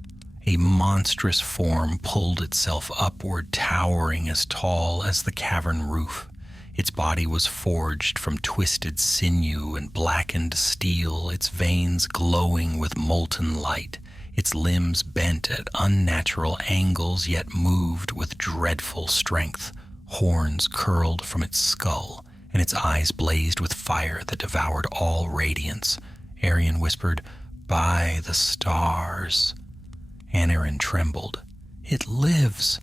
A monstrous form pulled itself upward, towering as tall as the cavern roof. Its body was forged from twisted sinew and blackened steel, its veins glowing with molten light, its limbs bent at unnatural angles yet moved with dreadful strength. Horns curled from its skull, and its eyes blazed with fire that devoured all radiance. Arian whispered, "By the stars." Anarin trembled. "It lives!"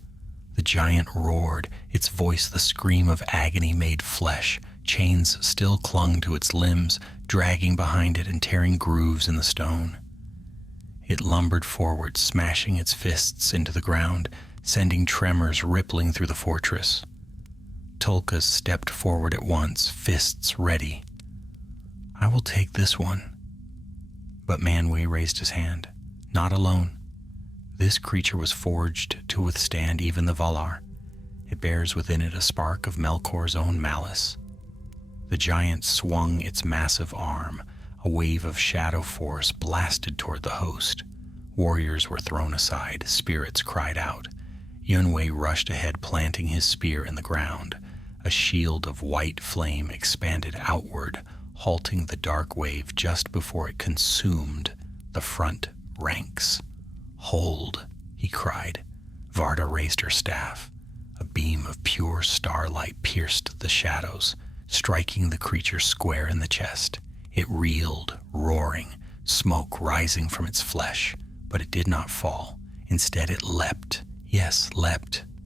The giant roared, its voice the scream of agony made flesh. Chains still clung to its limbs, dragging behind it and tearing grooves in the stone. It lumbered forward, smashing its fists into the ground, sending tremors rippling through the fortress. Tulkas stepped forward at once, fists ready. "I will take this one." But Manwë raised his hand. "Not alone. This creature was forged to withstand even the Valar. It bears within it a spark of Melkor's own malice." The giant swung its massive arm. A wave of shadow force blasted toward the host. Warriors were thrown aside, spirits cried out. Eowyn rushed ahead, planting his spear in the ground. A shield of white flame expanded outward, halting the dark wave just before it consumed the front ranks. "Hold," he cried. Varda raised her staff. A beam of pure starlight pierced the shadows, striking the creature square in the chest. It reeled, roaring, smoke rising from its flesh, but it did not fall. Instead it leapt,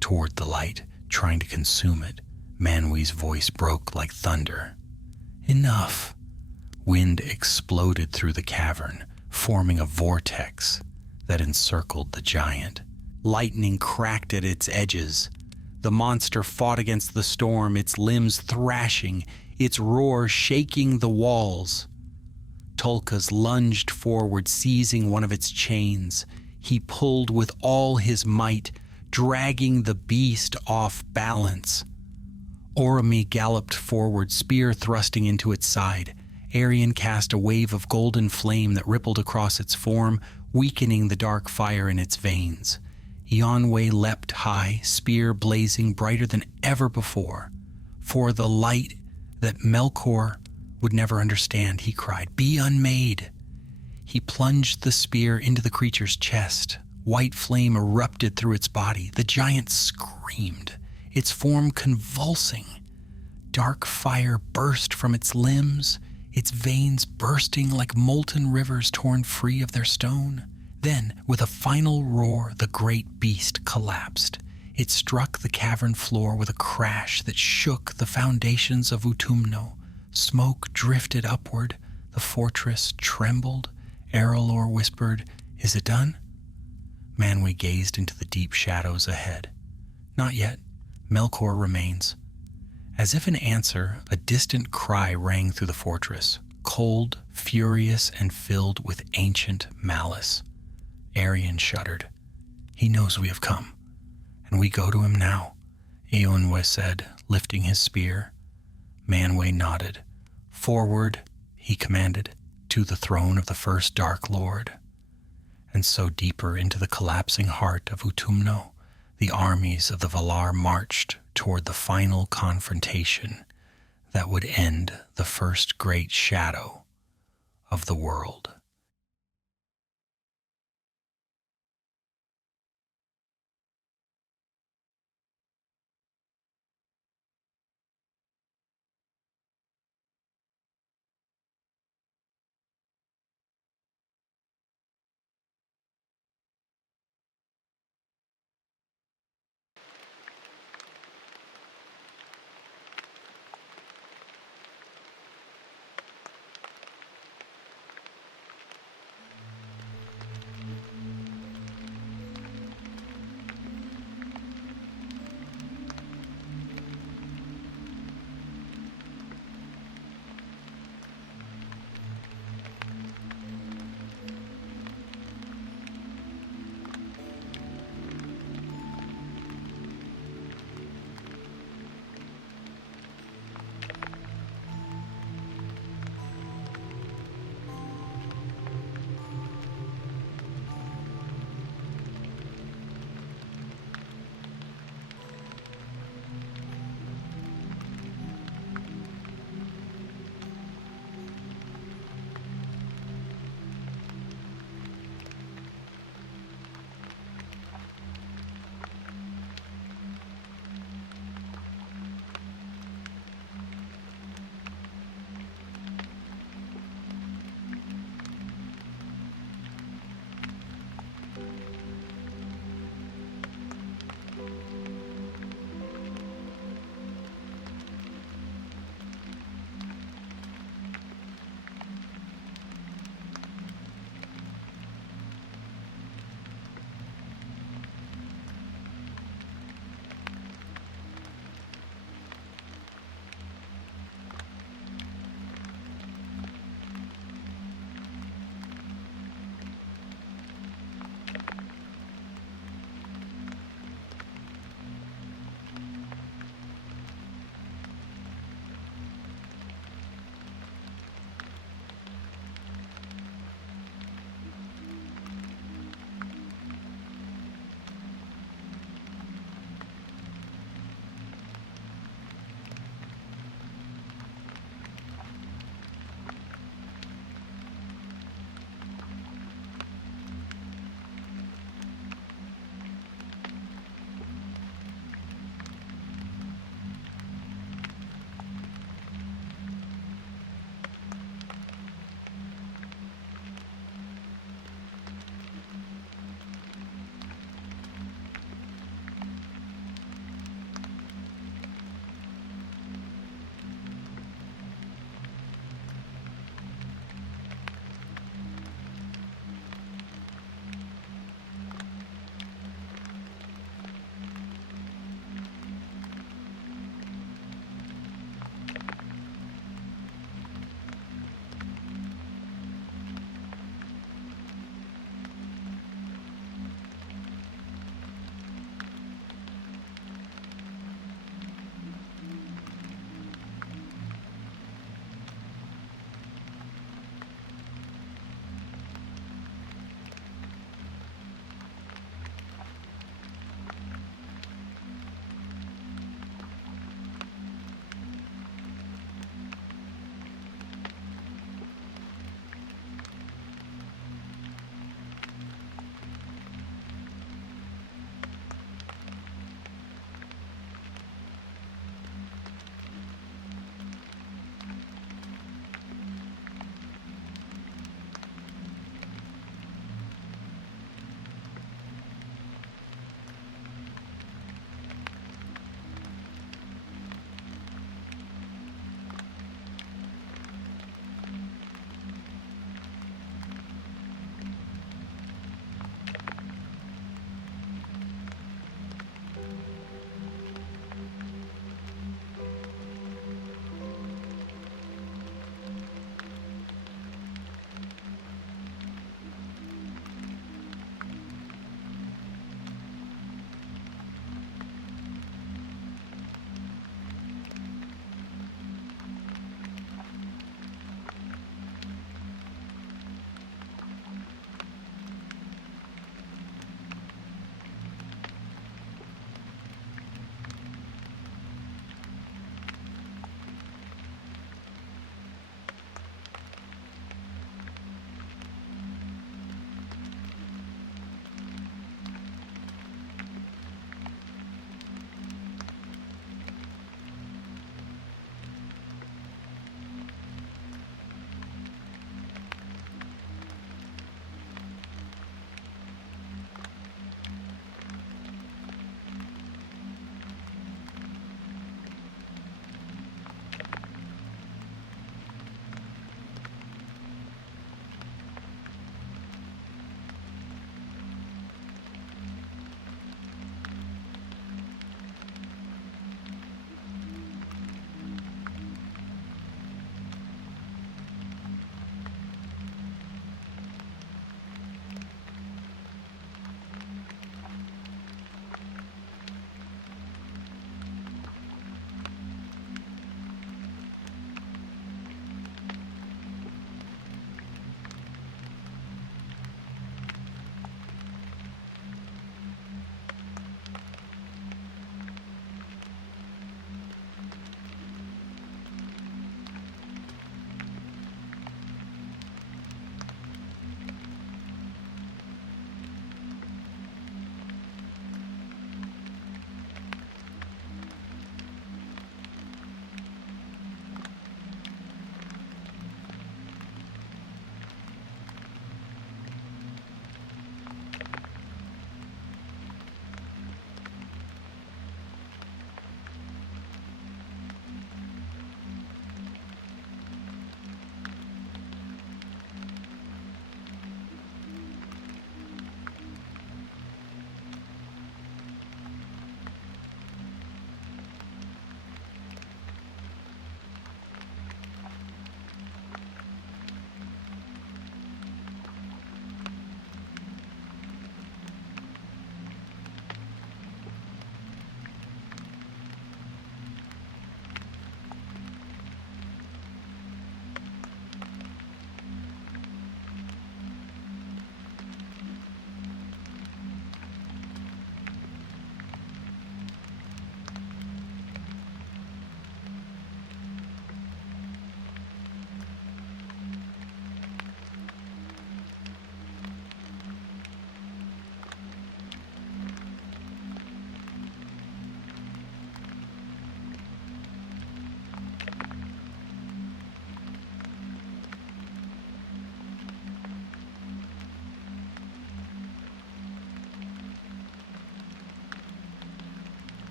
toward the light, trying to consume it. Manwë's voice broke like thunder. "Enough!" Wind exploded through the cavern, forming a vortex. that encircled the giant. Lightning cracked at its edges. The monster fought against the storm, its limbs thrashing, its roar shaking the walls. Tolkas lunged forward, seizing one of its chains. He pulled with all his might, dragging the beast off balance. Orome galloped forward, spear thrusting into its side. Arion cast a wave of golden flame that rippled across its form, weakening the dark fire in its veins. Eonwë leapt high, spear blazing brighter than ever before. For the light that Melkor would never understand, he cried, "Be unmade!" He plunged the spear into the creature's chest. White flame erupted through its body. The giant screamed, its form convulsing. Dark fire burst from its limbs, its veins bursting like molten rivers torn free of their stone. Then, with a final roar, the great beast collapsed. It struck the cavern floor with a crash that shook the foundations of Utumno. Smoke drifted upward. The fortress trembled. Arelor whispered, "Is it done?" Manwë gazed into the deep shadows ahead. "Not yet. Melkor remains." As if in answer, a distant cry rang through the fortress, cold, furious, and filled with ancient malice. Arion shuddered. "He knows we have come, and we go to him now," Eonwë said, lifting his spear. Manwë nodded. "Forward," he commanded, "to the throne of the first Dark Lord." And so deeper into the collapsing heart of Utumno, the armies of the Valar marched toward the final confrontation that would end the first great shadow of the world.